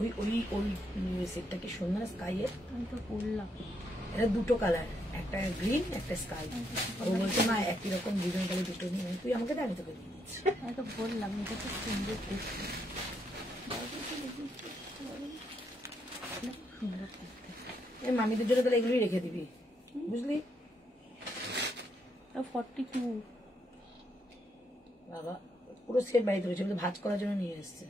ওই ওই ওই সেটটা কি সুন্দর স্কাই এর? আমি তো বললাম এটা দুটো কালার, একটা গ্রিন একটা স্কাই। ও বলছে মা একই রকম দুজন কালার দুটো নিয়ে, তুই আমাকে দে আমি তোকে দিয়ে দিচ্ছি। আমি তো বললাম এটা তো সুন্দর দেখতে, সুন্দর দেখতে। এই মামিদের জন্য তাহলে এগুলোই রেখে দিবি, বুঝলি? 42 বাবা পুরো সেট বাড়িতে রয়েছে, ভাজ করার জন্য নিয়ে এসছে।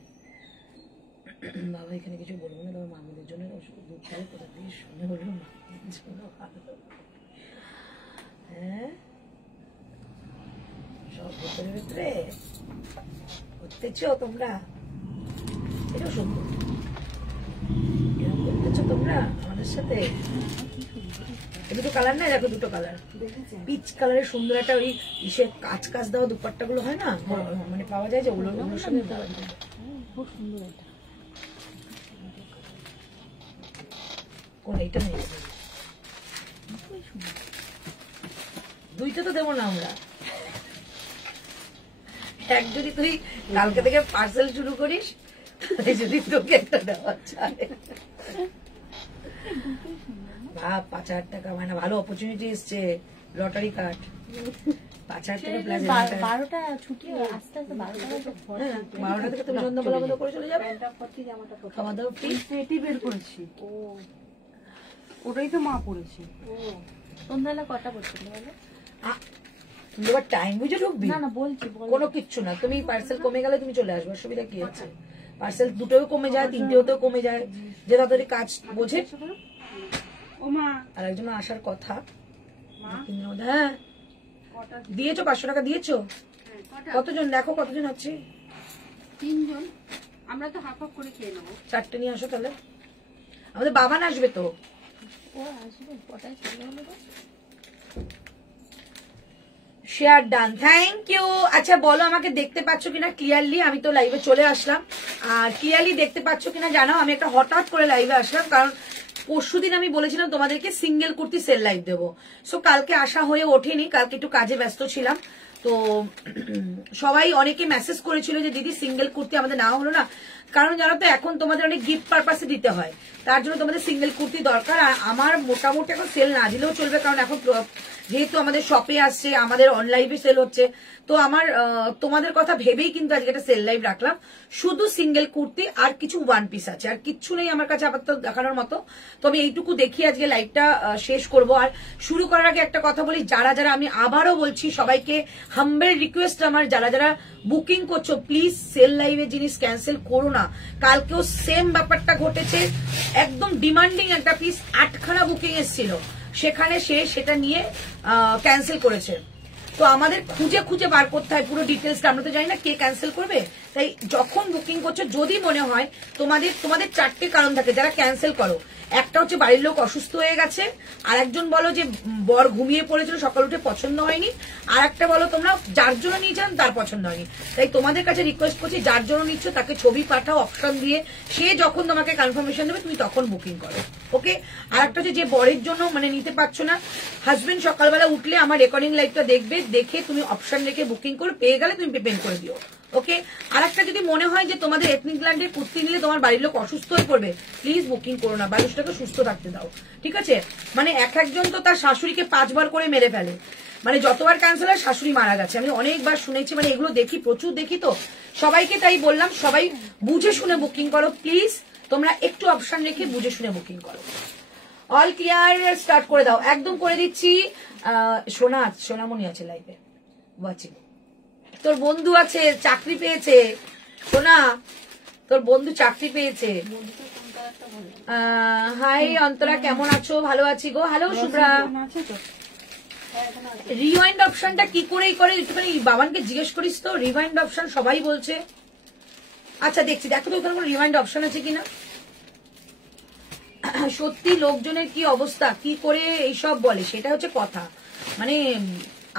বাবা এখানে কিছু বলবো না, তবে মামিদের জন্য দুধ থেকে কোথা দিয়ে শুনে বলবো মামিদের জন্য ভালো। হ্যাঁ সব ভেতরে ভেতরে করতেছ তোমরা, এটাও সুন্দর, এরকম করতেছ তোমরা আমাদের সাথে। দুটো কালার না, দেখো দুটো কালার, পিচ কালারের সুন্দর একটা ওই ইসে কাঁচ কাঁচ দেওয়া দুপাট্টা গুলো হয় না, মানে পাওয়া যায় যে ওগুলো ওগুলোর সঙ্গে খুব সুন্দর। এটা কোন এইটা নেই, দুইটা তো দেবো না আমরা। এক যদি তুই কালকে থেকে পার্সেল শুরু করিস, যদি তোকে একটা দেওয়া চায়, ভাব 5,000 টাকা, মানে ভালো অপরচুনিটি এসছে, লটারি কার্ড। 5,000 টাকা প্লাস 12টা ছুটি, আস্তে আস্তে 12টা থেকে তুমি সন্ধ্যাবেলা মতো করে চলে যাবে, খাওয়া দাওয়া ফ্রি। পেটি বের করেছি, ওটাই তো মা পড়েছে। সন্ধ্যাবেলা কটা পড়ছিল বলো? তুমি এবার টাইম বুঝে ঢুকবি? না না বলছি, কোনো কিচ্ছু না, তুমি পার্সেল কমে গেলে তুমি চলে আসবে, অসুবিধা কি আছে? পার্সেল দুটোও কমে যায়, তিনটেও কমে যায়, যে তাড়াতাড়ি কাজ বোঝে। আর একজন আসার কথা, হ্যাঁ দিয়েছো 500 টাকা দিয়েছো? কতজন দেখো কতজন আছে? 3 জন, আমরা তো হাফ হাফ করে খেয়ে নেবো। 4টে নিয়ে আসো তাহলে, আমাদের বাবা না আসবে তো। ও আসবে কটায় চলে হলো? Share done, thank you. আচ্ছা বলো আমাকে দেখতে পাচ্ছ কিনা ক্লিয়ারলি? আমি তো লাইভে চলে আসলাম, আর ক্লিয়ারলি দেখতে পাচ্ছ কিনা জানাও। আমি একটা হঠাৎ করে লাইভে আসলাম, কারণ পরশুদিন আমি বলেছিলাম তোমাদেরকে সিঙ্গেল কুর্তি সেল লাইভ দেবো, সো কালকে আসা হয়ে ওঠেনি, কালকে একটু কাজে ব্যস্ত ছিলাম। তো সবাই অনেকে মেসেজ করেছিল যে দিদি সিঙ্গেল কুর্তি আমাদের নেওয়া হলো না, কারণ জানো তো এখন তোমাদের অনেক গিফট পারপাসে দিতে হয়, তার জন্য তোমাদের সিঙ্গেল কুর্তি দরকার। আর আমার মোটামুটি এখন সেল না দিলেও চলবে, কারণ এখন যেহেতু আমাদের শপে আসছে, আমাদের অনলাইনে সেল হচ্ছে, তো আমার তোমাদের কথা ভেবেই কিন্তু আজকে একটা সেল লাইভ রাখলাম। শুধু সিঙ্গেল কুর্তি আর কিছু ওয়ান পিস আছে, আর কিচ্ছু নেই আমার কাছে আপাতত দেখানোর মতো। তো আমি এইটুকু দেখি আজকে লাইভটা শেষ করব। আর শুরু করার আগে একটা কথা বলি, যারা যারা, আমি আবারও বলছি সবাইকে হাম্বেল রিকোয়েস্ট আমার, যারা যারা বুকিং করছো প্লিজ সেল লাইভে জিনিস ক্যান্সেল করো না। কালকেও সেম ব্যাপারটা ঘটেছে, একদম ডিমান্ডিং একটা পিস 8খানা বুকিং এসেছিল, সেখানে সে সেটা নিয়ে ক্যান্সেল করেছে। তো আমাদের খুঁজে খুঁজে বার করতে হয় পুরো ডিটেলসটা, আমরা তো জানি না কে ক্যান্সেল করবে। তাই যখন বুকিং করছো যদি মনে হয় তোমাদের 4টে কারণ থাকে যারা ক্যান্সেল করো। একটা হচ্ছে বাড়ির লোক অসুস্থ হয়ে গেছে, আর একজন বলো যে বর ঘুমিয়ে পড়েছিল সকাল উঠে পছন্দ হয়নি, আর একটা বলো তোমরা যার জন্য নিয়েছিলাম তার পছন্দ হয়নি। তাই তোমাদের কাছে রিকোয়েস্ট করছি যার জন্য নিচ্ছ তাকে ছবি পাঠাও অপশন দিয়ে, সে যখন তোমাকে কনফার্মেশন দেবে তুমি তখন বুকিং করো, ওকে? আর একটা হচ্ছে যে বরের জন্য মানে নিতে পারছো না, হাজবেন্ড সকালবেলা উঠলে আমার রেকর্ডিং লাইভটা দেখবে, দেখে তুমি অপশন রেখে বুকিং করে পেয়ে গেলে তুমি পেমেন্ট করে দিও, ওকে? আর একটা যদি মনে হয় যে তোমাদের এথনিক ল্যান্ডের কুর্তি নিলে তোমার বাড়ির লোক অসুস্থ হয়ে পড়বে, প্লিজ বুকিং করো না, মানুষটাকে সুস্থ থাকতে দাও, ঠিক আছে? মানে একজন তো তার শাশুড়িকে 5 বার করে মেরে ফেলে, মানে যতবার ক্যান্সেল হয় শাশুড়ি মারা গেছে, আমি অনেকবার শুনেছি, মানে এগুলো দেখি, প্রচুর দেখি। তো সবাইকে তাই বললাম সবাই বুঝে শুনে বুকিং করো প্লিজ, তোমরা একটু অপশন রেখে বুঝে শুনে বুকিং করো। অল ক্লিয়ার, স্টার্ট করে দাও, একদম করে দিচ্ছি। সোনামণি আছে লাইভে ওয়াচিং, তোর বন্ধু আছে চাকরি পেয়েছে, সোনা তোর বন্ধু চাকরি পেয়েছে। হাই অন্তরা, কেমন আছো? ভালো আছি গো। হ্যালো শুভ্রা। রিওয়াইন্ড অপশনটা কি করেই করে একটুখানি বাবানকে জিজ্ঞেস করিস তো, রিওয়াইন্ড অপশন সবাই বলছে। আচ্ছা দেখছি, দেখো তো ওখানে কোনো রিওয়াইন্ড অপশন আছে কিনা। সত্যি লোকজনের কি অবস্থা, কি করে এইসব বলে, সেটা হচ্ছে কথা। মানে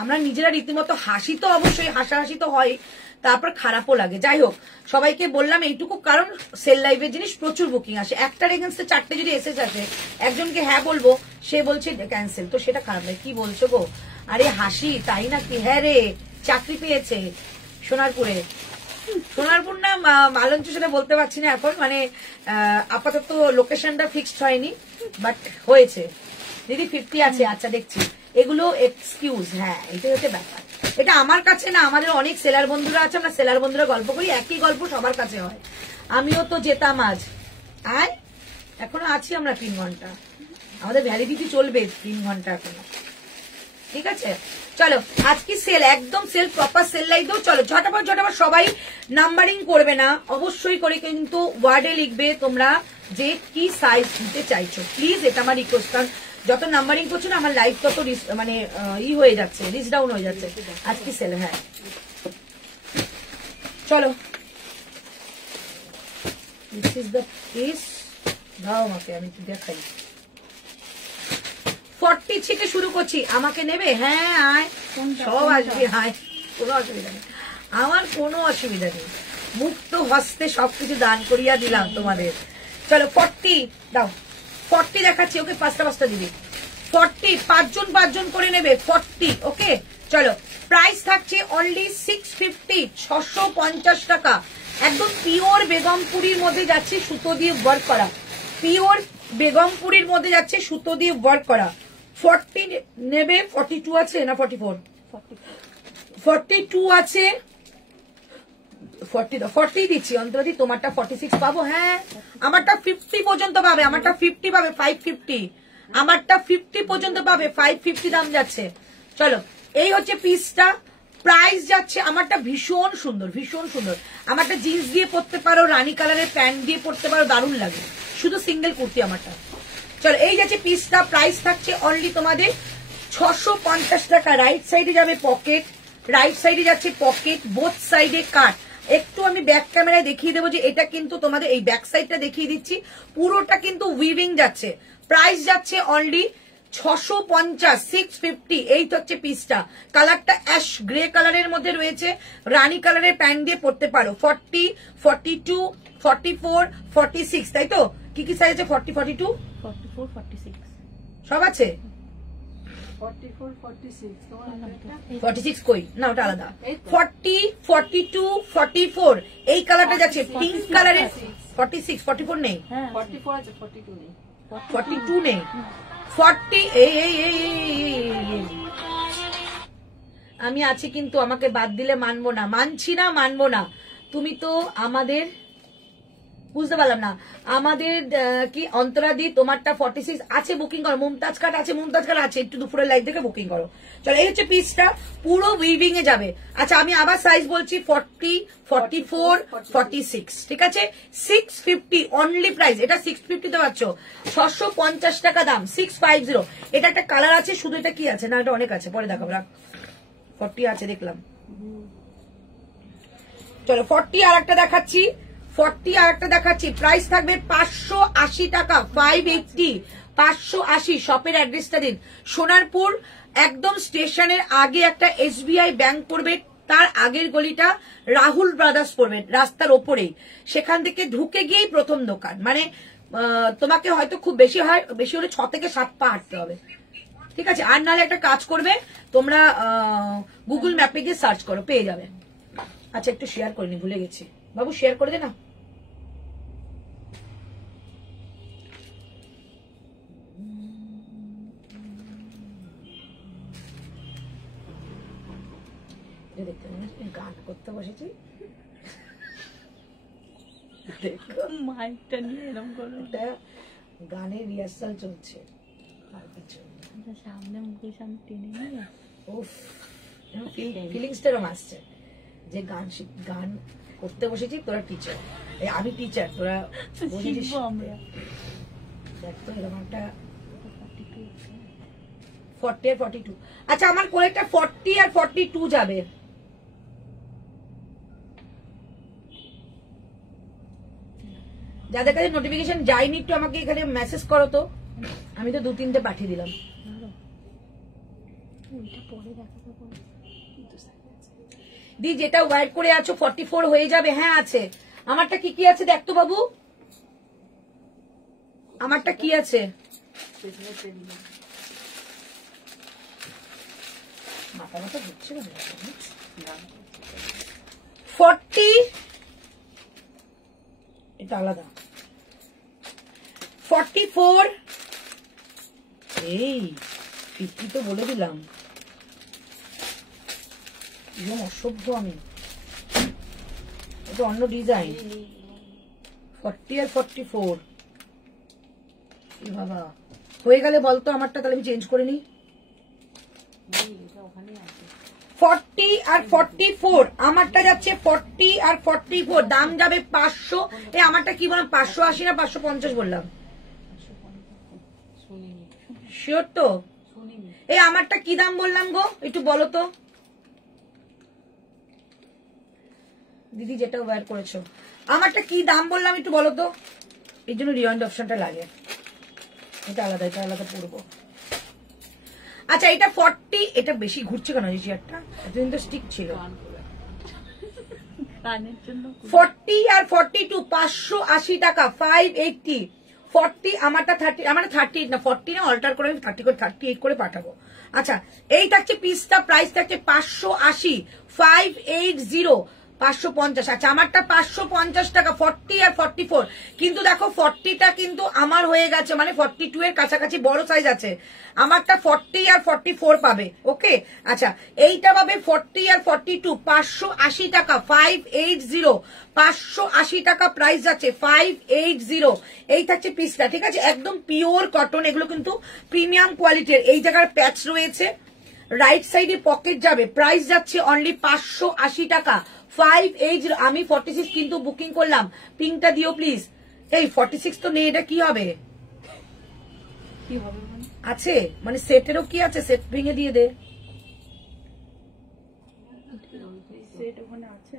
আমরা নিজেরা রীতিমতো হাসি তো অবশ্যই, হাসাহাসি তো হয়, তারপর খারাপও লাগে। যাই হোক, সবাইকে বললাম এইটুকু, কারণ সেল লাইভের জিনিস প্রচুর বুকিং আসে, একটার এগেন্সে 4টে যদি এসএস আসে, একজনকে হ্যাঁ বলবো সে বলছে ক্যান্সেল, তো সেটা খারাপ লাগে। কি বলছো গো? আরে হাসি, তাই নাকি? হ্যাঁ রে, চাকরি পেয়েছে সোনারপুরে। সোনারপুর না মালঞ্চ সেটা বলতে পারছি না এখন, মানে আপাতত লোকেশনটা ফিক্সড হয়নি, বাট হয়েছে। দিদি 50 আছে, আচ্ছা দেখছি। এগুলো এক্সকিউজ, হ্যাঁ এটাই হচ্ছে ব্যাপার। এটা আমার কাছে না, আমাদের অনেক সেলার বন্ধুরা আছে, আমরা সেলার বন্ধুরা গল্প করি, একই গল্প সবার কাছে হয়। আমিও তো যেতাম আজ, আয় এখনো আছি আমরা 3 ঘন্টা, আমাদের ভ্যালিডিটি চলবে 3 ঘন্টা এখনো। ঠিক আছে, চলো আজকে সেল, একদম সেল, প্রপার সেল লাইভ দাও। চলো ঝটাপট ঝটাপট সবাই নাম্বারিং করবে না, অবশ্যই করে কিন্তু ওয়ার্ডে লিখবে তোমরা যে কি সাইজ নিতে চাইছো, প্লিজ, এটা আমার রিকোয়েস্ট। কারণ যত নাম্বারিং করছো না আমার লাইভ তত মানে হয়ে যাচ্ছে, রিচ ডাউন হয়ে যাচ্ছে আজকে সেল। হ্যাঁ চলো, দিস ইজ দ্য পিস, দাও আমাকে, আমি দেখাই। 40 থেকে শুরু করছি, আমাকে নেবে? হ্যাঁ আয়, সব আসবে, আয়, কোনো অসুবিধা নেই, আমার কোনো অসুবিধা নেই, মুক্ত হস্তে সবকিছু দান করিয়া দিলাম তোমাদের। চলো 40 দাও, 40 দেখাচ্ছি, ওকে 5টা দিবি। 40 পাঁচজন করে নেবে 40, ওকে। চলো প্রাইস থাকছে অনলি 650, 650 টাকা। একদম পিওর বেগমপুরির মধ্যে যাচ্ছে, সুতো দিয়ে ওয়ার্ক করা, পিওর বেগমপুরির মধ্যে যাচ্ছে, সুতো দিয়ে ওয়ার্ক করা। 40 নেবে, 42 আছে না 44? 42 আছে, 40 দিচ্ছি অন্তরাদি, তোমারটা 46 পাবো। হ্যাঁ আমারটা 50 পর্যন্ত পাবে, আমারটা 50 পাবে, 550, আমারটা 50 পর্যন্ত পাবে, 550 দাম যাচ্ছে। চলো এই হচ্ছে পিসটা, প্রাইস যাচ্ছে। আমারটা ভীষণ সুন্দর, ভীষণ সুন্দর, আমারটা জিন্স দিয়ে পরতে পারো, রানী কালারের প্যান্ট দিয়ে পরতে পারো, দারুণ লাগে, শুধু সিঙ্গেল কুর্তি আমারটা। চলো এই যাচ্ছে পিসটা, প্রাইস থাকছে অনলি তোমাদের 650 টাকা। রাইট সাইডে যাবে পকেট, রাইট সাইডে যাচ্ছে পকেট, বোথ সাইডে কাট। একটু আমি ব্যাক ক্যামেরায় দেখিয়ে দেবো যে এটা কিন্তু তোমাদের, এই ব্যাক সাইডটা দেখিয়ে দিচ্ছি, পুরোটা কিন্তু উইভিং যাচ্ছে। প্রাইস যাচ্ছে অনলি 650, 650। এই তো হচ্ছে পিসটা, কালারটা অ্যাশ গ্রে কালারের মধ্যে রয়েছে, রানী কালারের প্যান্ট দিয়ে পরতে পারো। 40, 42, 44, 46, তাই তো? কি কি সাইজ আছে? 40, 42, 44, 46 সব আছে। 44, 46 তোমার এটা 46 কই না, ওটা আলাদা। 40, 42, 44 এই কালারটা যাচ্ছে, পিঙ্ক কালারের। 46, 44 নেই, হ্যাঁ 44 আছে, 42 নেই। 42 নেই, 40 আমি আছি কিন্তু, আমাকে বাদ দিলে মানবো না, মানছি না, মানবো না। তুমি তো আমাদের, বুঝতে পারলাম না, আমাদের কি অন্তরাদি, তোমারটা 46 আছে, বুকিং করো। মুমতাজ কাট আছে, মুমতাজ কাট আছে, একটু দুপুরের লাইভ থেকে বুকিং করো। চলো এই হচ্ছে পিসটা, পুরো উইভিং এ যাবে। আচ্ছা আমি আবার সাইজ বলছি, 40, 44, 46, ঠিক আছে। 650 অনলি প্রাইস, এটা 650 তে পাচ্ছ, 650 টাকা দাম, 650। এটা একটা কালার আছে শুধু, এটা কি আছে না, এটা অনেক আছে, পরে দেখাবো, রাখ। 40 আছে দেখলাম, চলো 40 আর একটা দেখাচ্ছি, 40 আর একটা দেখাচ্ছি। প্রাইস থাকবে 580 টাকা, 580, 580। শপের অ্যাড্রেসটা দিন, সোনারপুর, একদম স্টেশনের আগে একটা SBI ব্যাংক পড়বে, তার আগের গলিটা রাহুল ব্রাদার্স পড়বে, রাস্তার ওপরেই, সেখান থেকে ঢুকে গিয়েই প্রথম দোকান। মানে তোমাকে হয়তো খুব বেশি হয়, বেশি হলে 6 থেকে 7 পা হাঁটতে হবে, ঠিক আছে। আর নাহলে একটা কাজ করবে তোমরা, গুগল ম্যাপে গিয়ে সার্চ করো, পেয়ে যাবে। আচ্ছা একটু শেয়ার করিনি, ভুলে গেছি, বাবু শেয়ার করে দে না। দেখতে গান করতে বসেছি, মাইকটা নিয়ে এরকম করো, গানের রিহার্সাল চলছে, সামনে মুখের সামনে টেনে নিয়ে, উফ ফিলিংসটা এরকম আসছে যে গান করতে বসেছি, তোরা টিচার, আমি টিচার, তোরা বসেছিস। আমরা দেখ তো এরকম একটা 40 আর 42। আচ্ছা আমার কোলেটা 40 আর 42 যাবে। যাদের কাছে নোটিফিকেশন যায়নি একটু আমাকে এখানে মেসেজ করো তো, আমি তো 2-3টে পাঠিয়ে দিলাম। দি যেটা ওয়াইড করে আছো 44 হয়ে যাবে, হ্যাঁ আছে। আমারটা কি কি আছে দেখ তো বাবু, আমারটা কি আছে, মাথা মাথা ঘুরছে না। 40, এটা আলাদা, 44, এই 50 তো বলে দিলাম, অসভ্য আমি, এটা অন্য ডিজাইন। 40 আর 44 বাবা হয়ে গেলে বলতো আমারটা, তাহলে আমি চেঞ্জ করে নিই। 40 আর 44 আমারটা যাচ্ছে 40 আর 44, দাম যাবে 500। এই আমারটা কি বললাম, 580 না 550 বললাম? শিওর তো? এই আমারটা কি দাম বললাম গো, একটু বলো তো দিদি, যেটা ওয়্যার করেছো আমারটা কি দাম বললাম একটু বলো তো। এই জন্য রিওয়াইন্ড অপশনটা লাগে, এটা আলাদা, এটা আলাদা পড়বো। আচ্ছা এটা 40, এটা বেশি ঘুরছে কেন এই চেয়ারটা, এতদিন তো স্টিক ছিল। 40 আর 42 580 টাকা, 580। 40 আমারটা 30, আমার 38 না 40 না, অল্টার করে আমি 30 করে 38 করে পাঠাবো। আচ্ছা এই থাকছে পিসটা, প্রাইস থাকছে 580, 580, 550। আচ্ছা আমারটা 550 টাকা, 40 আর 44। কিন্তু দেখো 40টা কিন্তু আমার হয়ে গেছে, মানে 42 এর কাছাকাছি বড় সাইজ আছে, আমারটা 40 আর 44 পাবে। ওকে আচ্ছা এইটা পাবে 40 আর 42, 580 টাকা, 580, 580 টাকা প্রাইস যাচ্ছে, 580। এই থাকছে পিসটা, ঠিক আছে, একদম পিওর কটন, এগুলো কিন্তু প্রিমিয়াম কোয়ালিটির। এই জায়গার প্যাচ রয়েছে, রাইট সাইডে পকেট যাবে, প্রাইস যাচ্ছে অনলি 580 টাকা, 580। আমি 46 কিন্তু বুকিং করলাম, পিঙ্কটা দিও প্লিজ। এই 46 তো নেই, এটা কি হবে? কি হবে আছে মানে সেটেরও কি আছে, সেট ভেঙে দিয়ে দে। সেট ওখানে আছে,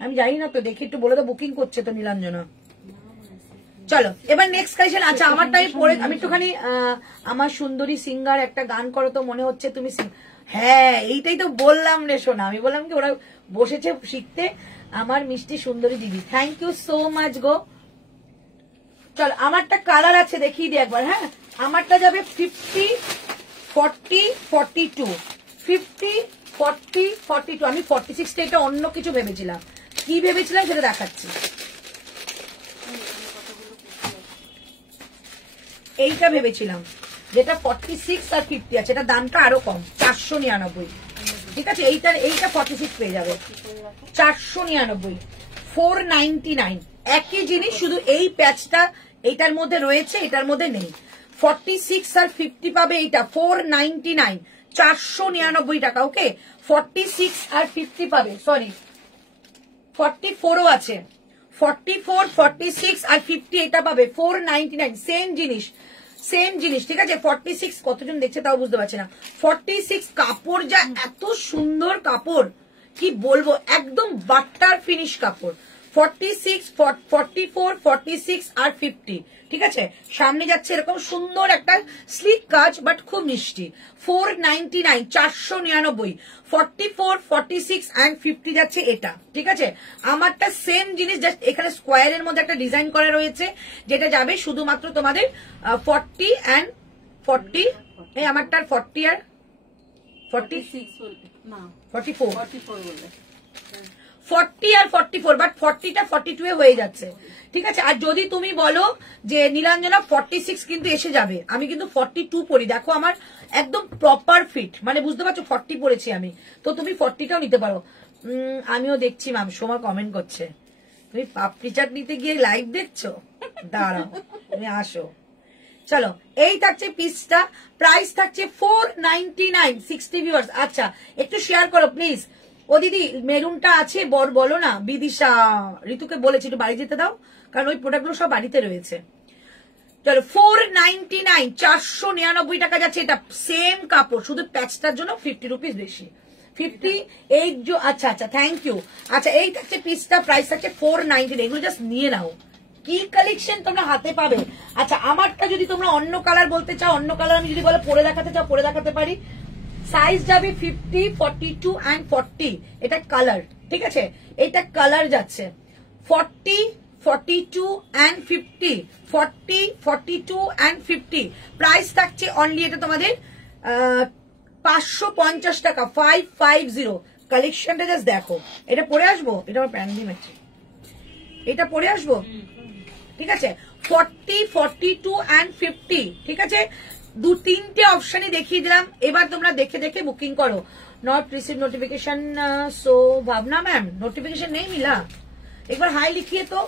আমি জানি না তো, দেখি একটু বলে তো, বুকিং করছে তো নীলাঞ্জনা। চলো এবার নেক্সট কালেকশন। আচ্ছা আমারটাই পরে আমি একটুখানি, আমার সুন্দরী সিঙ্গার একটা গান করো তো, মনে হচ্ছে তুমি। হ্যাঁ এইটাই তো বললাম রে সোনা, আমি বললাম কি ওরা বসেছে শিখতে, আমার মিষ্টি সুন্দরী দিদি। থ্যাংক ইউ সো মাচ গো। চলো আমারটা কালার আছে, দেখিয়ে দিই একবার। হ্যাঁ আমারটা যাবে 50, 40, 42, 50, 40, 42। আমি 46টা এটা অন্য কিছু ভেবেছিলাম, কি ভেবেছিলাম সেটা দেখাচ্ছি। এইটা ভেবেছিলাম যেটা 46 আর 50 আছে, এটা দামটা আরো কম, 499। ঠিক আছে এইটা 46 পেয়ে যাবে 499, 499। একই জিনিস, শুধু এই প্যাচটা এইটার মধ্যে রয়েছে, এটার মধ্যে নেই। 46 আর 50 পাবে এইটা 499, 499 টাকা। ওকে 46 আর 50 পাবে, সরি 44ও আছে, 44, 46 আর 50 এটা পাবে 499। সেম জিনিস, সেম জিনিস, ঠিক আছে। 46 কতজন দেখছে তাও বুঝতে পারছে না। 46 কাপড় যা এত সুন্দর কাপড়, কি বলবো, একদম বাটার ফিনিশ কাপড়। 46, 44, 46 আর 50, ঠিক আছে। সামনে যাচ্ছে এরকম সুন্দর একটা স্লিক কাজ, বাট খুব মিষ্টি। 499, 499, 44, 46 and 50 যাচ্ছে এটা, ঠিক আছে। আমারটা সেম জিনিস, জাস্ট এখানে স্কোয়ারের মধ্যে একটা ডিজাইন করা রয়েছে, যেটা যাবে শুধুমাত্র তোমাদের 40 and 40। এই আমারটার 40 আর 46 না 44, 44 বলে 40 আর 44, বাট 40টা 42 এ হয়ে যাচ্ছে, ঠিক আছে। আর যদি তুমি বলো যে নীলাঞ্জনা 46 কিন্তু এসে যাবে, আমি কিন্তু 42 পরি, দেখো আমার একদম প্রপার ফিট, মানে বুঝতে পারছো 40 পরেছি আমি, তো তুমি 40টাও নিতে পারো। আমিও দেখছি ম্যাম, সোমা কমেন্ট করছে তুমি পাপড়ি চাট নিতে গিয়ে লাইভ দেখছো, দাঁড়াও তুমি আসো। চলো এই থাকছে পিসটা, প্রাইস থাকছে 499, 60 ভিউয়ার্স। আচ্ছা একটু শেয়ার করো প্লিজ। ও দিদি মেরুনটা আছে, বলো না। বিদিশা ঋতুকে বলেছি একটু বাড়ি যেতে দাও, কারণ ওই প্রোডাক্টগুলো সব বাড়িতে রয়েছে। চলো 499, 499 টাকা যাচ্ছে। এটা সেম কাপড়, শুধু প্যাচটার জন্য 50 রুপিস বেশি, 58। আচ্ছা আচ্ছা থ্যাংক ইউ। আচ্ছা এই থাকছে পিসটা, প্রাইস থাকছে 499। এগুলো জাস্ট নিয়ে নাও, কি কালেকশন তোমরা হাতে পাবে। আচ্ছা আমারটা যদি তোমরা অন্য কালার বলতে চাও, অন্য কালার আমি যদি বলে পরে দেখাতে চাও, পরে দেখাতে পারি। সাইজ যাবে 50, 42 and 40, এটা কালার, ঠিক আছে। এটা কালার যাচ্ছে 40, 42 and 50, 40, 42 and 50। প্রাইস থাকছে অনলি এটা তোমাদের 550 টাকা, 550। কালেকশনটা জাস্ট দেখো। এটা পরে আসবো, এটা আমার প্যান্ট দিয়ে মারছি, এটা পরে আসবো, ঠিক আছে। 40, 42 and 50, ঠিক আছে। 2-3টে অপশনই দেখিয়ে দিলাম, এবার তোমরা দেখে দেখে বুকিং করো। নট রিসিভ নোটিফিকেশন, সো ভাবনা ম্যাম নোটিফিকেশন नहीं मिला, एक बार हाई लिखिए तो।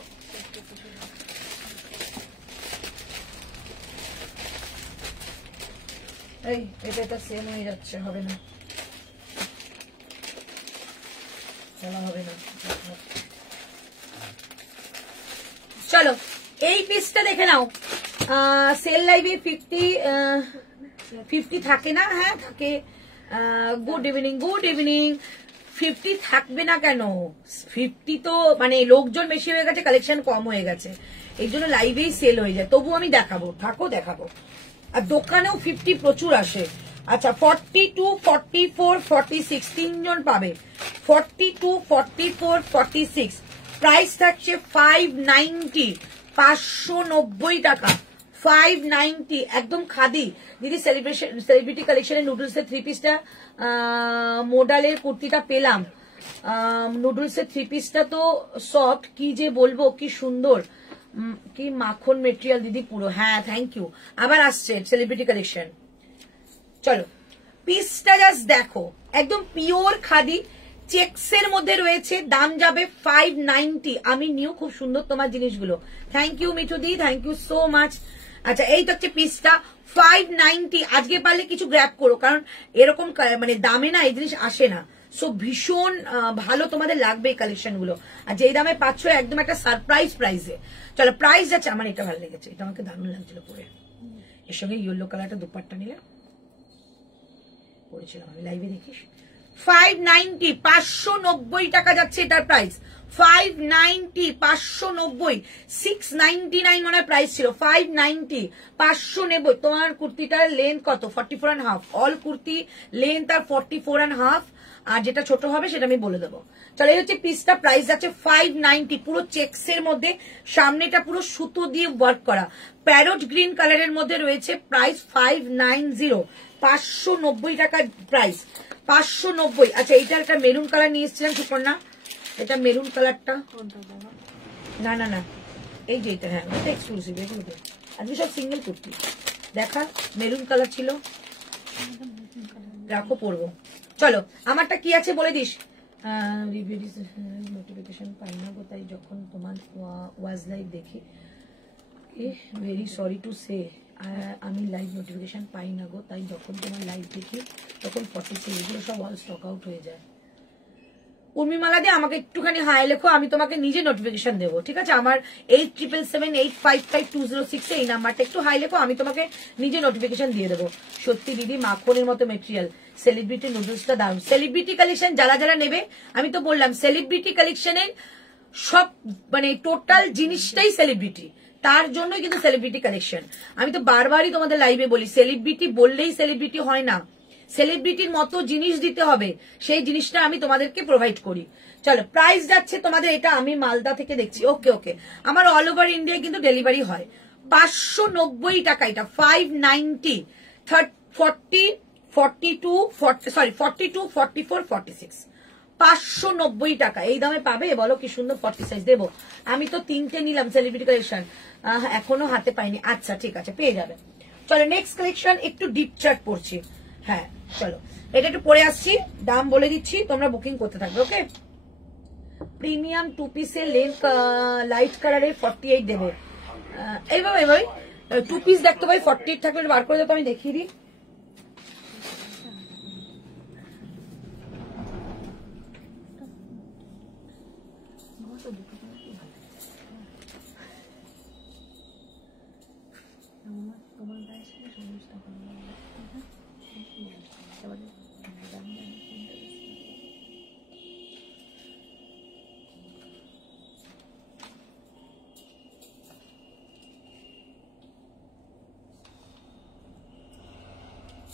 এই এটা সেম হয়ে যাচ্ছে, হবে না, চলা হবে না। চলো এই পিসটা দেখে নাও। সেল লাইভে 50 থাকে না? হ্যাঁ থাকে। Good evening, good evening. 50 থাকবে না কেন? 50 তো মানে লোকজন বেশি হয়ে গেছে, কালেকশন কম হয়ে গেছে, এই জন্য লাইভেই সেল হয়ে যায়। তবু আমি দেখাবো, থাকো দেখাবো। আর দোকানেও 50 প্রচুর আসে। আচ্ছা 42, 44, 46 তিনজন পাবে। 42, 44, 46 প্রাইস থাকছে 590, 590 টাকা। 590 একদম খাদি। দিদি সেলিব্রিটি কালেকশনের নুডলসের 3 পিসটা মোডালের কুর্তিটা পেলাম। নুডলসের 3 পিসটা তো সফট, কি যে বলবো, কি সুন্দর, কি মাখন মেটেরিয়াল দিদি পুরো। হ্যাঁ থ্যাংক ইউ। আবার আসছে সেলিব্রিটি কালেকশন। চলো পিসটা জাস্ট দেখো, একদম পিওর খাদি চেক্সের মধ্যে রয়েছে, দাম যাবে 590। আমি নিউ, খুব সুন্দর তোমার জিনিসগুলো। থ্যাংক ইউ মিঠু দি, থ্যাংক ইউ সো মাচ। আচ্ছা এই তো হচ্ছে পিসটা 590। আজকে পারলে কিছু গ্র্যাব করো, কারণ এরকম মানে দামে না এই জিনিস আসে না। সো ভীষণ ভালো তোমাদের লাগবে এই কালেকশন গুলো। আর যেই দামে পাচ্ছ একদম একটা সারপ্রাইজ প্রাইসে। চলো প্রাইস যাচ্ছে, আমার এটা ভালো লেগেছে, এটা আমাকে দারুণ লাগছিল পরে। এর সঙ্গে ইয়েলো কালারটা দুপাট্টা নিলে পরেছিলাম আমি লাইভে, দেখিস। 590, 590 টাকা যাচ্ছে এটার প্রাইস। 590, 590, 699 মনে হয় প্রাইস ছিল। 590, 590। তোমার কুর্তিটার লেন্থ কত? 44.5। অল কুর্তি লেন্থ আর 44.5। আর যেটা ছোট হবে সেটা আমি বলে দেবো। চলো এই হচ্ছে পিসটা, প্রাইস যাচ্ছে 590, পুরো চেক্সের মধ্যে, সামনেটা পুরো সুতো দিয়ে ওয়ার্ক করা, প্যারট গ্রিন কালারের মধ্যে রয়েছে। প্রাইস 590, 590 টাকার প্রাইস, 590। আচ্ছা এইটা একটা মেরুন কালার নিয়ে এসেছিলাম সুপর্ণা, এটা মেরুন কালারটা। না না না এই যে এটা, হ্যাঁ এটা এক্সক্লুসিভ, এগুলো আজকে সব সিঙ্গেল কুর্তি। দেখা মেরুন কালার ছিল, রাখো পরবো। চলো আমারটা কি আছে বলে দিস। নোটিফিকেশন পাই না গো, তাই যখন তোমার ওয়াজ লাইভ দেখি। ভেরি সরি টু সে, আমি লাইভ নোটিফিকেশন পাই না গো, তাই যখন তোমার লাইভ দেখি তখন 46 এগুলো সব অল স্টক আউট হয়ে যায়। উর্মিমালা দিয়ে আমাকে একটুখানি হাই লেখো, আমি তোমাকে নিজে নোটিফিকেশন দেবো, ঠিক আছে। আমার 8777855206 এই নাম্বারটা একটু হাই লেখো, আমি তোমাকে নিজে নোটিফিকেশন দিয়ে দেবো। সত্যি দিদি মাখনের মতো মেটেরিয়াল, সেলিব্রিটি নুডলসটা দারুন। সেলিব্রিটি কালেকশন যারা যারা নেবে, আমি তো বললাম সেলিব্রিটি কালেকশনের সব মানে টোটাল জিনিসটাই সেলিব্রিটি, তার জন্যই কিন্তু সেলিব্রিটি কালেকশন। আমি তো বারবারই তোমাদের লাইভে বলি, সেলিব্রিটি বললেই সেলিব্রিটি হয় না, সেলিব্রিটির মতো জিনিস দিতে হবে, সেই জিনিসটা আমি তোমাদেরকে প্রোভাইড করি। চলো প্রাইস যাচ্ছে তোমাদের, এটা আমি মালদা থেকে দেখছি। ওকে ওকে, আমার অল ওভার ইন্ডিয়া কিন্তু ডেলিভারি হয়। 590 টাকা এটা, 590, 40, 42, 44, 46, 590 টাকা এই দামে পাবে। বলো কি সুন্দর 40 সাইজ দেবো। আমি তো 3টে নিলাম সেলিব্রিটি কালেকশন, এখনো হাতে পাইনি। আচ্ছা ঠিক আছে পেয়ে যাবে। চলো নেক্সট কালেকশন, একটু ডিপ চার্ট পড়ছি। হ্যাঁ চলো এটা একটু পরে আসছি, দাম বলে দিচ্ছি, তোমরা বুকিং করতে থাকবে। ওকে প্রিমিয়াম 2 পিসের লেন্থ লাইট কালারের 48 দেবে। এইভাবে 2 পিস দেখতে পাই 48 থাকলে বার করে দেবো, আমি দেখিয়ে দিই।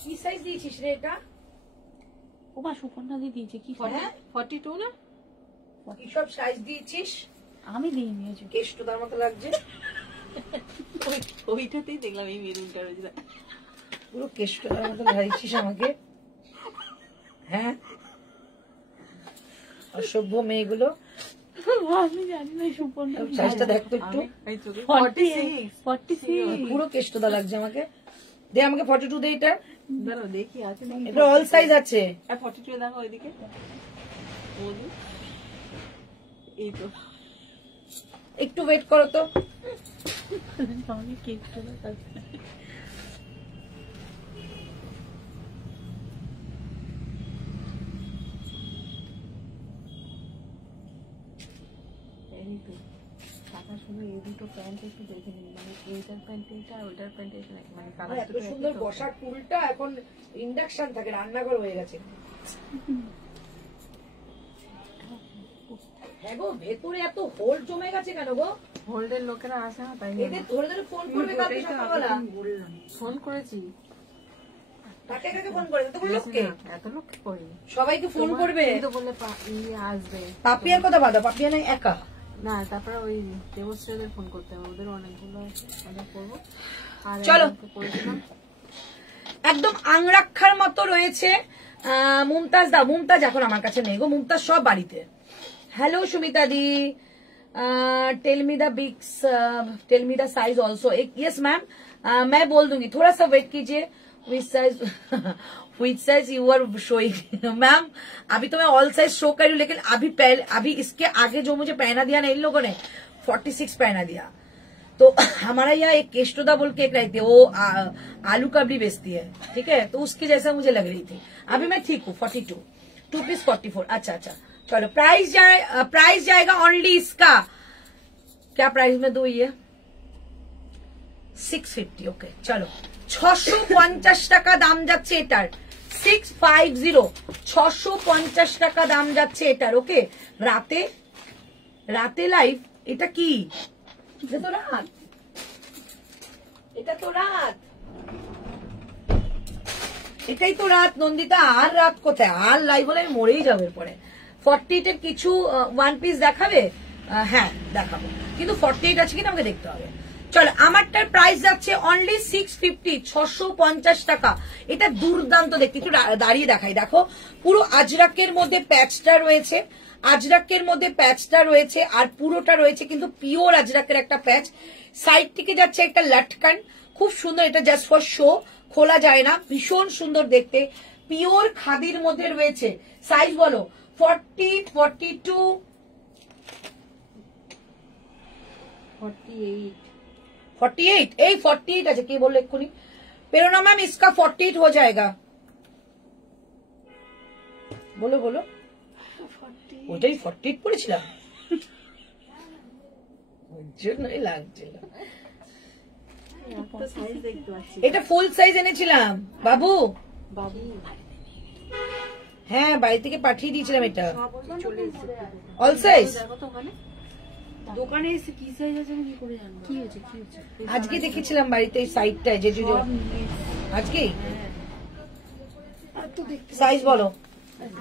কি সাইজ দিয়েছিস রে এটা? ওমা সুপর্ণা দিয়ে দিয়েছে কি? 42 না? কি সব সাইজ দিয়েছিস? আমি দিইনি, আজ কেষ্ট তার মতো লাগছে। ওইটাতেই দেখলাম এই মেরুনটা রয়েছে, পুরো কেষ্ট তার মতো লাগিয়েছিস আমাকে। হ্যাঁ অসভ্য মেয়েগুলো। আমি জানি না সুপর্ণা সাইজটা দেখ তো একটু, 46 পুরো কেষ্টদা লাগছে আমাকে। দে আমাকে 42 দে, এটা দাঁড়াও দেখি আছে নাকি। এটা অল সাইজ আছে। আর 42 দেখো ওইদিকে, বলুন এই তো একটু ওয়েট করো তো। আমি কেক চলে যাচ্ছে। এই তো টাকা শুধু এই দুটো প্যান্ট একটু দেখে নিন, মানে এইটার প্যান্ট এটা আর ওইটার প্যান্ট এটা মানে কালার এত সুন্দর বসার টুলটা এখন ইন্ডাকশন থাকে, রান্নাঘর হয়ে গেছে। হ্যাঁ গো, ভেতরে এত হোল জমে গেছে কেন গো? হোল্ডের লোকেরা আসে না তাই এদের ধরে ধরে ফোন করবে কালকে সকালবেলা। ফোন করেছি, কাকে কাকে ফোন করে? এতগুলো লোককে? এত লোককে করিনি। সবাইকে ফোন করবে? তুমি তো বললে আসবে। পাপিয়ার কথা বাদা, পাপিয়া নাই একা। না, তারপরে ওই দেবশ্রীদের ফোন করতে হবে, ওদের অনেকগুলো আছে, ওদের করবো। আর চলো। একজনকে করেছিলাম। একদম আংরাক্ষার মতো রয়েছে। মুমতাজ দা, মুমতাজ এখন আমার কাছে নেই গো, মুমতাজ সব বাড়িতে। हेलो सुमिता दी, tell me the size also. Yes ma'am, मैं बोल दूंगी, थोड़ा सा वेट कीजिए। Which size you are showing ma'am? अभी तो मैं ऑल साइज शो कर रही हूँ, लेकिन अभी इसके आगे जो मुझे पहना दिया ना इन लोगों ने, 46 पहना दिया। तो हमारा यहाँ एक केष्टोदा बोल के एक रहती है, वो आलू कबड़ी बेचती है, ठीक है, तो उसके जैसा मुझे लग रही थी। अभी मैं ठीक हूँ, 42 2 पीस 44। अच्छा अच्छा, चलो प्राइस जाएगा ओनली इसका, क्या प्राइस में दो ये 650। ओके चलो, 650 টাকা দাম যাচ্ছে এটার, 650 650 টাকা দাম যাচ্ছে এটার। ওকে, রাতে লাইভ। এটা কি? এটা তো রাত, এটা তো রাত, এটাই তো রাত নন্দিতা। আর রাত কোথায়? আর লাইভ হলে আমি মরেই যাবো এরপরে। 48 এর কিছু ওয়ান পিস দেখাবে? হ্যাঁ দেখাবো, কিন্তু 48 আছে কিনা আমাকে দেখতে হবে। চলো, আমারটার প্রাইস যাচ্ছে অনলি 650, 650 টাকা। এটা দুর্দান্ত দেখতে, একটু দাঁড়িয়ে দেখাই। দেখো, পুরো আজরাকের মধ্যে প্যাচটা রয়েছে, আজরাকের মধ্যে প্যাচটা রয়েছে, আর পুরোটা রয়েছে কিন্তু পিওর আজরাকের একটা প্যাচ। সাইড থেকে যাচ্ছে একটা লাটকান, খুব সুন্দর। এটা জাস্ট ফর শো, খোলা যায় না, ভীষণ সুন্দর দেখতে, পিওর খাদির মধ্যে রয়েছে। সাইজ বলো? 40, 42, 48 48। এই 48 আছে, কে বললো এক্ষুনি? पेरो ना मैम, इसका 48 हो जाएगा। बोलो बोलो, ওটাই 48 পড়েছিলাম, জন্যই লাগছিল। সাইজ দেখতে পাচ্ছি। এটা ফুল সাইজ এনেছিলাম বাবু, বাবু হ্যাঁ বাড়ি থেকে পাঠিয়ে দিয়েছিলাম। এটা চলে এসেছে। All size. দেখো তো ওখানে দোকানে এসে কি সাইজ আছে আমি কি করে জানবো? কি হয়েছে, কি হয়েছে? আজকে দেখেছিলাম বাড়িতে এই সাইডটায়, যে আজকে সাইজ বলো।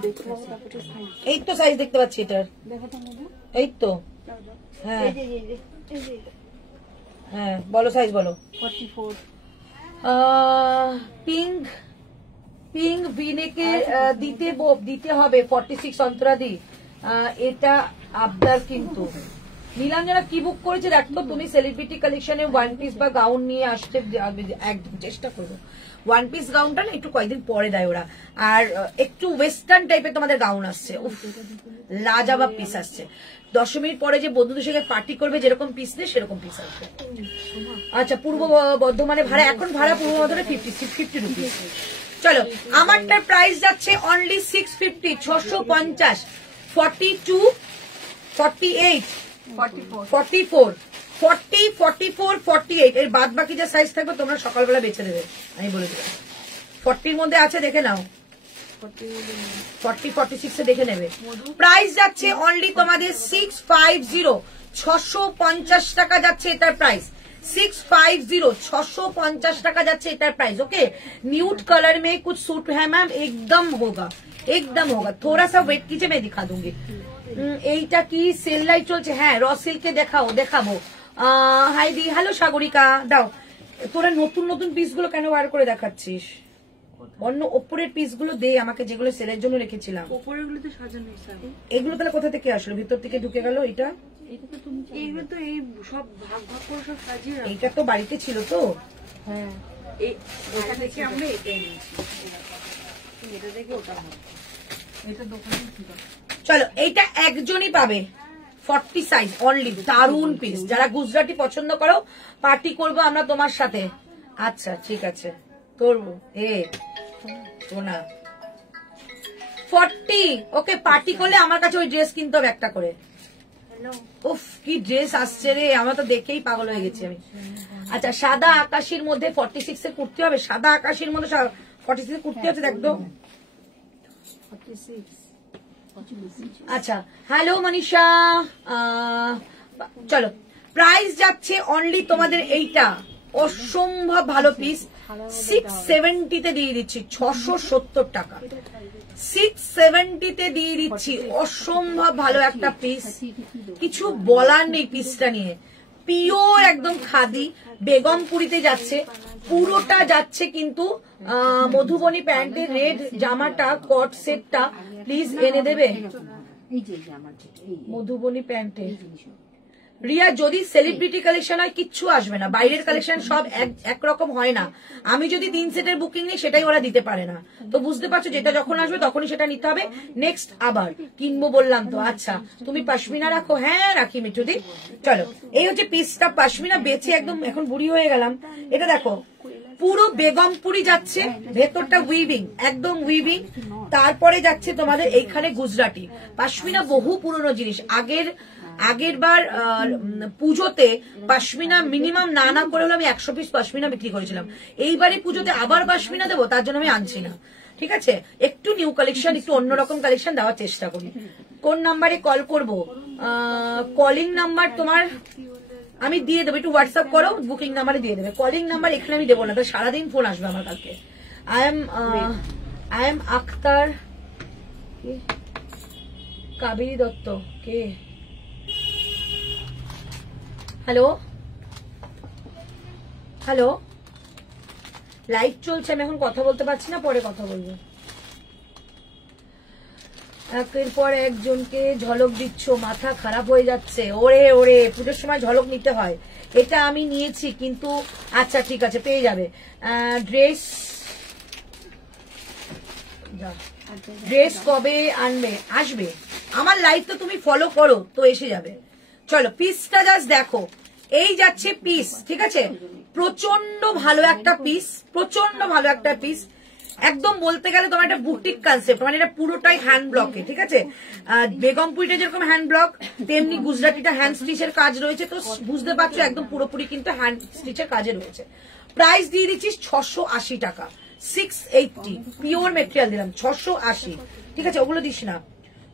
দেখতে পাবো, তারপরে সাইজ এই তো সাইজ দেখতে পাচ্ছি এটার, দেখো তো মধু। এই তো। হ্যাঁ হ্যাঁ, বলো সাইজ বলো। 44 পিঙ্ক পিঙ্ক ভিনেকে দিতে হবে 46 অন্তরাদি। এটা আবদার কিন্তু। নীলাঞ্জনা কি বুক করেছে দেখো, তুমি সেলিব্রিটি কালেকশনে ওয়ান পিস বা গাউন নিয়ে আসতে একদম চেষ্টা করবো। ওয়ান পিস গাউনটা না একটু কয়েকদিন পরে দেয় ওরা, আর একটু ওয়েস্টার্ন টাইপের তোমাদের গাউন আসছে, উফ লাজবাব পিস আসছে। 10 মিনিট পরে যে বন্ধুদের সঙ্গে পার্টি করবে যেরকম পিস নেই সেরকম পিস আসবে। আচ্ছা, পূর্ব বর্ধমানে ভাড়া, এখন ভাড়া পূর্ব বর্ধমানে 50 রুপিস। চলো, আমারটার প্রাইস যাচ্ছে অনলি 650, 650, 42, 48, 44, 40, 44, 48। এর বাদ বাকি যা সাইজ থাকবে তোমরা সকালবেলা বেছে দেবে, আমি বলে দিলাম। 40 মধ্যে আছে, দেখে নাও। 40, 46 এ দেখে নেবে। প্রাইস যাচ্ছে অনলি তোমাদের 650, 650 টাকা যাচ্ছে এটার প্রাইস। 650, 650 টাকা যাচ্ছে এটার প্রাইস। ओके, न्यूड कलर में कुछ सूट है मैम, एकदम होगा, एकदम होगा। थोड़ा सा वेट कीजिए, मैं दिखा दूंगी। এইটা কি সেল লাইট চলছে? হ্যাঁ, র সিল্কে দেখাবো। হাই দি, হ্যালো সাগরিকা, দাও। তোরা নতুন নতুন পিস গুলো কেন বার করে দেখাচ্ছিস? অন্য ওপরের পিস গুলো দে আমাকে, যেগুলো সেলের জন্য রেখেছিলাম। ওপরে গুলো তো সাজানো স্যার, এগুলো তাহলে কোথা থেকে আসলো? ভিতর থেকে ঢুকে গেল এটা? এটা তো তুমি এইগুলো তো এই সব ভাগ ভাগ করে সব সাজিয়ে রাখো। এইটা তো বাড়িতে ছিল তো। হ্যাঁ এই ওটা থেকে আমরা এটাই নিয়েছি, এটা থেকে ওটা হবে। এটা দোকানে ছিল। চলো এইটা একজনই পাবে, 40 সাইজ অনলি। দারুন পিস, যারা গুজরাটি পছন্দ করো, পার্টি করবো আমরা তোমার সাথে। আচ্ছা ঠিক আছে, তোর সোনা 40। ওকে, পার্টি করলে আমার কাছে ওই ড্রেস কিনতে হবে একটা করে। উফ কি ড্রেস আসছে রে, আমরা তো দেখেই পাগল হয়ে গেছি আমি। আচ্ছা, সাদা আকাশির মধ্যে 46 এর কুর্তি হবে, সাদা আকাশির মধ্যে 46 এর কুর্তি আছে একদম। 46 আচ্ছা, হ্যালো মনীষা, চলো প্রাইস যাচ্ছে অনলি তোমাদের এইটা অসম্ভব ভালো পিস 670 তে দিয়ে দিচ্ছি, 670 টাকা। 670 তে দিয়ে দিচ্ছি, অসম্ভব ভালো একটা পিস, কিছু বলার নেই পিসটা নিয়ে। পিওর একদম খাদি, বেগমপুরিতে যাচ্ছে, পুরোটা যাচ্ছে কিন্তু মধুবনী প্যান্টের রেড জামাটা কট সেটটা প্লিজ এনে দেবে এই যে আমার এই মধুবনী প্যান্টে। জিনিস রিয়া, যদি সেলিব্রিটি কালেকশন হয় কিচ্ছু আসবে না, বাইরের কালেকশন সব একরকম হয় না। আমি যদি 3 সেটের বুকিং নিই সেটাই ওরা দিতে পারে না, তো বুঝতে পারছো, যেটা যখন আসবে তখনই সেটা নিতে হবে। নেক্সট আবার কিনবো বললাম তো। আচ্ছা, তুমি পশমিনা রাখো? হ্যাঁ রাখি মিঠুদি। চলো, এই হচ্ছে পিসটা, পশমিনা বেছে একদম এখন বুড়ি হয়ে গেলাম। এটা দেখো পুরো বেগমপুরি যাচ্ছে, ভেতরটা উইভিং, একদম উইভিং। তারপরে যাচ্ছে তোমাদের এইখানে গুজরাটি। পশমিনা বহু পুরনো জিনিস, আগের বার পুজোতে পশমিনা মিনিমাম না করে হলে আমি 100 পিস পশমিনা বিক্রি করেছিলাম। এইবারে পুজোতে আবার পশমিনা দেবো, তার জন্য আমি আনছি না, ঠিক আছে? একটু নিউ কালেকশন, একটু অন্যরকম কালেকশন দেওয়ার চেষ্টা করি। কোন নাম্বারে কল করবো? কলিং নাম্বার তোমার আমি দিয়ে দেবো, একটু হোয়াটসঅ্যাপ করো, বুকিং নাম্বারে দিয়ে দেবে। কলিং নাম্বার এখানে আমি দেবো না, তো সারাদিন ফোন আসবে আমার কালকে। I am Akhtar Kaveri Dutta. কে? হ্যালো হ্যালো, লাইভ চলছে, আমি এখন কথা বলতে পারছি না, পরে কথা বলবো। একের পর একজনকে ঝলক দিচ্ছ, মাথা খারাপ হয়ে যাচ্ছে। ওরে ওরে, পুজোর সময় ঝলক নিতে হয়, এটা আমি নিয়েছি কিন্তু। আচ্ছা ঠিক আছে, পেয়ে যাবে। ড্রেস কবে আনবে? আসবে, আমার লাইভ তো তুমি ফলো করো তো এসে যাবে। চলো পিসটা জাস্ট দেখো, এই যাচ্ছে পিস, ঠিক আছে? প্রচন্ড ভালো একটা পিস, প্রচন্ড ভালো একটা পিস, একদম বলতে গেলে তোমার একটা বুটিক কনসেপ্ট, মানে এটা পুরোটাই হ্যান্ড ব্লকে, ঠিক আছে? বেগমপুরিটা যেরকম হ্যান্ড ব্লক, তেমনি গুজরাটিটা হ্যান্ড স্টিচের কাজ রয়েছে, তো বুঝতে পারছো একদম পুরোপুরি কিন্তু হ্যান্ড স্টিচের কাজে রয়েছে। প্রাইস দিয়ে দিচ্ছিস 680 টাকা, 680 পিওর মেটেরিয়াল দিলাম, 680, ঠিক আছে? ওগুলো দিস না,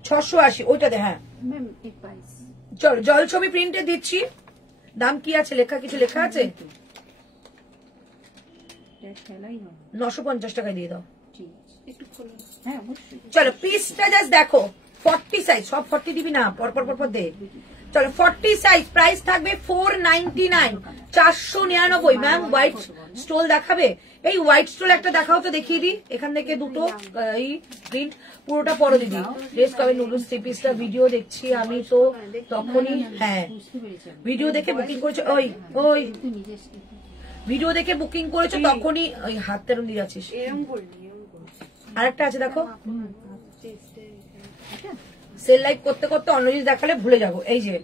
680 ওইটা দে। হ্যাঁ ম্যাম এই প্রাইস চল, জল ছবি প্রিন্টে দিচ্ছি। দাম কি আছে লেখা? কিছু লেখা আছে? 950 টাকায় দিয়ে দাও। হ্যাঁ অবশ্যই। চলো পিসটা জাস্ট দেখো, 40 সাইজ, সব 40 দিবি না, পরপর দে। চলো 40 সাইজ, প্রাইস থাকবে 499, 499। ম্যাম হোয়াইট স্টোল দেখাবে? এই হোয়াইট স্টোল একটা দেখাও তো, দেখিয়ে দিই এখান থেকে দুটো। এই প্রিন্ট পুরোটা পরো দিদি। ড্রেস কবে? নুডলস 3 পিসটা ভিডিও দেখছি আমি তো তখনই, হ্যাঁ ভিডিও দেখে বুকিং করেছো, ওই ভিডিও দেখে বুকিং করেছো তখনই। ওই হাত তেরম দিয়ে যাচ্ছিস। আরেকটা আছে দেখো, সেল লাইভ করতে করতে অন্য জিনিস দেখালে ভুলে যাবো। এই যে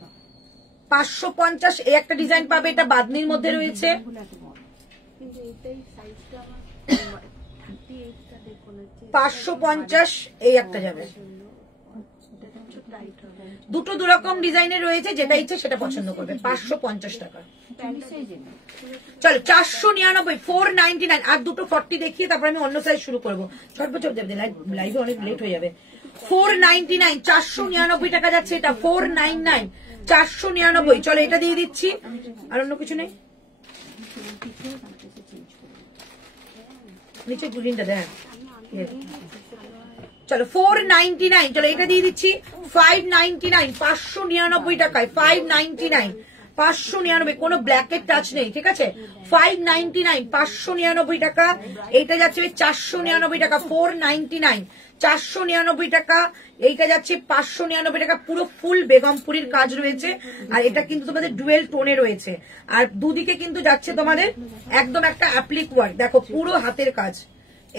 550, এই একটা ডিজাইন পাবে, এটা বাদনির মধ্যে রয়েছে। 550 এই একটা যাবে, দুটো দুরকম ডিজাইনের রয়েছে, যেটা ইচ্ছে সেটা পছন্দ করবে। 550 টাকা। চলো 499, 499। আর দুটো 40 দেখিয়ে তারপর আমি অন্য সাইজ শুরু করবো। চটপট দেবে, লাইভে অনেক লেট হয়ে যাবে। 499, 499 টাকা যাচ্ছে এটা। 499, 499। চলো এটা দিয়ে দিচ্ছি, আর অন্য কিছু নেই। নিচে গ্রিনটা দেন। চলো 499, চলো এটা দিয়ে দিচ্ছি 599, 599 টাকায় 599, 599, কোনো ব্ল্যাকের টাচ নেই, ঠিক আছে। 599, 599 টাকা। এইটা যাচ্ছে 499 টাকা, 499, 499 টাকা। এইটা যাচ্ছে 599 টাকা। পুরো ফুল বেগমপুরীর কাজ রয়েছে, আর এটা কিন্তু তোমাদের ডুয়েল টোনে রয়েছে, আর দুদিকে কিন্তু যাচ্ছে তোমাদের একদম একটা অ্যাপ্লিক ওয়ার্ক, দেখো পুরো হাতের কাজ,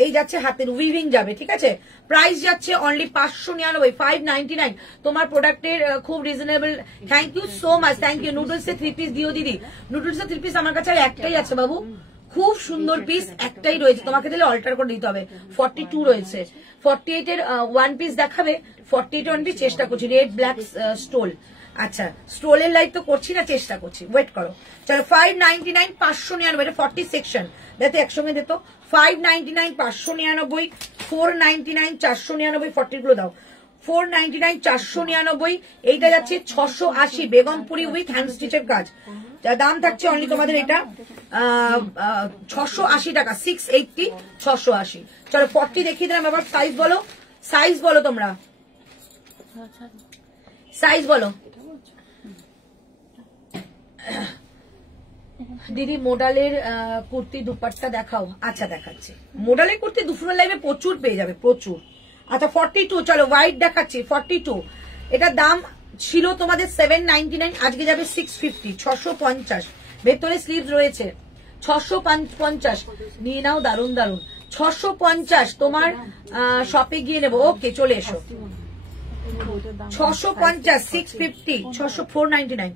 এই যাচ্ছে হাতের উইভিং যাবে, ঠিক আছে। প্রাইস যাচ্ছে অনলি 599, 599। তোমার প্রোডাক্টের খুব reasonable. Thank you so much, thank you. Noodles এর 3 পিস দিও দিদি। নুডলস এর 3 পিস আমার কাছে আর একটাই আছে বাবু, খুব সুন্দর পিস একটাই রয়েছে, তোমাকে দিলে অল্টার করে দিতে হবে। 42 রয়েছে, 48 এর 1 পিস দেখাবে, 48 1 পিস চেষ্টা করছি। রেড ব্ল্যাক স্টোল, আচ্ছা স্টোলের লাইট তো করছি না, চেষ্টা করছি, ওয়েট করো। চলো 599, 599, এটা 40 সেকশন, যাতে একসঙ্গে দিত। 599, 599, 499, 499, 40 গুলো দাও। 499, 499, এইটা যাচ্ছে 680 বেগমপুরি উইথ হ্যান্ড স্টিচের কাজ। দাম থাকছে অনলি তোমাদের এটা 680 টাকা, 680, 680। চলো 40 দেখিয়ে দিলাম, আবার সাইজ বলো, সাইজ বলো তোমরা, সাইজ বলো দিদি। মোডালের কুর্তি দুপাট্টা দেখাও। আচ্ছা দেখাচ্ছি, মোডালের কুর্তি দুপুরের লাইভে প্রচুর পেয়ে যাবে, প্রচুর। আচ্ছা 42, চলো হোয়াইট দেখাচ্ছি 42। এটার দাম ছিল তোমাদের 799, আজকে যাবে 650, 650। ভেতরে স্লিভস রয়েছে, 650 নিয়ে নাও, দারুন দারুন। 650 তোমার শপে গিয়ে নেবো। ওকে চলে এসো। 650, 650, 600, 499,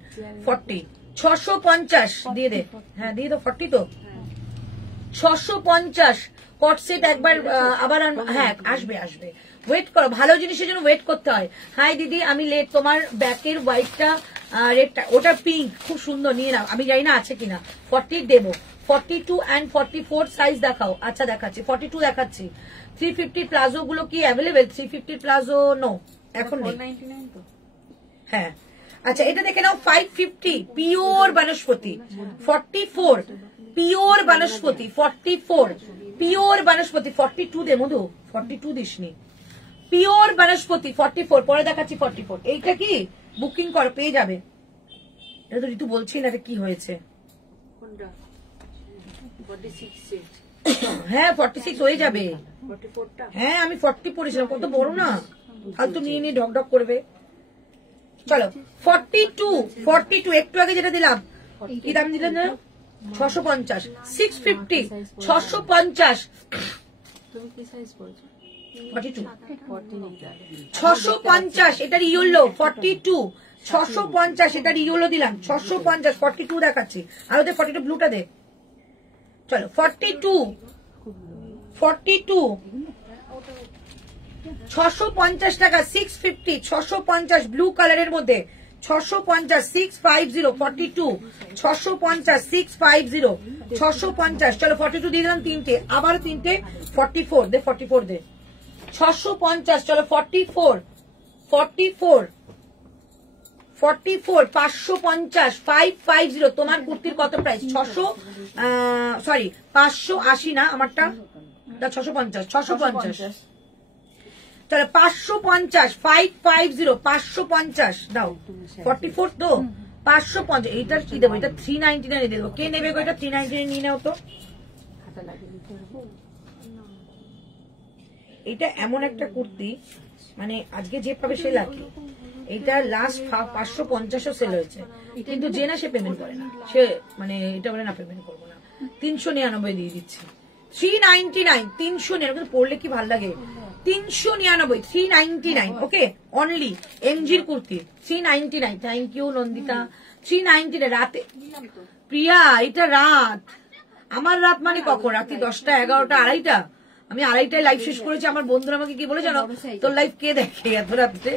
40, 650 দিয়ে দে, হ্যাঁ দিয়ে দাও। 40 তো 650 কট সেট একবার আবার হ্যাঁ আসবে আসবে, ওয়েট করো, ভালো জিনিসের জন্য ওয়েট করতে হয়। হাই দিদি আমি লেট, তোমার ব্যাকের হোয়াইটটা রেডটা ওটা পিঙ্ক, খুব সুন্দর, নিয়ে নাও। আমি জানি না আছে কিনা, 40 দেবো। 42 and 44 সাইজ দেখাও। আচ্ছা দেখাচ্ছি, 42 দেখাচ্ছি। 350 প্লাজো গুলো কি অ্যাভেলেবেল? 350 প্লাজো নো এখন নেই, হ্যাঁ। আচ্ছা এটা দেখে নাও, 550 পিওর বনস্পতি, 44 পিওর বনস্পতি, 44 পিওর বনস্পতি, 42 দে মধু, 42 দিসনি, পিওর বনস্পতি 44। পরে দেখাচ্ছি 44। এইটা কি বুকিং করো, পেয়ে যাবে। এটা তো ঋতু বলছি না কি হয়েছে, হ্যাঁ 46 হয়ে যাবে। হ্যাঁ আমি 40 পড়েছিলাম, কত বড় না, ফালতু নিয়ে নিয়ে ঢক ঢক করবে। চলো 42, 42 একটু আগে যেটা দিলাম, কি দাম দিলেন না? 650, 650, 650, 650 এটার ইয়েলো 42, 650 এটার ইয়েলো দিলাম 650, 42 দেখাচ্ছি। আর ওদের 42 ব্লুটা দে। চলো 42, 42, 650 টাকা, 650, 650 ব্লু কালারের মধ্যে, 650, 650, 42, 650, 650, 650। চলো 42 দিয়ে দিলাম তিনটে, আবার তিনটে, 44 দে, 44 দে, 650। চলো 44, 44, 44, 550, 550। তোমার কুর্তির কত প্রাইস? 600, সরি 580 না আমারটা, 650, 650। চলো 550, 550, 550 দাও। 44 তো 550, এইটার কি দেবো? এটা 399 দেবো। কে নেবে গো এটা? 399 নিয়ে নাও তো। এটা এমন একটা কুর্তি, মানে আজকে যে পাবে সে লাকি। এইটা লাস্ট 550ও সেল হয়েছে, কিন্তু যে না সে পেমেন্ট করে না, সে মানে এটা বলে না পেমেন্ট করবো না। 399 দিয়ে দিচ্ছি, 399, 399। কিন্তু পড়লে কি ভাল লাগে, 399, 399। ওকে অনলি এমজির কুর্তি 399। Thank you Nandita. 399 রাতে। প্রিয়া এটা রাত, আমার রাত মানে কখন? রাতে 10টা, 11টা, 2:30। আমি 2:30টায় লাইভ শেষ করেছি। আমার বন্ধুরা আমাকে কি বলে জানো, তোর লাইভ কে দেখে এত রাত্রে?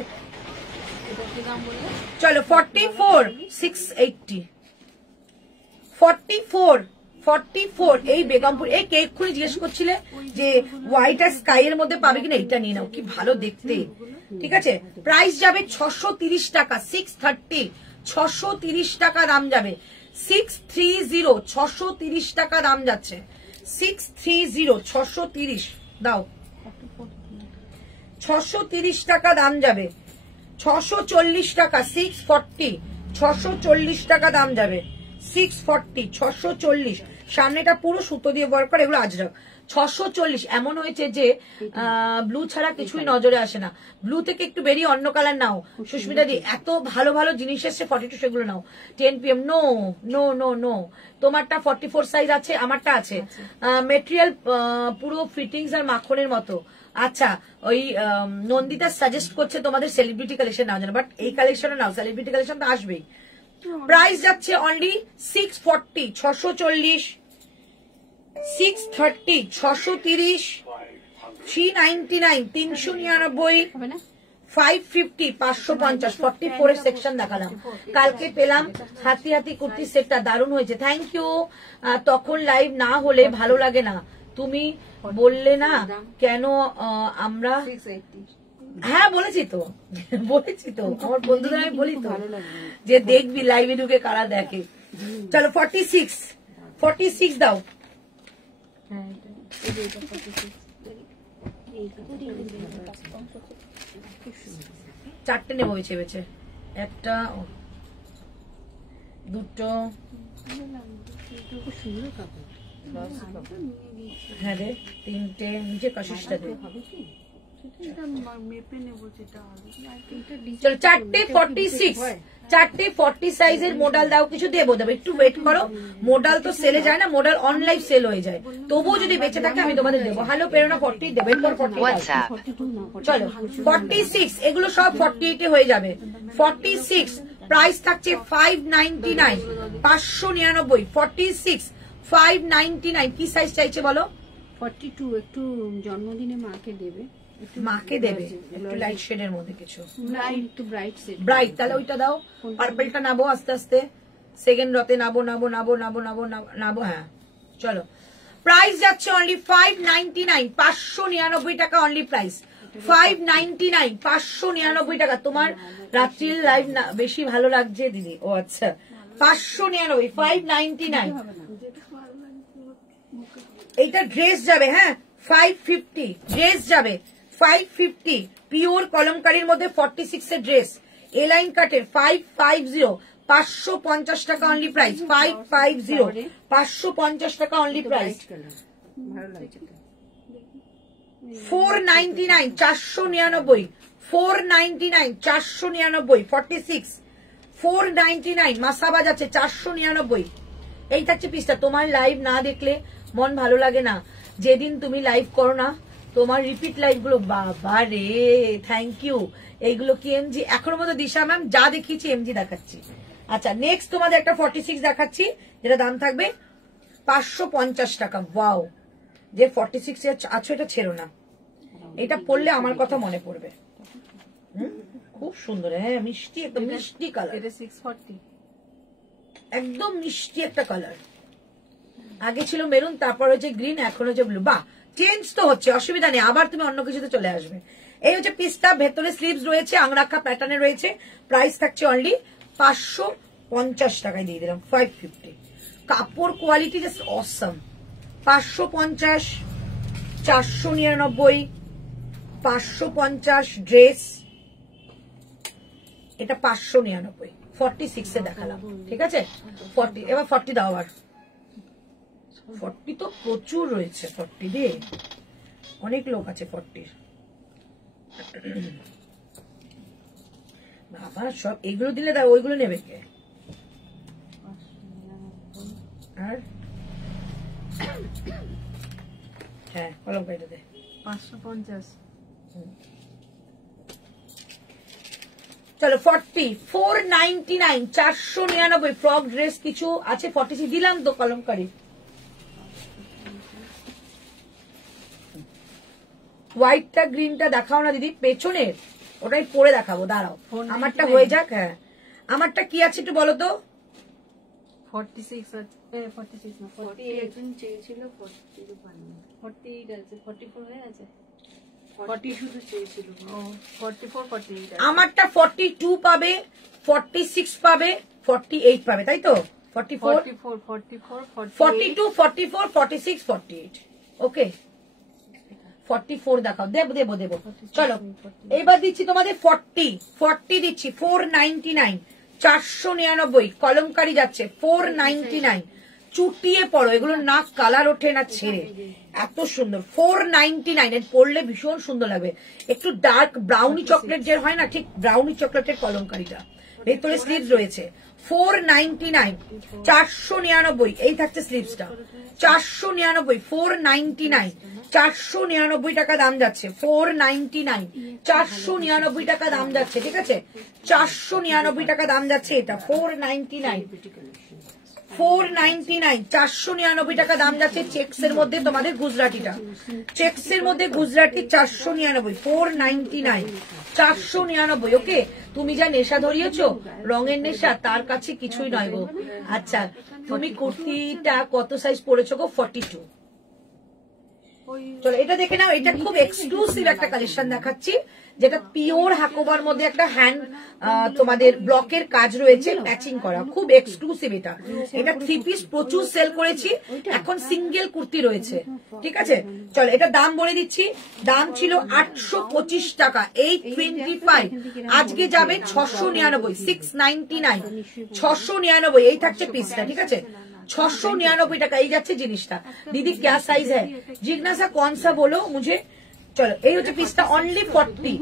চলো 44, 680, 44, 44। এই বেগমপুর, এই কেক খুলে জিজ্ঞেস করছিলে যে হোয়াইট আর স্কাই এর মধ্যে পাবে কিনা, এটা নিয়ে নাও, কি ভালো দেখতে। ঠিক আছে, প্রাইস যাবে 630 টাকা, 630, 630 টাকা দাম যাবে। 630, 630 টাকা দাম যাচ্ছে। 630, 630 দাও, 630 টাকা দাম যাবে। 640 টাকা, 640, 640 টাকা দাম যাবে, 640, 640। সামনেটা পুরো সুতো দিয়ে ওয়ার্ক করা, এগুলো আজরাক। 640। এমন হয়েছে যে ব্লু ছাড়া কিছুই নজরে আসে না, ব্লু থেকে একটু বেরিয়ে অন্য কালার নাও সুস্মিতা দি, এত ভালো ভালো জিনিস এসছে 42, সেগুলো নাও 10 PM। No no no no, তোমারটা 44 সাইজ আছে, আমারটা আছে। মেটেরিয়াল পুরো ফিটিংস আর মাখনের মতো। আচ্ছা, ওই নন্দিতা সাজেস্ট করছে তোমাদের সেলিব্রিটি কালেকশন নাও জানো, বাট এই কালেকশন নাও, সেলিব্রিটি কালেকশন তো আসবেই। প্রাইস যাচ্ছে অনলি 640, 640, 630, 630, 399, 399, 550, 550, 44 এর সেকশন দেখালাম। কালকে পেলাম হাতি হাতি কুর্তি সেটটা, দারুণ হয়েছে, থ্যাংক ইউ। তখন লাইভ না হলে ভালো লাগে না, তুমি বললে না কেন আমরা, হ্যাঁ বলেছি তো, বলেছি তো, আমার বন্ধুদের আমি বলি তো যে দেখবি লাইভে ঢুকে কারা দেখে। চলো 46, 46 দাও। চারটে নেবো বেছে বেছে, একটা দুটো, হ্যাঁ রে তিনটে, নিচে কাশিসটা দে। চলো চারটে 46, চারটে 40 সাইজের মোডাল দাও, কিছু দেবো দেবো, একটু ওয়েট করো। মোডাল তো সেলে যায় না, মোডাল অনলাইন সেল হয়ে যায়, তবুও যদি বেঁচে থাকে আমি তোমাদের দেবো। হ্যালো প্রেরণা 40 দেবেন, 40। চলো 46, এগুলো সব 48 এ হয়ে যাবে। 46 প্রাইস থাকছে 599, 599, 46, 599। কি সাইজ চাইছে বলো? 42। একটু জন্মদিনে মাকে দেবে, মাকে দেবে একটু লাইট শেডের মধ্যে কিছু, একটু ব্রাইট সেট, ব্রাইট। তাহলে ওইটা দাও, পার্পলটা নাবো আস্তে আস্তে, সেকেন্ড রতে নাবো নাবো নাবো নাবো নাবো নাবো। হ্যাঁ চলো, প্রাইস যাচ্ছে অনলি 599, 599 টাকা অনলি প্রাইস, 599, 599 টাকা। তোমার রাত্রির লাইভ বেশি ভালো লাগছে দিদি? ও আচ্ছা, 599, 599। এইটা ড্রেস যাবে, হ্যাঁ 550, ড্রেস যাবে 550, পিওর কলমকারীর মধ্যে 46 এর ড্রেস, এ লাইন কাটের 550, 550 টাকা অনলি প্রাইস, 550, 550 টাকা অনলি প্রাইস। 499, 499, 499, 499, 46, 499, মাসাবাজ আছে 499। এই থাকছে পিসটা। তোমার লাইভ না দেখলে মন ভালো লাগে না, যেদিন তুমি লাইভ করো না তোমার রিপিট লাইভ গুলো, বাবা রে থ্যাংক ইউ। এইগুলো কি এমজি? এখনো মতো দিশা ম্যাম যা দেখিয়েছি এমজি দেখাচ্ছি। আচ্ছা নেক্সট তোমাদের একটা 46 দেখাচ্ছি, যেটা দাম থাকবে 550 টাকা। ওয়াও, যে 46 আছো এটা ছেড়ো না, এটা পড়লে আমার কথা মনে পড়বে। খুব সুন্দর, হ্যাঁ মিষ্টি, একদম মিষ্টি কালার, এটা 640, একদম মিষ্টি একটা কালার। আগে ছিল মেরুন, তারপর হচ্ছে গ্রিন, এখন হচ্ছে ব্লু। বাহ, চেঞ্জ তো হচ্ছে, অসুবিধা নেই, আবার তুমি অন্য কিছুতে চলে আসবে। এই হচ্ছে পিসটা, ভেতরে স্লিভস রয়েছে, আংরাখা প্যাটার্নে রয়েছে। প্রাইস থাকছে অনলি 550 টাকায় দিয়ে দিলাম, 550। কাপড় কোয়ালিটি জাস্ট অসম। 550, 499, 550 ড্রেস, এটা 599, 46 এ দেখালাম, ঠিক আছে 40। এবার 40 দাও আবার, 40 তো প্রচুর রয়েছে, 40 দিয়ে অনেক লোক আছে 40। বাবা সব এগুলো দিলে দাও, ওইগুলো নেবে কে? আর হ্যাঁ কলম কাইটা দে, 550। চলো 40, 499, 499। ফ্রক ড্রেস কিছু আছে 46 দিলাম তো কলমকারি। হোয়াইটটা গ্রিনটা দেখাও না দিদি, পেছনের ওটাই পরে দেখাবো, দাঁড়াও আমারটা হয়ে যাক। হ্যাঁ আমারটা কি আছে একটু বলো তো? 46 46 না 40 একজন চেয়েছিল, 40 পাইনি, 48 আছে, 44 হয়ে আছে, 40 শুধু চেয়েছিল। ও 44 48 আমারটা 42 পাবে, 46 পাবে, 48 পাবে, তাই তো? 44, 44 42, 44, 46, 48। ওকে 44 দেখাও, দেবো দেবো দেবো। চলো এইবার দিচ্ছি তোমাদের 40 দিচ্ছি, 499, 499 কলমকারি যাচ্ছে 499। চুটিয়ে পড়ো, এগুলো না কালার ওঠে না ছেড়ে, এত সুন্দর 499 এর পরলে ভীষণ সুন্দর লাগবে। একটু ডার্ক ব্রাউনি চকলেট যে হয় না, ঠিক ব্রাউনি চকলেটের কলমকারিটা, ভেতরে স্লিভস রয়েছে 499, 499 এই থাকছে স্লিভসটা 499, 499, 499 টাকা দাম যাচ্ছে 499, 499 টাকা দাম যাচ্ছে, ঠিক আছে 499 টাকা দাম যাচ্ছে এটা 499, 499, 499 টাকা দাম যাচ্ছে। চেক্স এর মধ্যে তোমাদের গুজরাটিটা, চেক্স এর মধ্যে গুজরাটি 499, 499, 499। ওকে, তুমি যা নেশা ধরিয়েছো রঙের নেশা, তার কাছে কিছুই নয় গো। আচ্ছা, তুমি কুর্তিটা কত সাইজ পরেছো গো? 42। চলো এটা দেখে নাও, এটা খুব এক্সক্লুসিভ একটা কালেকশন দেখাচ্ছি, যেটা পিওর হাকোবার মধ্যে একটা হ্যান্ড তোমাদের ব্লকের কাজ রয়েছে, ম্যাচিং করা, খুব এক্সক্লুসিভ। এটা এটা 3 পিস প্রচুর সেল করেছি, এখন সিঙ্গেল কুর্তি রয়েছে, ঠিক আছে। চলো এটা দাম বলে দিচ্ছি, দাম ছিল 825 টাকা, 825, আজকে যাবে 699, 699, 699 এই থাকছে পিসটা, ঠিক আছে 699 টাকা এই যাচ্ছে জিনিসটা। দিদি क्या साइज है? जिज्ञासा कौन सा बोलो मुझे। চলো এই হচ্ছে পিসটা, অনলি 40,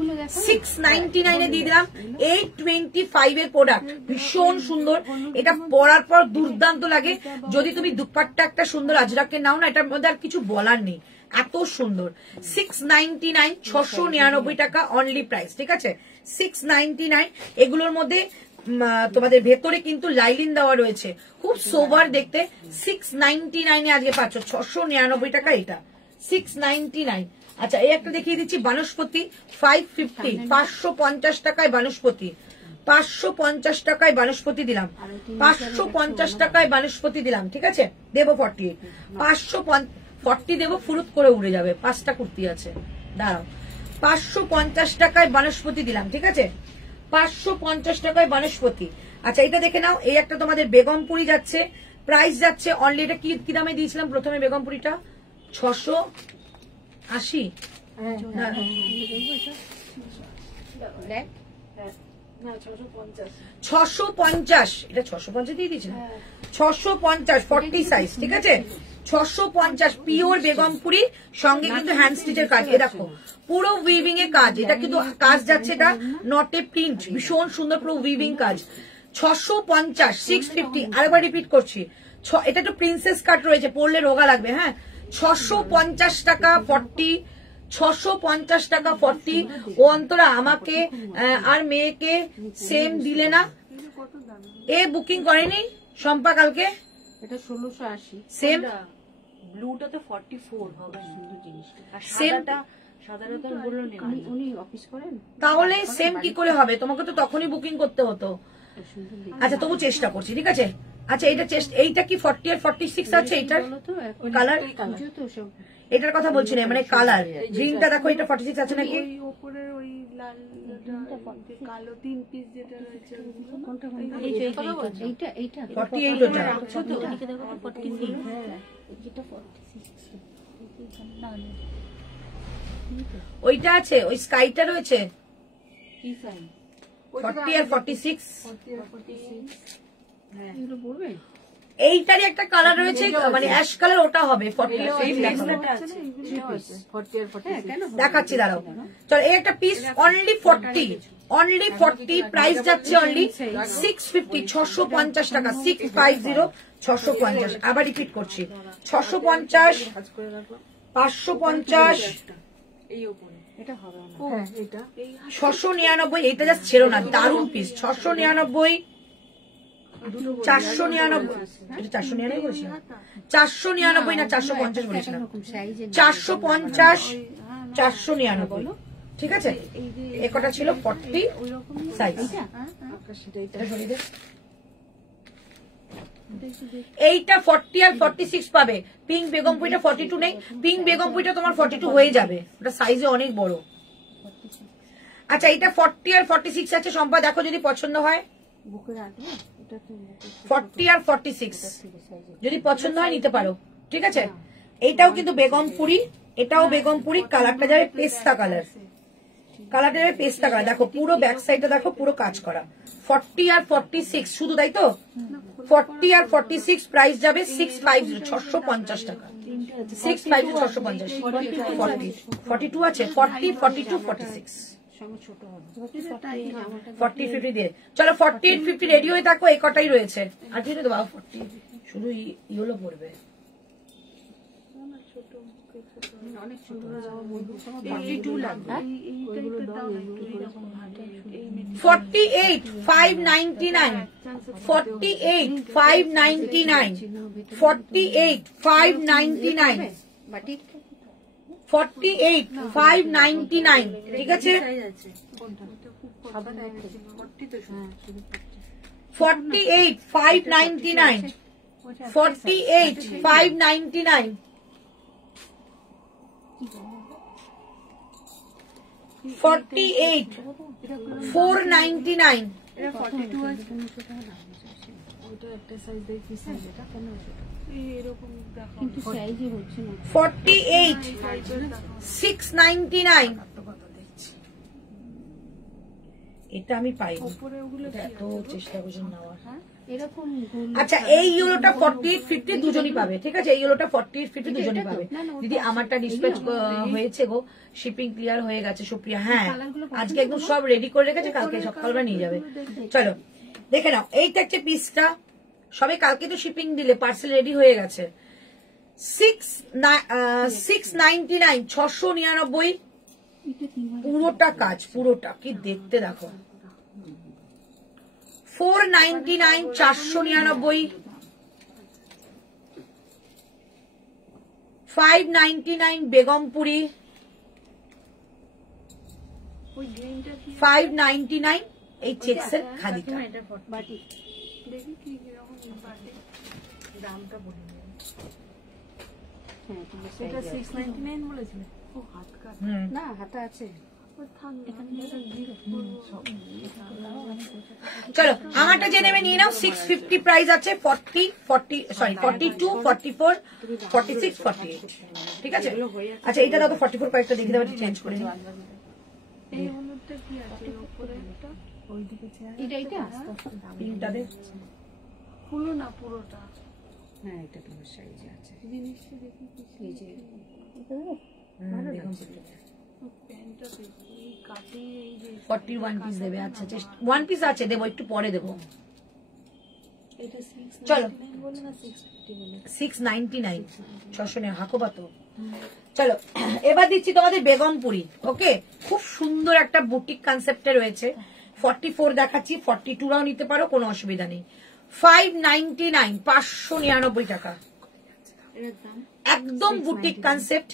699 এ দিয়ে দিলাম। 825 এর প্রোডাক্ট, ভীষণ সুন্দর, এটা পরার পর দুর্দান্ত লাগে। যদি তুমি দুপাট্টা একটা সুন্দর আজরাকে নাও না, এটার মধ্যে আর কিছু বলার নেই, এত সুন্দর। 699, 699 টাকা অনলি প্রাইস, ঠিক আছে 699। এগুলোর মধ্যে তোমাদের ভেতরে কিন্তু লাইলিন দেওয়া রয়েছে, খুব সোবার দেখতে। 699 এ আজকে পাচ্ছ, 699 টাকা এটা 699। আচ্ছা এই একটা দেখিয়ে দিচ্ছি, বানস্পতি 550, 550 টাকায় বানস্পতি, 550 টাকায় বানস্পতি দিলাম, 550 টাকায় বানস্পতি দিলাম, ঠিক আছে দেবো 48, 540 দেবো, ফুরুত করে উড়ে যাবে, 5টা কুর্তি আছে দাঁড়াও। 550 টাকায় বানস্পতি দিলাম, ঠিক আছে 550 টাকায় বানস্পতি। আচ্ছা এটা দেখে নাও, এই একটা তোমাদের বেগমপুরি যাচ্ছে, প্রাইস যাচ্ছে অনলি, এটা কি দামে দিয়েছিলাম প্রথমে বেগমপুরিটা? 680। দেখ 650, এটা 650 দিয়ে দিয়েছে, 650 40 সাইজ, ঠিক আছে 650 পিওর বেগমপুরি, সঙ্গে কিন্তু হ্যান্ড স্টিচের কাজ, এ দেখো পুরো উইভিং এ কাজ, এটা কিন্তু কাজ যাচ্ছে, এটা নটে প্রিন্ট, ভীষণ সুন্দর পুরো উইভিং কাজ। 650, 650, আরেকবার রিপিট করছি, এটা একটু প্রিন্সেস কাট রয়েছে, পরলে রোগা লাগবে, হ্যাঁ 650 টাকা 40, 650 টাকা 40। ও অন্তরা আমাকে আর মেয়েকে সেম দিলে না, এ বুকিং করেনি শম্পা কালকে, এটা 1680 সেম ব্লুটা তো 44 হবে, সুন্দর জিনিসটা। আর সেম, সাদাটা তো বললো না, উনি অফিস করেন, তাহলে সেম কি করে হবে? তোমাকে তো তখনই বুকিং করতে হতো। আচ্ছা তবু চেষ্টা করছি, ঠিক আছে। আচ্ছা এটা এইটা কি 40 আর 46 আছে, এইটার কালার, এটার কথা বলছি না, মানে কালার গ্রিনটা দেখো, এটা 46 আছে নাকি? উপরের ওই লাল কালো 3 পিস যেটা রয়েছে, কোনটা? এইটা 48 ওটা, ছোট এদিকে দেখো 43, হ্যাঁ এটা 46 না না ওইটা আছে, ওই স্কাইটা রয়েছে কি সাইজ 40 আর 46। হ্যাঁ এগুলো পড়বে, এইটারই একটা কালার রয়েছে, মানে অ্যাশ কালার, ওটা হবে 40। দেখাচ্ছি দাঁড়াও, চল এই একটা পিস অনলি 40, অনলি 40, প্রাইস যাচ্ছে অনলি 650, 650 টাকা, 650, 650। আবার রিপিট করছি, 650, 550, এই উপরে এটা হবে না, হ্যাঁ এটা 699, এইটা জাস্ট ছেড়ো না, দারুণ পিস। 699, 499, এটা 499 বলেছিলাম, 499 না 450 বলেছিলাম, 450, 499, ঠিক আছে। একটা ছিল 40 সাইজ, এইটা 40 আর 46 পাবে। পিঙ্ক বেগমপুরিটা 42 নেই, পিঙ্ক বেগমপুরিটা তোমার 42 হয়ে যাবে, ওটা সাইজে অনেক বড়। আচ্ছা এটা 40 আর 46 আছে, সম্পা দেখো যদি পছন্দ হয়, 40 আর 46 যদি পছন্দ হয় নিতে পারো, ঠিক আছে। এইটাও কিন্তু বেগমপুরি, এটাও বেগমপুরি, কালারটা যাবে পেস্তা কালার, কালারটা যাবে পেস্তা কালার। দেখো পুরো ব্যাক সাইডটা দেখো, পুরো কাজ করা 40 আর 46 শুধু, তাই তো? 40 আর 46 প্রাইস যাবে 650, 650 টাকা। 650, 650, 42 আছে, 40, 42, 46, 40, 50 দিয়ে। চলো 40, 50 রেডি হয়ে থাকো, এই কটাই রয়েছে। আর কি তো বাবা 40 শুধু ইয়েলো পড়বে। অনেক ছোট 42 লাগবে। 48, 599, 48, 599, 48, 599, 48, 599, ঠিক আছে? 48, 599, 48, 599, 48, 499, এটা 42 আছে। ওইটা একটা সাইজ দেই, কি সাইজ এটা? কেন এরকম দেখো, কিন্তু সাইজই হচ্ছে না। 48, 699, এটা আমি পাইনি, উপরে ওগুলো এটা এত চেষ্টা করছি নেওয়ার। এরকম আচ্ছা এই ইয়েলোটা 48, 50 দুজনই পাবে, ঠিক আছে? এই ইয়েলোটা 48, 50 দুজনই পাবে। দিদি আমারটা ডিসপ্যাচ হয়েছে গো, শিপিং ক্লিয়ার হয়ে গেছে সুপ্রিয়া। হ্যাঁ আজকে একদম সব রেডি করে রেখেছে, কালকে সকালবেলা নিয়ে যাবে। চলো দেখে নাও, এই থাকছে পিসটা, সবে কালকে তো শিপিং দিলে, পার্সেল রেডি হয়ে গেছে। 699, 699, পুরোটা কাজ, পুরোটা কি দেখতে দেখো। 499, 499, 599 বেগমপুরি, 599 এই চেক্সের খাদিটা। বাটি দেখি কি কিরকম বাটি দামটা বলে দেবে। হ্যাঁ তোমার এটা সাইজ 699 বলেছিলে। ও হাত কাট না হাতা আছে। চলো আমারটা যে নেবে নিয়ে নাও। 650 প্রাইস আছে, 40, 42, 44, 46, 48, ঠিক আছে? আচ্ছা এইটা দাও তো 44 প্রাইসটা দেখে দাও, চেঞ্জ করে নিই। এই হলুদটা কি আছে উপরে একটা? ওইদিকে এটা এটা পিঙ্কটা দে। খুলো না পুরোটা। হ্যাঁ এটা তোমার সাইজে আছে। জিনিসটা দেখি কি এই যে প্যান্টটা দেখি এই কাটি এই যে 41 পিস দেবে। আচ্ছা 1 পিস আছে, দেবো একটু পরে দেবো। এটা চলো 699 বলে না 650 বলে? 699, 600 নেই হাকোবা তো। চলো এবার দিচ্ছি তোমাদের বেগমপুরি। ওকে খুব সুন্দর একটা বুটিক কনসেপ্টে রয়েছে। 44 দেখাচ্ছি, 42রাও নিতে পারো, কোনো অসুবিধা নেই। 599, 599 টাকা, এর দাম একদম বুটিক কনসেপ্ট।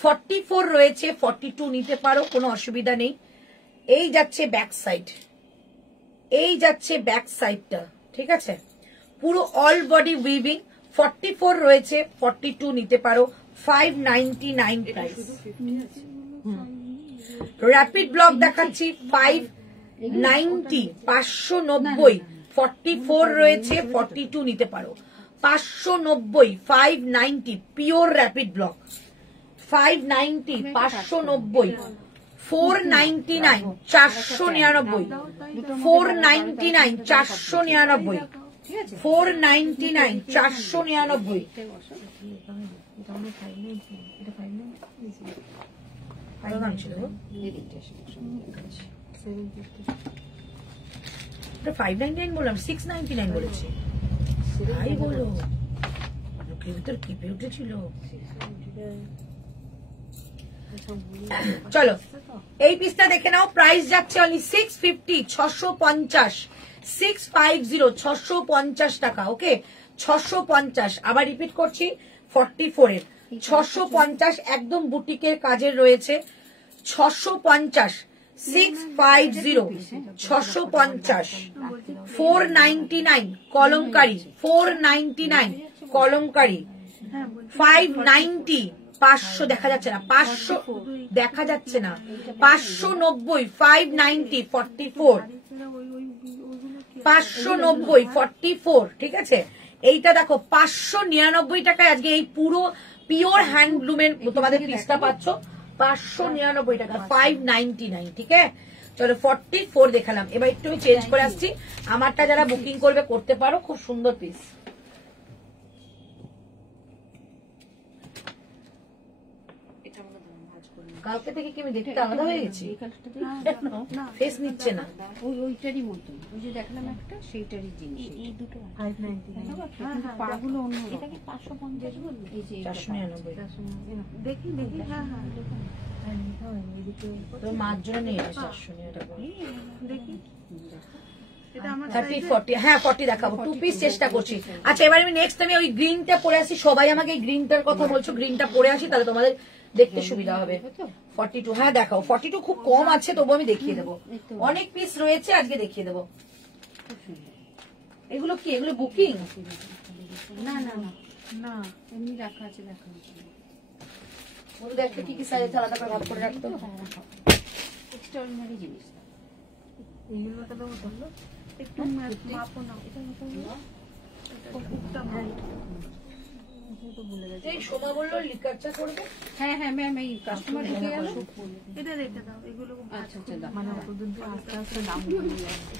44 রয়েছে, 42 নিতে পারো, কোনো অসুবিধা নেই। এই যাচ্ছে ব্যাক সাইড, এই যাচ্ছে ব্যাক সাইডটা, ঠিক আছে? পুরো অল বডি উইভিং। 44 রয়েছে, 42 নিতে পারো, 599 প্রাইস। র্যাপিড ব্লক দেখাচ্ছি 590, 590, 44 রয়েছে, 42 নিতে পারো, 590, 590 পিওর র্যাপিড ব্লক, 590, 590, 499, 499, 499, 499, 499, 499। কত দাম ছিল গো? এটা 599 বললাম, 699 বলেছি। তাই বলো, লোকের ভিতর কেঁপে উঠেছিল। চলো এই পিসটা দেখে নাও, প্রাইস যাচ্ছে অনলি 650, 650, 650, 650 টাকা। ওকে 650, আবার রিপিট করছি 44 এর 650, একদম বুটিকের কাজের রয়েছে। 650, 650, 650, 499 কলমকারি, 499 কলমকারি, 590, 500 দেখা যাচ্ছে না, 500 দেখা যাচ্ছে না, 590, 590, 44, 590, 44, ঠিক আছে? এইটা দেখো 599 টাকায় আজকে এই পুরো পিওর হ্যান্ডলুমের তোমাদের পিসটা পাচ্ছ 599 টাকা, 599, ঠিক আছে? চলো 44 দেখালাম। এবার একটু আমি চেঞ্জ করে আসছি। আমারটা যারা বুকিং করবে করতে পারো, খুব সুন্দর পিস। কালকে থেকে কি আমি দেখতে আলাদা হয়ে গেছি? ফেস নিচ্ছে না। ওইটারই মতন, ওই যে দেখলাম একটা সেইটারই জিনিস। এই দুটো 590, পাগুলো অন্য। এটা কি 550 বলবো? এই যে 499 দেখি দেখি। হ্যাঁ হ্যাঁ তোর মার জন্য নিয়ে এসে 499 টাকা দেখি। এটা আমার 30 40, হ্যাঁ 40 দেখাবো। 2 পিস চেষ্টা করছি। আচ্ছা এবার আমি নেক্সট আমি ওই গ্রিনটা পরে আসি। সবাই আমাকে এই গ্রিনটার কথা বলছো, গ্রিনটা পরে আসি তাহলে তোমাদের দেখতে সুবিধা হবে। 42, হ্যাঁ দেখাও। 42 খুব কম আছে, তবু আমি দেখিয়ে দেবো। অনেক পিস রয়েছে, আজকে দেখিয়ে দেবো। এগুলো কি, এগুলো বুকিং? না না না না, এমনি রাখা আছে, দেখা আছে। বলতে একটা কি কি সাইজ আছে আলাদা করে ভাগ করে রাখতো। এক্সট্রাঅর্ডিনারি জিনিস। এইগুলো তো বললো একটু মাপো না, এটা মতো এই সোমা বললো লিকার চা করবে। হ্যাঁ হ্যাঁ ম্যাম, এই কাস্টমার ঢুকে গেল। এটা রেখে দাও, এগুলো আচ্ছা আচ্ছা, দাও। মানে ওদের তো আস্তে আস্তে দাম কমে যাচ্ছে।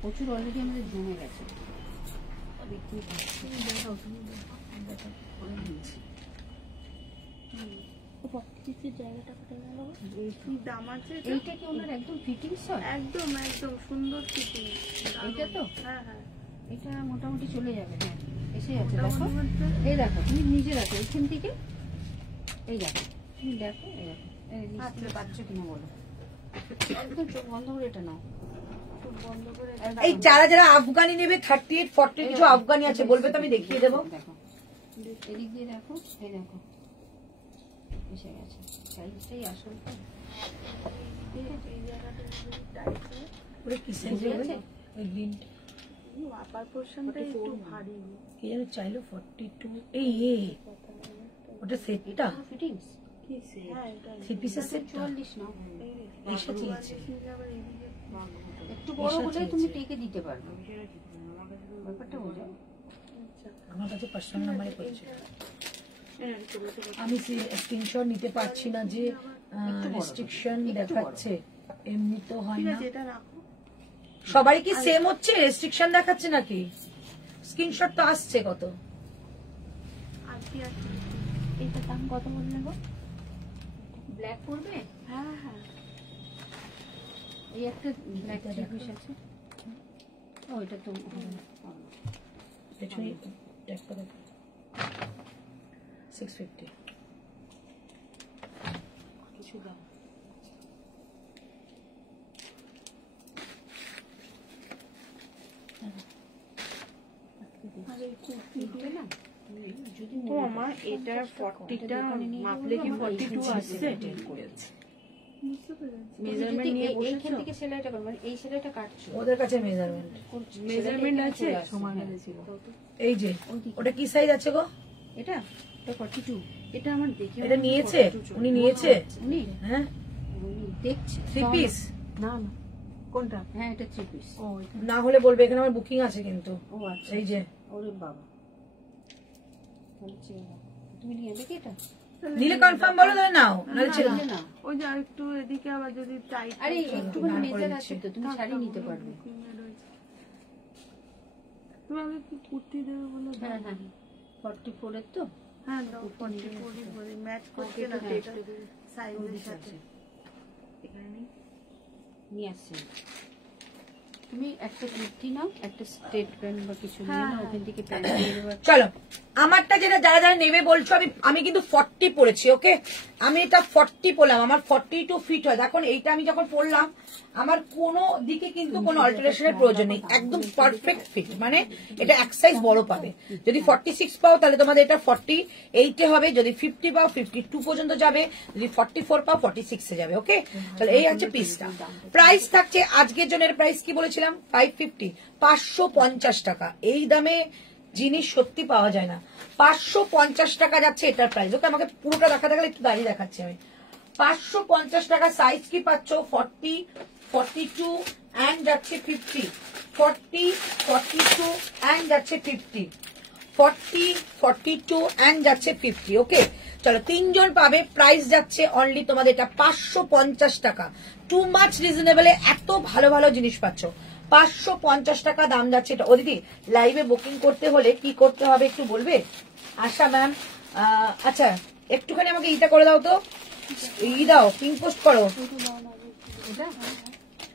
প্রচুর অলরেডি আমাদের জমে গেছে। কি দাম আছে? এইটা কি ওনার একদম ফিটিংস হয়? একদম একদম সুন্দর ফিটিং। এইটা তো? হ্যাঁ হ্যাঁ, এটা মোটামুটি চলে যাবে। হ্যাঁ এসে যাচ্ছে, দেখো। এই দেখো, তুমি নিজে রাখো এখান থেকে। এই দেখো, তুমি দেখো, এই দেখো, এই নিচে পাচ্ছ কিনা বলো। একদম চোখ বন্ধ করে এটা নাও, চোখ বন্ধ করে। এই যারা যারা আফগানি নেবে 38 40 কিছু আফগানি আছে বলবে তো আমি দেখিয়ে দেবো। দেখো এদিক দিয়ে দেখো, এই দেখো এসে গেছে। সাইজটাই আসল তো। পুরো কি সাইজ হবে ওই গ্রিনটা? আপার পোরশনটা একটু ভারী। কি যেন চাইলো 42। এই ওটা সেটটা ফিটিংস কি সে? হ্যাঁ এটা 3 পিসের সেটটা 44 নাও। এসে চেয়েছে। একটু বড় হলে তুমি টেকে দিতে পারবে, ব্যাপারটা বোঝো। আমার কাছে পার্সোনাল নাম্বারে পড়ছে। আমি স্ক্রিনশট নিতে পারছি না যে রেস্ট্রিকশন দেখাচ্ছে। এমনি তো হয় না। এটা রাখো। সবারই কি সেম হচ্ছে? রেস্ট্রিকশন দেখাচ্ছে নাকি? স্ক্রিনশট তো আসছে কত? আর কি আছে? এইটার দাম কত বললে গো? ব্ল্যাক পড়বে? হ্যাঁ হ্যাঁ, এই একটা ব্ল্যাক থ্রি পিস আছে। ও এটা তো পেছনে ট্যাগ করে 650 কিছু দাও। আরে কুর্তিটা না, যদি ও মা, এটা 40টা মাপলে কি 42 আসছে? মেজারমেন্ট নিয়ে এইখান থেকে সেলাইটা করো, মানে এই সেলাইটা কাটছো। ওদের কাছে মেজারমেন্ট মেজারমেন্ট আছে, সময় মিলেছিল। এই যে ওটা কি সাইজ আছে গো? এটা 42। এটা আমার দেখে এটা নিয়েছে উনি, নিয়েছে উনি হ্যাঁ উনি দেখছে 3 পিস। না না, কোনটা? হ্যাঁ এটা 3 পিস। ও না হলে বলবে, এখানে আমার বুকিং আছে কিন্তু। ও আচ্ছা, এই যে ওরে বাবা, বলছে তুমি নিয়ে দেখি এটা নিলে কনফার্ম বলো তাহলে নাও, নাহলে ছেড়ে দাও। না। ওই যে একটু এদিকে আবার যদি টাইট। আরে একটুখানি মেজার আছে তো, তুমি শাড়ি নিতে পারবে। তুমি আগে কি কুর্তি দেবে বলো? হ্যাঁ হ্যাঁ 44 এর তো। হ্যাঁ দাও, 44 বলে ম্যাচ করছে না তো এটা সাইজের সাথে। এখানে নেই, নিয়ে আসছে। তুমি একটা কুর্তি নাও, একটা স্ট্রেট প্যান্ট বা কিছু নিয়ে নাও, ওখান থেকে প্যান্ট দিয়ে দেবো। চলো আমারটা যেটা যারা যারা নেবে বলছো, আমি কিন্তু 40 পরেছি। ওকে, আমি এটা 40 পরলাম, আমার 42 ফিট হয়। এখন এইটা আমি যখন পরলাম আমার কোনো দিকে কিন্তু কোনো অল্টারেশনের প্রয়োজন নেই, একদম পারফেক্ট ফিট। মানে এটা এক সাইজ বড় পাবে। যদি 46 পাও তাহলে তোমাদের এটা 48 হবে, যদি 50 পাও 52 পর্যন্ত যাবে, যদি 44 পাও 46 এ যাবে। ওকে, তাহলে এই হচ্ছে পিসটা। প্রাইস থাকছে আজকের জনের প্রাইস কি বলেছিলাম 550, 550 টাকা। এই দামে জিনিস সত্যি পাওয়া যায় না। 550 টাকা যাচ্ছে এটার প্রাইস। ওকে, আমাকে পুরোটা দেখাতে গেলে একটু দাঁড়িয়ে দেখাচ্ছি আমি। 550 টাকা। সাইজ কি পাচ্ছ? 40, 42 অ্যান্ড যাচ্ছে 50, 40, 42 অ্যান্ড যাচ্ছে 50, 40, 42 এন্ড যাচ্ছে 50। ওকে, চলো 3 জন পাবে। প্রাইস যাচ্ছে অনলি তোমাদের এটা 550 টাকা। টু মাচ রিজনেবল, এত ভালো ভালো জিনিস পাচ্ছ। 550 টাকা দাম যাচ্ছে এটা। ও দিদি, লাইভে বুকিং করতে হলে কি করতে হবে একটু বলবে? আশা ম্যাম, আচ্ছা একটুখানি আমাকে ইটা করে দাও তো, ই দাও, পিঙ্ক পোস্ট করো,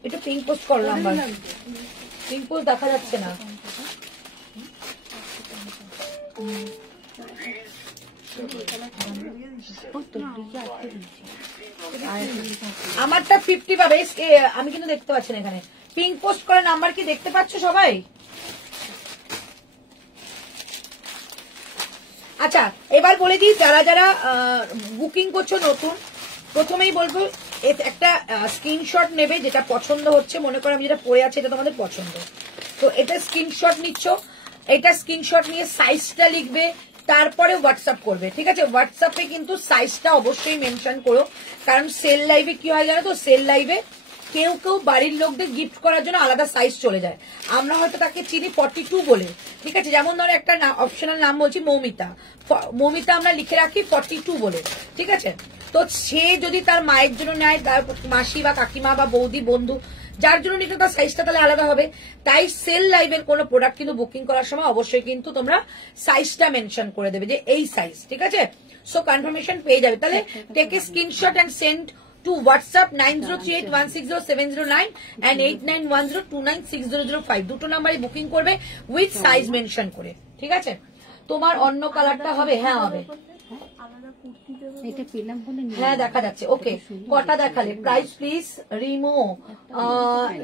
একটু পিঙ্ক পোস্ট করো নাম্বার। পিঙ্ক পোস্ট দেখা যাচ্ছে না। আমারটা 50 পাবে। আমি কিন্তু দেখতে পাচ্ছি না এখানে পিঙ্ক পোস্ট করে নাম্বার। কি দেখতে পাচ্ছ সবাই? আচ্ছা, এবার বলে দিই যারা যারা বুকিং করছো নতুন, প্রথমেই বলবো একটা স্ক্রিনশট নেবে যেটা পছন্দ হচ্ছে। মনে করো আমি যেটা পরে আছে এটা তোমাদের পছন্দ, তো এটা স্ক্রিনশট নিচ্ছ। এটা স্ক্রিনশট নিয়ে সাইজটা লিখবে, তারপরে হোয়াটসঅ্যাপ করবে। ঠিক আছে, হোয়াটসঅ্যাপে কিন্তু সাইজটা অবশ্যই মেনশন করো, কারণ সেল লাইভে কি হয় জানো তো, সেল লাইভে কেউ কেউ বাড়ির লোকদের গিফট করার জন্য আলাদা সাইজ চলে যায়। আমরা হয়তো তাকে চিনি 42 বলে। ঠিক আছে, যেমন ধরো একটা অপশনাল নাম বলছি মৌমিতা, মৌমিতা আমরা লিখে রাখি 42 বলে। ঠিক আছে, তো সে যদি তার মায়ের জন্য নেয়, তার মাসি বা কাকিমা বা বৌদি বন্ধু যার জন্য নিতে, তার সাইজটা তাহলে আলাদা হবে। তাই সেল লাইভের কোনো প্রোডাক্ট কিন্তু বুকিং করার সময় অবশ্যই কিন্তু তোমরা সাইজটা মেনশন করে দেবে যে এই সাইজ। ঠিক আছে, সো কনফার্মেশন পেয়ে যাবে। তাহলে take a screenshot and send to WhatsApp 9038160709 and 8910296005 দুটো নাম্বারে বুকিং করবে উইথ সাইজ মেনশন করে। ঠিক আছে, তোমার অন্য কালারটা হবে? হ্যাঁ হবে। হ্যাঁ দেখা যাচ্ছে। ওকে, কটা দেখালে? प्राइस प्लीज रिमो,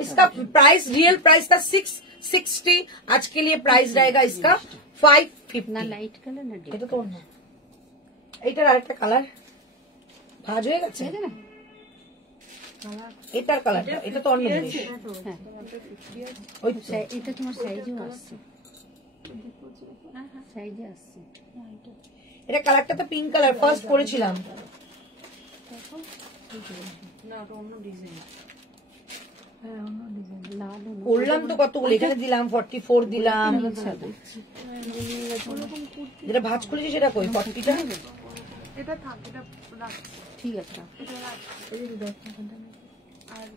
इसका प्राइस रियल प्राइस था 660। आज के लिए प्राइस रहेगा इसका 550। না লাইট কালার না এটা তো না, এইটার আরেকটা কালার ভাঁজ হয়ে গেছে। এটার কালারটা, এটা তো অন্য জিনিস। এটা তোমার সাইজও আসছে, সাইজে আসছে। এটা কালারটা তো পিঙ্ক কালার, ফার্স্ট পরেছিলাম। করলাম তো কতগুলো, এখানে দিলাম 44 দিলাম। যেটা ভাঁজ করেছি সেটা কই? 40টা এটা থাক, এটা রাখ। ঠিক আছে, আর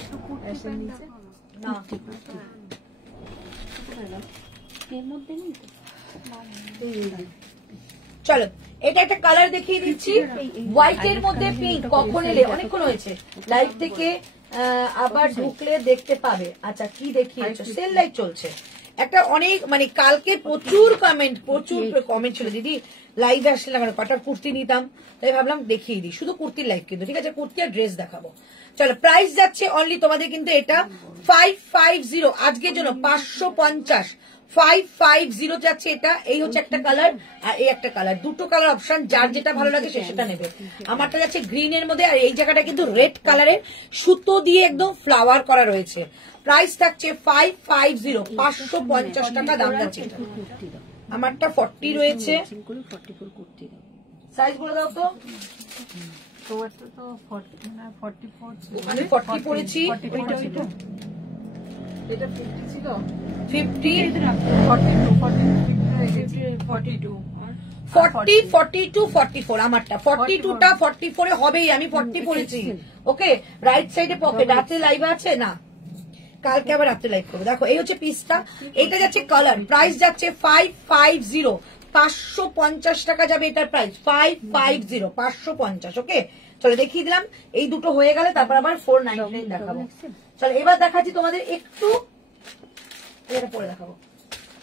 একটু কুর্তি প্যান্ট দেখো না, এর মধ্যে নেই তো। চলো এটা একটা কালার দেখিয়ে দিচ্ছি, হোয়াইট এর মধ্যে পিঙ্ক। কখন এলে? অনেকক্ষণ হয়েছে লাইভ থেকে, আবার ঢুকলে দেখতে পাবে। আচ্ছা কি দেখিয়েছো? সেল লাইভ চলছে একটা, অনেক মানে কালকে প্রচুর কমেন্ট ছিল, দিদি লাইভে আসলে না কেন, কটা কুর্তি নিতাম, তাই ভাবলাম দেখিয়ে দিই। শুধু কুর্তির লাইভ কিন্তু, ঠিক আছে, কুর্তি আর ড্রেস দেখাবো। চলো প্রাইস যাচ্ছে অনলি তোমাদের কিন্তু এটা 550 আজকের জন্য 550। 550 যাচ্ছে এটা। এই হচ্ছে একটা কালার আর এই একটা কালার, দুটো কালার অপশন, যার যেটা ভালো লাগে সে সেটা নেবে। আমারটা যাচ্ছে গ্রিন এর মধ্যে, আর এই জায়গাটা কিন্তু রেড কালারের সুতো দিয়ে একদম ফ্লাওয়ার করা রয়েছে। প্রাইস থাকছে 550, 550 টাকা দাম যাচ্ছে এটা। আমারটা 40 রয়েছে, সাইজ বলে দাও তো। তোমারটা তো 40 না 44 ছিল। আমি 40 পরেছি, এটা 50 ছিল, 50 42 42 40 42 44 আমারটা 42টা 44 এ হবেই। আমি 40 পরেছি। ওকে, রাইট সাইডে পকেট। রাতে লাইভ আছে না, কালকে আবার রাতে লাইভ করবো। দেখো এই হচ্ছে পিসটা, এটা যাচ্ছে কালার। প্রাইস যাচ্ছে 550, 550 টাকা যাবে এটার প্রাইস। 550, 550। ওকে, চলো দেখিয়ে দিলাম। এই দুটো হয়ে গেলে তারপর আবার 499 দেখাবো। চলো এবার দেখাচ্ছি তোমাদের একটু, এটা পরে দেখাবো।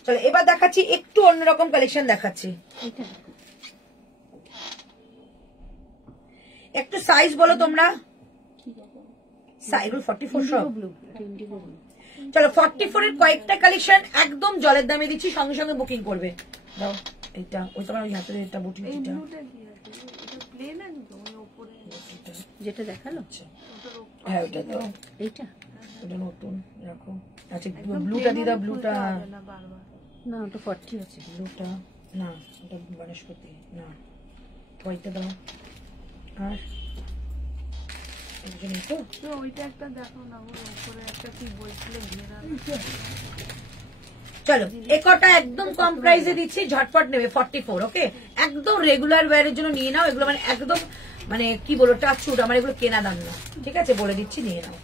চলো এবার দেখাচ্ছি একটু অন্যরকম কালেকশন দেখাচ্ছি। একটু সাইজ বলো তোমরা। সাইজ 44 সব। চলো 44 এর কয়েকটা কালেকশন একদম জলের দামে দিচ্ছি, সঙ্গে সঙ্গে বুকিং করবে। দাও এটা, ওই তোমার ওই হাতের এটা বুটিটা, এটা প্লেন আছে তো ওই উপরে যেটা দেখালো। হ্যাঁ ওটা তো, এইটা ওটা নতুন রাখো। আচ্ছা ব্লুটা দিদা, ব্লুটা না বারবার না, ওটা 40 আছে। ব্লুটা না, ওটা বনস্পতি না, ওইটা দাও। আর তো ওইটা একটা দেখো না, ওর উপরে একটা কি বলছিল ঘেরা। চলো একটা একদম কম প্রাইসে দিচ্ছি, ঝটপট নেবে 44। ওকে, একদম রেগুলার ওয়্যারের জন্য নিয়ে নাও, এগুলো মানে একদম মানে কি বলবো টাচুট, আমার এগুলো কেনা দাম না, ঠিক আছে বলে দিচ্ছি, নিয়ে নাও।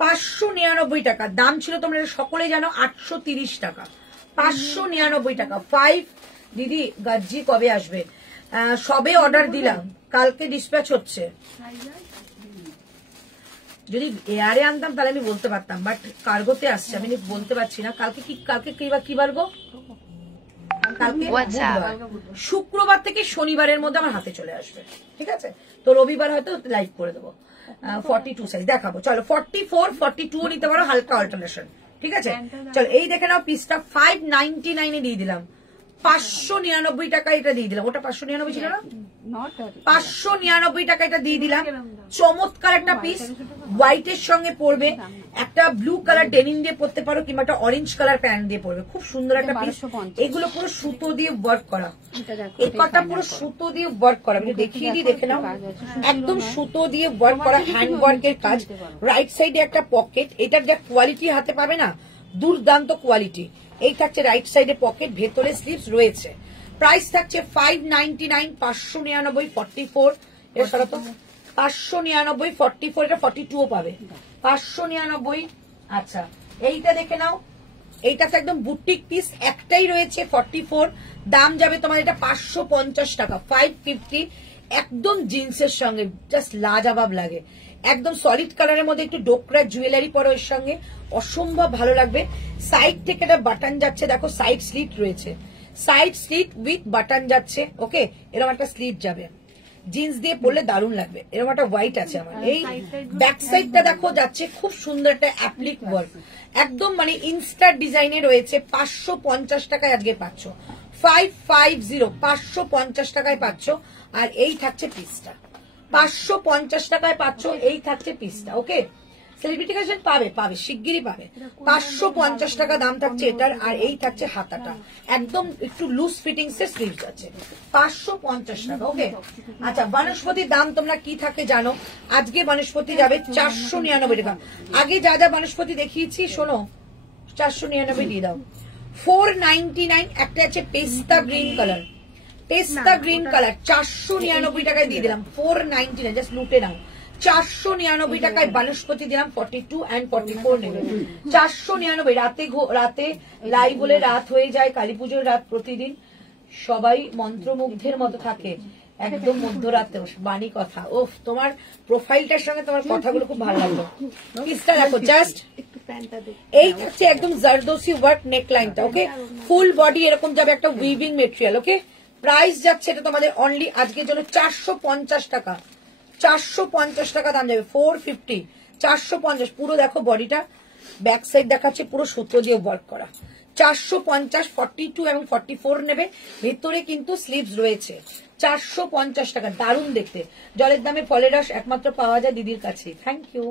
599 টাকা দাম ছিল, তোমরা সকলে জানো 830 টাকা, 599 টাকা। 5 দিদি গাজ্জি কবে আসবে? সবে অর্ডার দিলাম, কালকে ডিসপ্যাচ হচ্ছে। যদি এয়ারে আনতাম তাহলে আমি বলতে পারতাম, বাট কার্গোতে আসছে, আমি বলতে পারছি না। কালকে কি বার গো? কালকে শুক্রবার থেকে শনিবারের মধ্যে আমার হাতে চলে আসবে, ঠিক আছে? তো রবিবার হয়তো লাইভ করে দেবো। 42 সাইজ দেখাবো, চলো 44, 42 নিতে পারো, হালকা অল্টারনেশন, ঠিক আছে? চলো এই দেখে নাও পিসটা 599 দিয়ে দিলাম, 599 টাকা এটা দিয়ে দিলাম। ওটা 599 ছিল না? 599 টাকা এটা দিয়ে দিলাম। চমৎকার একটা পিস, হোয়াইটের সঙ্গে পরবে, একটা ব্লু কালার ডেনিম দিয়ে পরতে পারো, কিংবা একটা অরেঞ্জ কালার প্যান্ট দিয়ে পরবে, খুব সুন্দর একটা পিস। এগুলো পুরো সুতো দিয়ে ওয়ার্ক করা, একটা পুরো সুতো দিয়ে ওয়ার্ক করা, আমি দেখিয়ে দিই, দেখে নাও, একদম সুতো দিয়ে ওয়ার্ক করা, হ্যান্ড ওয়ার্কের কাজ। রাইট সাইডে একটা পকেট, এটার যা কোয়ালিটি হাতে পাবে না, দুর্দান্ত কোয়ালিটি। এই থাকছে রাইট সাইডে পকেট, ভেতরে স্লিভস রয়েছে। প্রাইস থাকছে 599, 599, 44 এর সাথে তো 599, 44, এটা 42ও পাবে, 599। আচ্ছা এইটা দেখে নাও, এইটা তো একদম বুটিক পিস, একটাই রয়েছে 44, দাম যাবে তোমার এটা 550 টাকা, 550। একদম জিন্সের সঙ্গে জাস্ট লাজবাব লাগে, একদম সলিড কালারের মধ্যে একটু ডোকরা জুয়েলারি পরো এর সঙ্গে, অসম্ভব ভালো লাগবে। সাইড থেকে একটা বাটন যাচ্ছে, দেখো সাইড স্লিট রয়েছে, সাইড স্লিট উইথ বাটন যাচ্ছে। ওকে, এরকম একটা স্লিট যাবে, জিন্স দিয়ে পরলে দারুণ লাগবে। এরকম একটা হোয়াইট আছে আমার। এই ব্যাক সাইডটা দেখো যাচ্ছে খুব সুন্দর একটা অ্যাপ্লিক ওয়ার্ক, একদম মানে ইনস্টার ডিজাইনে রয়েছে। 550 টাকায় আজকে পাচ্ছ, 550, 550 টাকায় পাচ্ছ। আর এই থাকছে পিসটা, 550 টাকায় পাচ্ছ, এই থাকছে পিসটা। ওকে, সেলিব্রিটি কালেকশন পাবে শিগগিরই পাবে। 550 টাকা দাম থাকছে এটার, আর এই থাকছে হাতাটা, একদম একটু লুজ ফিটিংস এর স্লিভস আছে, 550 টাকা। ওকে, আচ্ছা বনস্পতির দাম তোমরা কি থাকে জানো? আজকে বনস্পতি যাবে 499 টাকা। আগে যা যা বনস্পতি দেখিয়েছি শোনো, 499 দিয়ে দাও। 499 একটা আছে পেস্তা গ্রিন কালার, পেস্তা গ্রিন কালার 499 টাকায় দিয়ে দিলাম, 499, জাস্ট লুটে নাও। 499 টাকায় বনস্পতি দিলাম, 42 and 44 নেবে, 499। রাতে লাইভ বলে রাত হয়ে যায়, কালী পুজোর রাত প্রতিদিন, সবাই মন্ত্রমুগ্ধের মতো থাকে, একদম মধ্যরাতে বাণী কথা। ওফ, তোমার প্রোফাইলটার সঙ্গে তোমার কথাগুলো খুব ভালো লাগলো। পিসটা দেখো, জাস্ট এই থাকছে একদম জারদোসি ওয়ার্ক নেক লাইনটা। ওকে, ফুল বডি এরকম যাবে, একটা উইভিং মেটেরিয়াল। ওকে, প্রাইস যাচ্ছে এটা তোমাদের অনলি আজকের জন্য 450 টাকা, 450 টাকা দাম যাবে, 450, 450। পুরো দেখো বডিটা, ব্যাক সাইড দেখাচ্ছে পুরো সুতো দিয়ে ওয়ার্ক করা, 450, 42 এবং 44 নেবে। ভেতরে কিন্তু স্লিভস রয়েছে, 450 টাকা, দারুণ দেখতে। জলের দামে ফলের রস একমাত্র পাওয়া যায় দিদির কাছে। Thank you.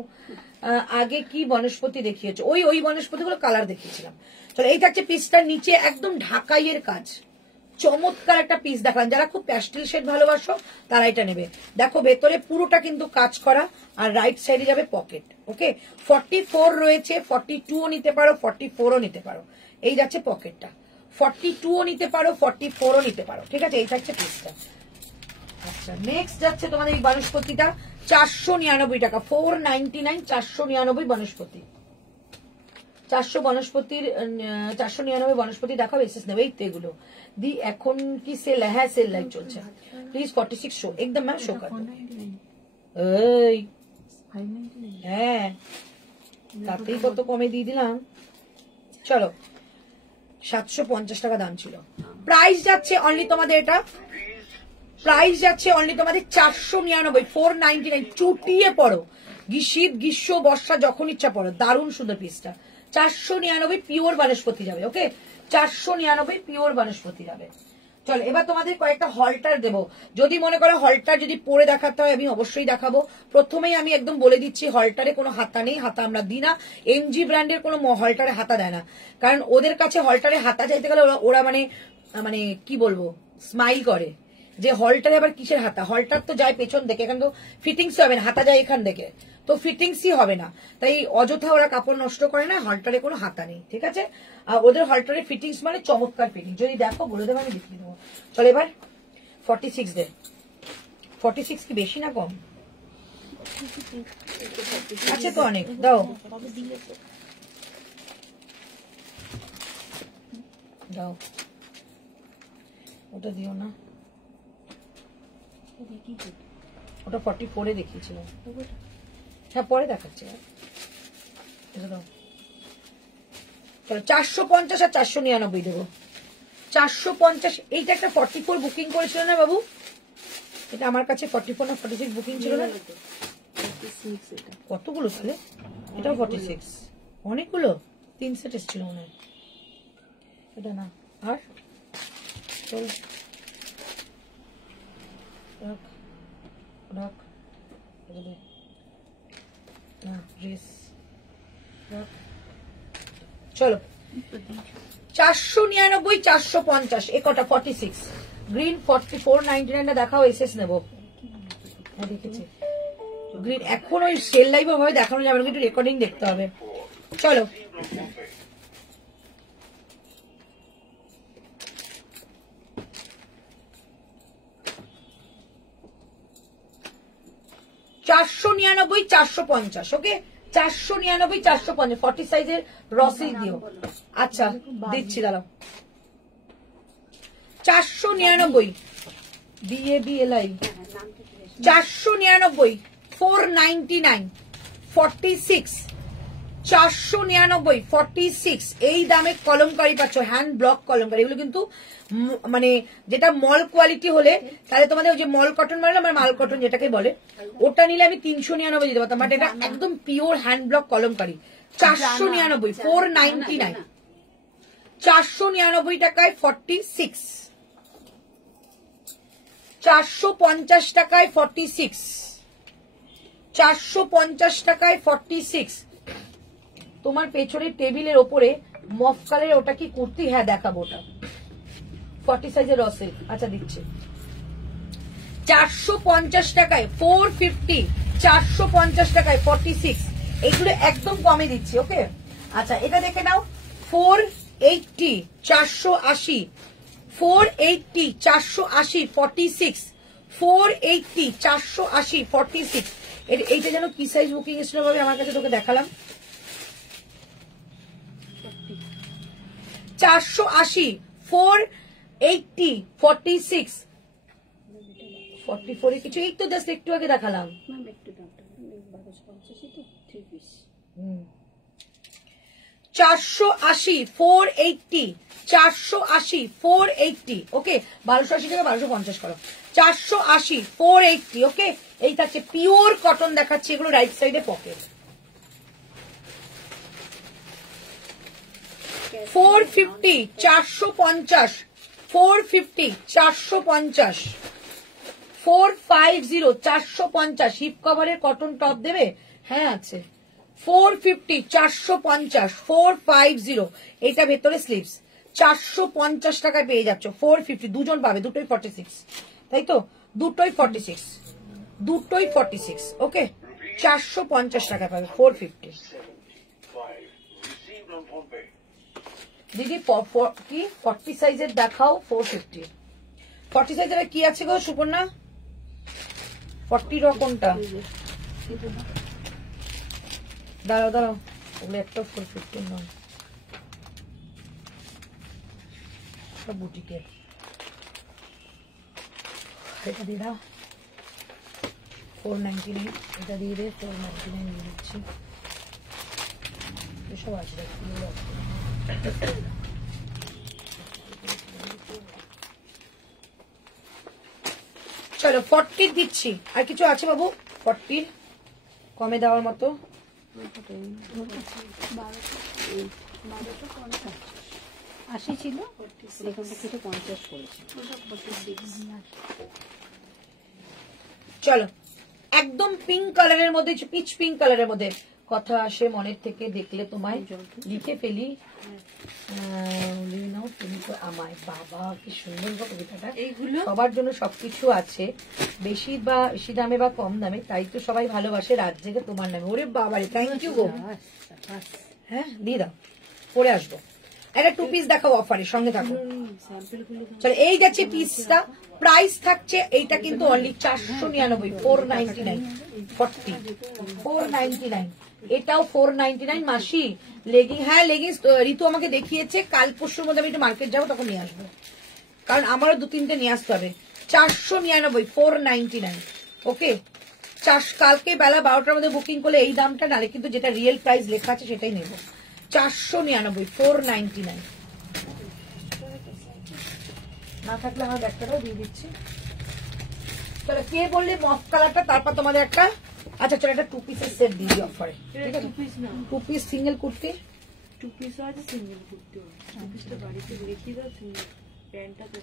আগে কি বনস্পতি দেখিয়েছো? ওই বনস্পতিগুলো কালার দেখিয়েছিলাম। চলো এই থাকছে পিসটার নিচে একদম ঢাকাইয়ের কাজ, চমৎকার একটা পিস দেখালাম। যারা খুব প্যাস্টেল শেড ভালোবাসো তারা এটা নেবে। দেখো ভেতরে পুরোটা কিন্তু কাজ করা, আর রাইট সাইডে যাবে পকেট। ওকে, 44 রয়েছে, 42ও নিতে পারো, 44ও নিতে পারো। এই যাচ্ছে পকেটটা, 42ও নিতে পারো, 44ও নিতে পারো, ঠিক আছে? এই থাকছে পিসটা। আচ্ছা নেক্সট যাচ্ছে তোমাদের এই বনস্পতিটা 499 টাকা, 499, 499 বনস্পতি, 499 বনস্পতি দেখাও, এসএস নেবে। এই তো এগুলো দি, এখন কি সেল? হ্যাঁ সেল লাইভ চলছে, প্লিজ 46 শো একদম ম্যাম শো কর। এই হ্যাঁ, তাতেই কত কমে দিয়ে দিলাম। চলো 750 টাকা দাম ছিল, প্রাইস যাচ্ছে অনলি তোমাদের এটা, প্রাইস যাচ্ছে অনলি তোমাদের 499, 499। চুটিয়ে পড়ো, শীত গ্রীষ্ম বর্ষা যখন ইচ্ছা পড়ো, দারুণ সুন্দর পিসটা। 499 পিওর বনস্পতি যাবে। ওকে, 499 পিওর বনস্পতি যাবে। চলো এবার তোমাদের কয়েকটা হলটার দেবো, যদি মনে করো হলটার যদি পরে দেখাতে হয় আমি অবশ্যই দেখাবো। প্রথমেই আমি একদম বলে দিচ্ছি, হলটারে কোনো হাতা নেই, হাতা আমরা দিই না। এমজি ব্র্যান্ডের কোনো হলটারে হাতা দেয় না, কারণ ওদের কাছে হলটারে হাতা চাইতে গেলে ওরা মানে কি বলবো স্মাইল করে, যে হলটারে আবার কিসের হাতা, হলটার তো যায় পেছন থেকে, এখানে তো ফিটিংস হবে না, হাতা যায় এখান থেকে, তো ফিটিংসই হবে না, তাই অযথা ওরা কাপড় নষ্ট করে না, হলটারে কোনো হাতা নেই, ঠিক আছে। আর ওদের হলটারে ফিটিংস মানে চমৎকার ফিটিং, যদি দেখো বলে দেবো, আমি দেখিয়ে দেবো। চলো এবার 46 দে। 46 কি বেশি না কম আছে? তো অনেক দাও দাও, ওটা দিও না, ওটা 44 এ দেখিয়েছিল, হ্যাঁ পরে দেখাচ্ছে। দাও চলো 450 আর 499 দেবো। 450, এইটা একটা 44 বুকিং করেছিল না বাবু, এটা আমার কাছে 44 না 46 বুকিং ছিল না, কতগুলো তাহলে? এটাও 46, অনেকগুলো, 3 সেট এসেছিল মনে হয়, এটা না। আর চল রাখ রাখ, ড্রেস রাখ। চলো 499 450 এ কটা 46, গ্রিন 44.99 দেখাও, এসএস নেবো, দেখেছি গ্রিন। এখন ওই সেল লাইভ ভাবে দেখানো যাবে না, একটু রেকর্ডিং দেখতে হবে। চলো $499 450, ওকে 499 450, 40 সাইজের রসি দিও। আচ্ছা দিচ্ছি, দাঁড়াও। 499 BABLI 499 499 46 499 46, এই দামে কলমকারি পাচ্ছ, হ্যান্ড ব্লক কলমকারি। এগুলো কিন্তু মানে যেটা মল কোয়ালিটি হলে তাহলে তোমাদের ওই যে মল কটন মানে আমার মাল কটন যেটাকে বলে, ওটা নিলে আমি 399 দিতে পারতাম, বাট এটা একদম পিওর হ্যান্ড ব্লক কলমকারি। 499 499, 499 টাকায় 46, 450 টাকায় 46, 450 টাকায় 46। তোমার পেছনের টেবিলের ওপরে মফ কালারের ওটা কি কুর্তি? হ্যাঁ দেখাবো, ওটা 40 সাইজের রসেল। আচ্ছা দিচ্ছে 450 টাকায় 450, 450 টাকায় 46, এইগুলো একদম কমে দিচ্ছি, ওকে। আচ্ছা এটা দেখে নাও, 480 480, 480 480 46, 480 480 46। এইটা যেন কি সাইজ বুকিং এসেছিল ভাবে আমার কাছে, তোকে দেখালাম 480 480 46 44 কিছু, এই তো জাস্ট একটু আগে দেখালাম। 480 480 480 480, ওকে 1280 থেকে 1250 করো, 480 480, ওকে। এই থাকছে পিওর কটন দেখাচ্ছি, এগুলো রাইট সাইডে পকেট। 450 450 450 450 450 450, হিপ কভারের কটন টপ দেবে? হ্যাঁ আছে। 450 450 450, এইটা ভেতরে স্লিভস, 450 টাকায় পেয়ে যাচ্ছ। 450 দুজন পাবে, দুটোই 46, তাই তো? দুটোই 46, দুটোই 46, ওকে 450 টাকা পাবে 450। দিদি কি 40 সাইজের দেখাও? 450 40 সাইজের কি আছে গো সুপর্ণা? 40 রকমটা দাঁড়াও দাঁড়াও, ওগুলো একটা 450 নয়, বুটিকের। এটা দিয়ে দাও 499, এটা দিয়ে দে 499 দিয়ে দিচ্ছি, এসব আছে চলো 40 দিচ্ছি। আর কিছু আছে বাবু 40 কমে দেওয়ার মতো? 80 ছিল, এরকম কিছু 50 করেছে। চলো একদম পিঙ্ক কালারের মধ্যে, পিচ পিঙ্ক কালারের মধ্যে কথা আসে মনের থেকে, দেখলে তোমায় লিখে ফেলি, নাও তুমি তো আমায়। বাবা কি সুন্দর গো কবিতাটা। এইগুলো সবার জন্য সবকিছু আছে, বেশি দামে বা কম দামে, তাই তো সবাই ভালোবাসে রাত জেগে তোমার নামে। ওরে বাবারে, থ্যাংক ইউ গো। হ্যাঁ দিয়ে দাও, পরে আসবো। একটা 2 পিস দেখাও অফারের সঙ্গে থাকো। চলো এই যাচ্ছে পিসটা, প্রাইস থাকছে এইটা কিন্তু অনলি 499, 499, 40, 499, এটাও 499 মাসি। লেগিং, হ্যাঁ লেগিংস ঋতু আমাকে দেখিয়েছে, কাল পরশুর মধ্যে আমি একটু মার্কেট যাবো, তখন নিয়ে আসবো, কারণ আমারও 2-3টে নিয়ে আসতে হবে। 499, 499, ওকে। কালকে বেলা 12টার মধ্যে বুকিং করলে এই দামটা, নালে কিন্তু যেটা রিয়েল প্রাইস লেখা আছে সেটাই নেবো। 499, 499 না থাকলে আমার ব্যাগটাও দিয়ে দিচ্ছি। চলো কে বললে মফ কালারটা, তারপর তোমাদের একটা, আচ্ছা চলো একটা 2 পিসের সেট দিয়ে দিই অফারে, ঠিক আছে? 2 পিস সিঙ্গেল কুর্তি, 2 পিস আছে, সিঙ্গেল কুর্তি আছে। 2 পিসটা বাড়িতে রেখে দাও, সিঙ্গেল প্যান্টটা তো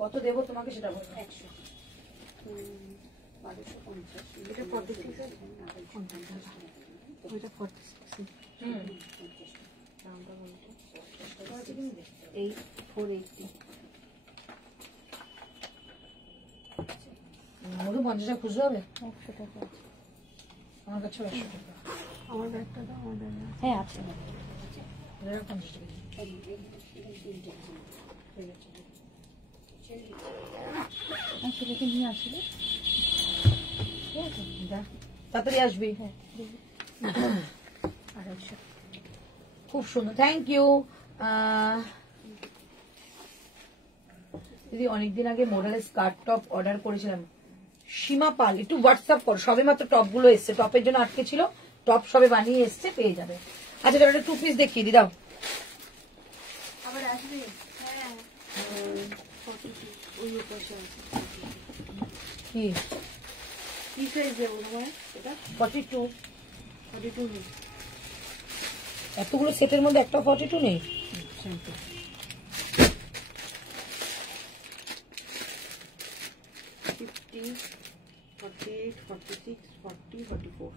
কত দেবো তোমাকে সেটা বলো। 100, 1250, এটা 46 আছে, ওইটা 46 দামটা বলতে। এই 480, মধু 50 খুশি হবে? 100 টাকা আছে আমার কাছে 100 টাকা। আমার ব্যাগটা দাও, আমার ব্যাগ না। হ্যাঁ আছে। 50 টাকা ছেলেকে নিয়ে আসলে তাড়াতাড়ি আসবি। 250, খুব সুন্দর, থ্যাংক ইউ দিদি। অনেকদিন আগে মডেলের স্কার্ট টপ অর্ডার করেছিলাম, সীমা পাল, একটু হোয়াটসঅ্যাপ করো। সবে মাত্র টপ গুলো এসছে, টপের জন্য আটকে ছিল, টপ সবে বানিয়ে এসছে, পেয়ে যাবে। আচ্ছা তাহলে 2 পিস দেখিয়ে দি, দাও। আবার আসবে, হ্যাঁ 42 ওই পাশে আছে। কি কি সাইজ দেবো তোমায়? এটা 42? 42 নেই। এতগুলো সেটের মধ্যে একটা 42 নেই? 50, 48, 46, 40, 44,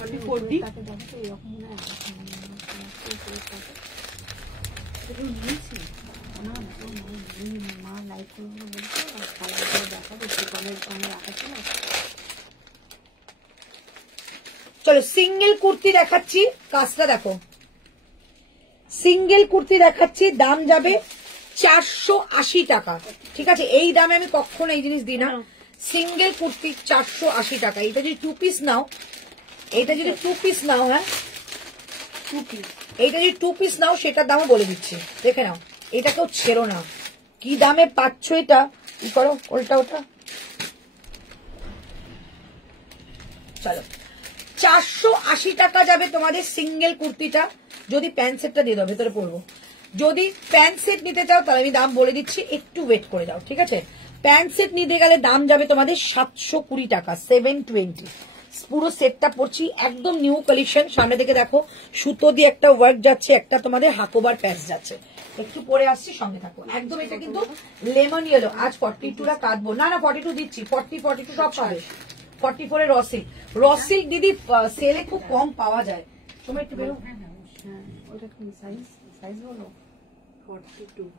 44 ডি। তাকে দেখো তো এরকম না, এটা নিয়েছি। না মা লাইক করবো বলছো, কালার করে দেখাবো, দোকানের রাখা ছিল। চলো সিঙ্গেল কুর্তি দেখাচ্ছি, কাজটা দেখো। সিঙ্গেল কুর্তি দেখাচ্ছি, দাম যাবে 480 টাকা, ঠিক আছে? এই দামে আমি কখনো এই জিনিস দিই না। সিঙ্গেল কুর্তি 480 টাকা। এটা যদি 2 পিস নাও, এটা যদি 2 পিস নাও, হ্যাঁ 2 পিস, এইটা যদি 2 পিস নাও সেটার দামও বলে দিচ্ছি, দেখে নাও। এটা কেউ ছেড়ো না, কি দামে পাচ্ছ এটা। কি করো ওটা ওটা, চলো 480 টাকা যাবে তোমাদের সিঙ্গেল কুর্তিটা। যদি প্যান্ট সেটটা দিয়ে দাও, ভেতরে পরবো। যদি প্যান্ট সেট নিতে চাও তাহলে আমি দাম বলে দিচ্ছি, একটু ওয়েট করে যাও, ঠিক আছে? প্যান্ট সেট নিতে গেলে দাম যাবে তোমাদের 720 টাকা, 720। পুরো সেটটা পড়ছি, একদম নিউ কালেকশন। সামনে থেকে দেখো, সুতো দিয়ে একটা ওয়ার্ক যাচ্ছে, একটা তোমাদের হাকোবার প্যাচ যাচ্ছে। একটু পরে আসছি, সঙ্গে থাকো। একদম এটা কিন্তু লেমন ইয়েলো। আজ 42টা কাটবো না, 42 দিচ্ছি, 40, 42 সব পাবে। 44 এর রসিক দিদি সেলে খুব কম পাওয়া যায়। তোমার একটু বেরো। হ্যাঁ ওটা কি সাইজ, সাইজ বলো। 42,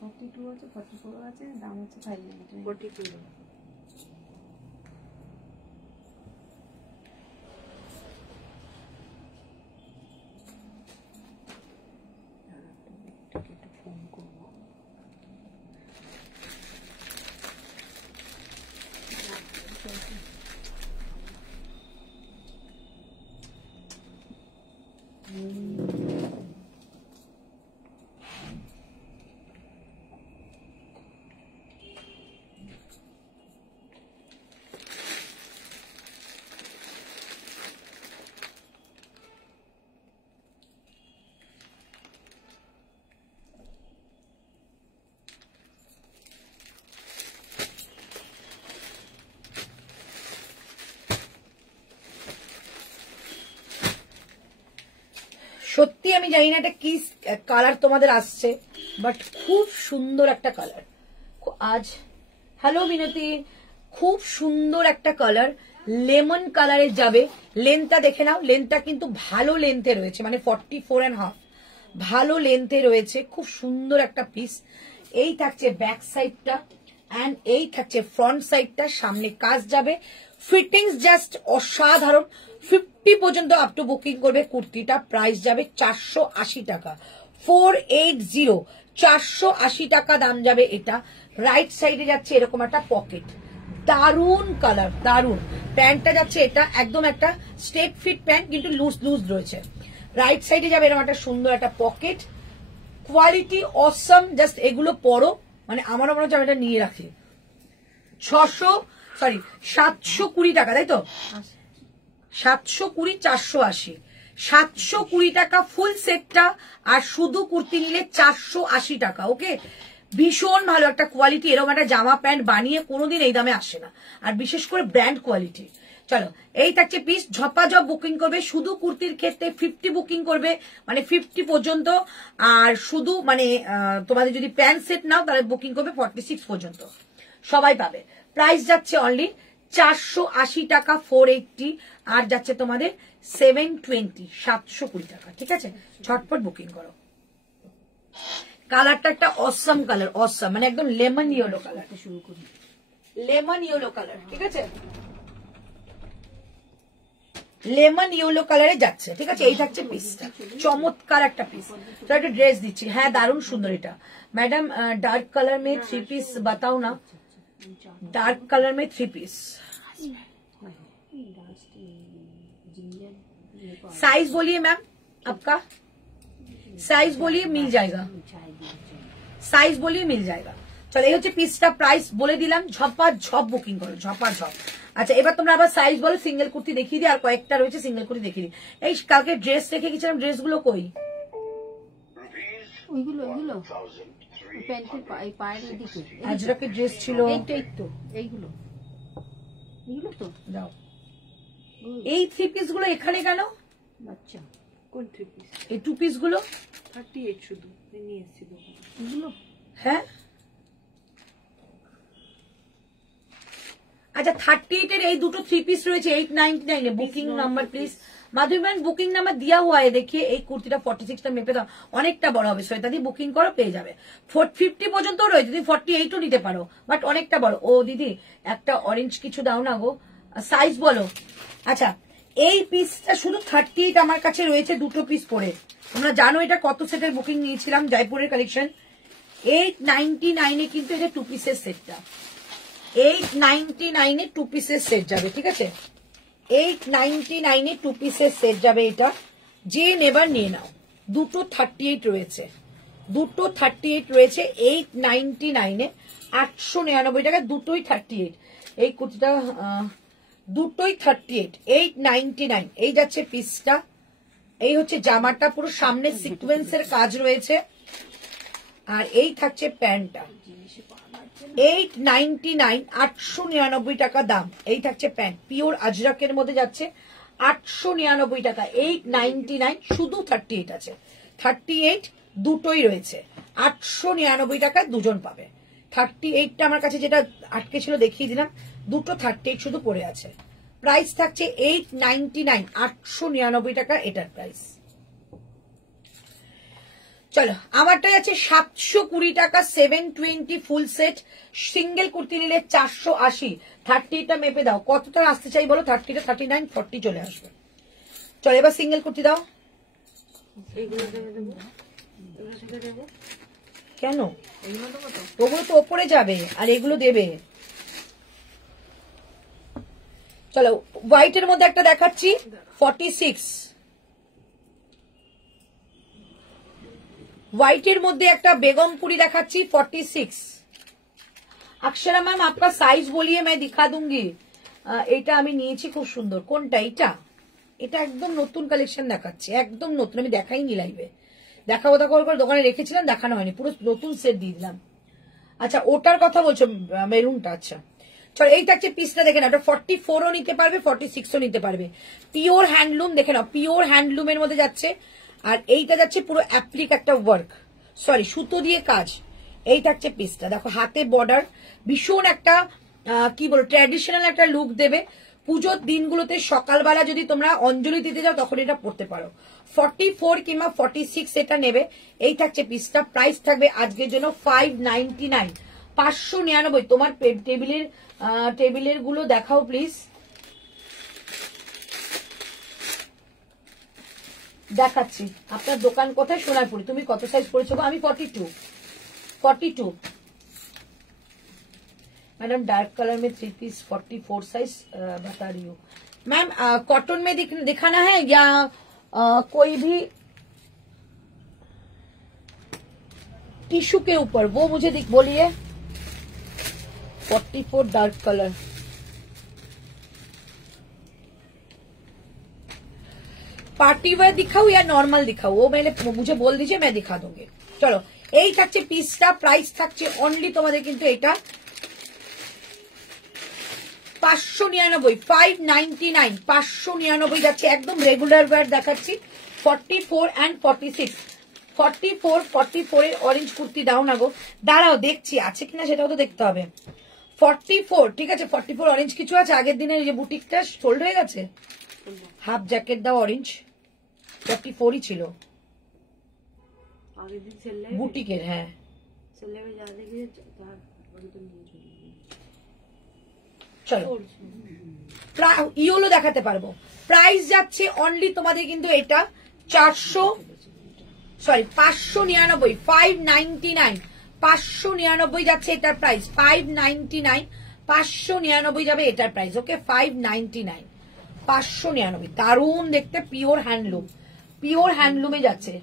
42 আছে, 44 আছে, দাম হচ্ছে 590। 42 একটু ফোন করবো। সত্যি আমি জানি না এটা কি কালার তোমাদের আসছে, বাট খুব সুন্দর একটা কালার আজ। হ্যালো মিনতি, খুব সুন্দর একটা কালার, লেমন কালারে যাবে। লেন্থটা দেখে নাও, লেন্থটা কিন্তু ভালো লেন্থে রয়েছে, মানে 44.5 ভালো লেন্থে রয়েছে। খুব সুন্দর একটা পিস। এই থাকছে ব্যাক সাইডটা অ্যান্ড এই থাকছে ফ্রন্ট সাইডটা, সামনে কাজ যাবে। ফিটিংস জাস্ট অসাধারণ। 50 পর্যন্ত আপ টু বুকিং করবে কুর্তিটা। প্রাইস যাবে 480 টাকা, 480, 480 টাকা দাম যাবে এটা। রাইট সাইডে যাচ্ছে এরকম একটা পকেট, দারুন কালার, দারুন। প্যান্টটা যাচ্ছে এটা একদম একটা স্ট্রেট ফিট প্যান্ট, কিন্তু লুজ লুজ রয়েছে। রাইট সাইডে যাবে এরকম একটা সুন্দর একটা পকেট, কোয়ালিটি অসম। জাস্ট এগুলো পরো, মানে আমার মনে হচ্ছে আমি এটা নিয়ে রাখি। 720 টাকা, তাই তো? 720, 480, 720 টাকা ফুল সেটটা। আর শুধু কুর্তি নিলে 480 টাকা। ওকে, ভীষণ ভালো একটা কোয়ালিটি। এরকম একটা জামা প্যান্ট বানিয়ে কোনোদিন এই দামে আসে না, আর বিশেষ করে ব্র্যান্ড কোয়ালিটি। চলো, এই থাকছে পিস। ঝপাঝপ বুকিং করবে। শুধু কুর্তির ক্ষেত্রে 50 বুকিং করবে, মানে 50 পর্যন্ত। আর শুধু মানে তোমাদের যদি প্যান্ট সেট নাও তাহলে বুকিং করবে 46 পর্যন্ত, সবাই পাবে। প্রাইস যাচ্ছে অনলি 480 টাকা, 480। আর যাচ্ছে তোমাদের 720, 720 টাকা। ঠিক আছে, ঝটপট বুকিং করো। কালারটা একটা অসম কালার, অসম, মানে একদম লেমন ইয়েলো কালার। শুরু করি, লেমন ইয়েলো কালার। ঠিক আছে, লেমন ইয়েলো কালারে যাচ্ছে। ঠিক আছে, এই থাকছে পিসটা, চমৎকার একটা পিস। তো একটা ড্রেস দিচ্ছি। হ্যাঁ, দারুণ সুন্দর এটা। मैडम डार्क कलर में 3 पीस बताओ ना, डार्क कलर में 3 पीस। साइज बोलिए मैम, आपका साइज बोलिए, मिल जाएगा। साइज बोलिए, मिल जाएगा। চলো, এই হচ্ছে পিসটা। প্রাইস বলে দিলাম, ঝপা ঝপ বুকিং করো, ঝপা ঝপ। আচ্ছা, এবার তোমরা আবার সাইজ বলো। সিঙ্গেল কুর্তি দেখিয়ে দিই, আর কয়েকটা রয়েছে সিঙ্গেল কুর্তি দেখিয়ে দিই। এই কালকে ড্রেস রেখে গেছিলাম, ড্রেসগুলো কই? ওইগুলো ওইগুলো প্যান্টের পায়ের দিকে আজরাকের ড্রেস ছিল। এইগুলো এগুলো তো দাও। এই 3 পিস গুলো এখানে কেন? বাচ্চা কোন 3 পিস? এই 2 পিস গুলো 38 শুধু নিয়ে এসেছি দোকানে। এগুলো হ্যাঁ, আচ্ছা 38 এর এই দুটো 3 पीस রয়েছে 899 এ। বুকিং নাম্বার প্লিজ মাধুরীমান, বুকিং নাম্বার দিয়া हुआ है। देखिए এই কুর্তিটা 46 টা মেপে দাও, অনেকটা বড় হবে। শ্বেতা দি বুকিং করো, পেয়ে যাবে। 50 পর্যন্ত রয়েছে, তুমি 48 ও নিতে পারো, বাট অনেকটা বড়। ও দিদি, একটা অরেঞ্জ কিছু দাও না গো, সাইজ বলো। আচ্ছা, এই পিসটা শুধু 38 আমার কাছে রয়েছে, দুটো পিস পরে। তোমরা জানো এটা কত সেটের বুকিং নিয়েছিলাম, জয়পুরের কালেকশন। 899 এ কিন্তু এটা 2 পিসের সেটটা। 899 এ 2 পিসের সেট যাবে। ঠিক আছে, 899 এ 2 পিসের সেট যাবে। এটা যে নেবার নিয়ে নাও। দুটো 38 রয়েছে, দুটো 38 রয়েছে 899 এ, 899 টাকা দুটোই 38। এই কুর্তিটা দুটোই 38, 899। এই যাচ্ছে পিসটা। এই হচ্ছে জামাটা, পুরো সামনে সিকোয়েন্সের কাজ রয়েছে। আর এই থাকছে প্যান্টটা, 899, 899 টাকা দাম। এই থাকছে প্যান্ট, পিওর আজরাকের মধ্যে যাচ্ছে 899 টাকা, 899। শুধু 38 আছে, 38 দুটোই রয়েছে, 899 টাকায় দুজন পাবে। 38টা আমার কাছে যেটা আটকে ছিল দেখিয়ে দিলাম, দুটো 38 শুধু পড়ে আছে। প্রাইস থাকছে 899, 899 টাকা এটার প্রাইস। চলো, আমারটা যাচ্ছে 720 টাকা, 720 ফুল সেট। সিঙ্গেল কুর্তি নিলে 480। 30টা মেপে দাও, কতটা আসতে চাই বলো? 30টা 39, 40 চলে আসবে। চলো, এবার সিঙ্গেল কুর্তি দাও। কেন? ওগুলো তো ওপরে যাবে, আর এগুলো দেবে। চলো, হোয়াইটের মধ্যে একটা দেখাচ্ছি, 46। হোয়াইটের মধ্যে একটা বেগমপুরি দেখাচ্ছি, 46। अक्षरा मैम आपका साइज बोलिए, मैं दिखा दूंगी। এটা আমি নিয়েছি, খুব সুন্দর। কোনটা? এটা এটা একদম নতুন কালেকশন দেখাচ্ছি, একদম নতুন। আমি দেখাইনি লাইভে, দেখাবো করে দোকানে রেখেছিলাম, দেখানো হয়নি, পুরো নতুন সেট দিয়ে দিলাম। আচ্ছা, ওটার কথা বলছো, মেরুনটা? আচ্ছা চলো, এই থাকছে পিসটা দেখে না। ওটা 44ও নিতে পারবে, 46ও নিতে পারবে। পিওর হ্যান্ডলুম দেখে নাও, পিওর হ্যান্ডলুমের মধ্যে যাচ্ছে। আর এইটা যাচ্ছে পুরো অ্যাপ্লিক একটা ওয়ার্ক, সরি সুতো দিয়ে কাজ। এই থাকছে পিসটা, দেখো হাতে বর্ডার, ভীষণ একটা কি বলবো ট্র্যাডিশনাল একটা লুক দেবে। পুজোর দিনগুলোতে সকালবেলা যদি তোমরা অঞ্জলি দিতে যাও তখন এটা পড়তে পারো। 44 কিংবা 46 এটা নেবে। এই থাকছে পিসটা, প্রাইস থাকবে আজকের জন্য 599, 599। তোমার টেবিলের গুলো দেখাও প্লিজ, দেখাচ্ছি। আপনার দোকান কোথায়? সোনারপুরি। তুমি কত সাইজ পড়েছো? আমি 42। मैडम डार्क कलर में 3 पीस 44 साइज बता रही हूँ मैम। कॉटन में दिखाना है या कोई भी टिश्यू के ऊपर, वो मुझे बोलिए। 44 डार्क कलर। पार्टी वेयर दिखाऊं या नॉर्मल दिखाऊं, वो मुझे बोल दीजिए, मैं दिखा दूंगी। चलो এই থাকছে পিসটা, প্রাইস থাকছে অনলি তোমাদের কিন্তু এটা 599, 599, 599 যাচ্ছে। একদম রেগুলার ওয়্যার দেখাচ্ছি। 44 and 46, 44, 44 এর অরেঞ্জ কুর্তি দাও না গো, দাঁড়াও দেখছি আছে কিনা সেটাও তো দেখতে হবে। 44 ঠিক আছে, 44 অরেঞ্জ কিছু আছে। আগের দিনের এই যে বুটিকটা সোল্ড হয়ে গেছে। হাফ জ্যাকেট দাও অরেঞ্জ, 44ই ছিল বুটিকের। হ্যাঁ চলো ইয়েলো দেখাতে পারবো। প্রাইস যাচ্ছে অনলি তোমাদের কিন্তু এটা 599, 599, 599 যাচ্ছে এটার প্রাইস। 599, 599 যাবে এটার প্রাইস। ওকে 599, 599। দারুণ দেখতে, পিওর হ্যান্ডলুমে যাচ্ছে।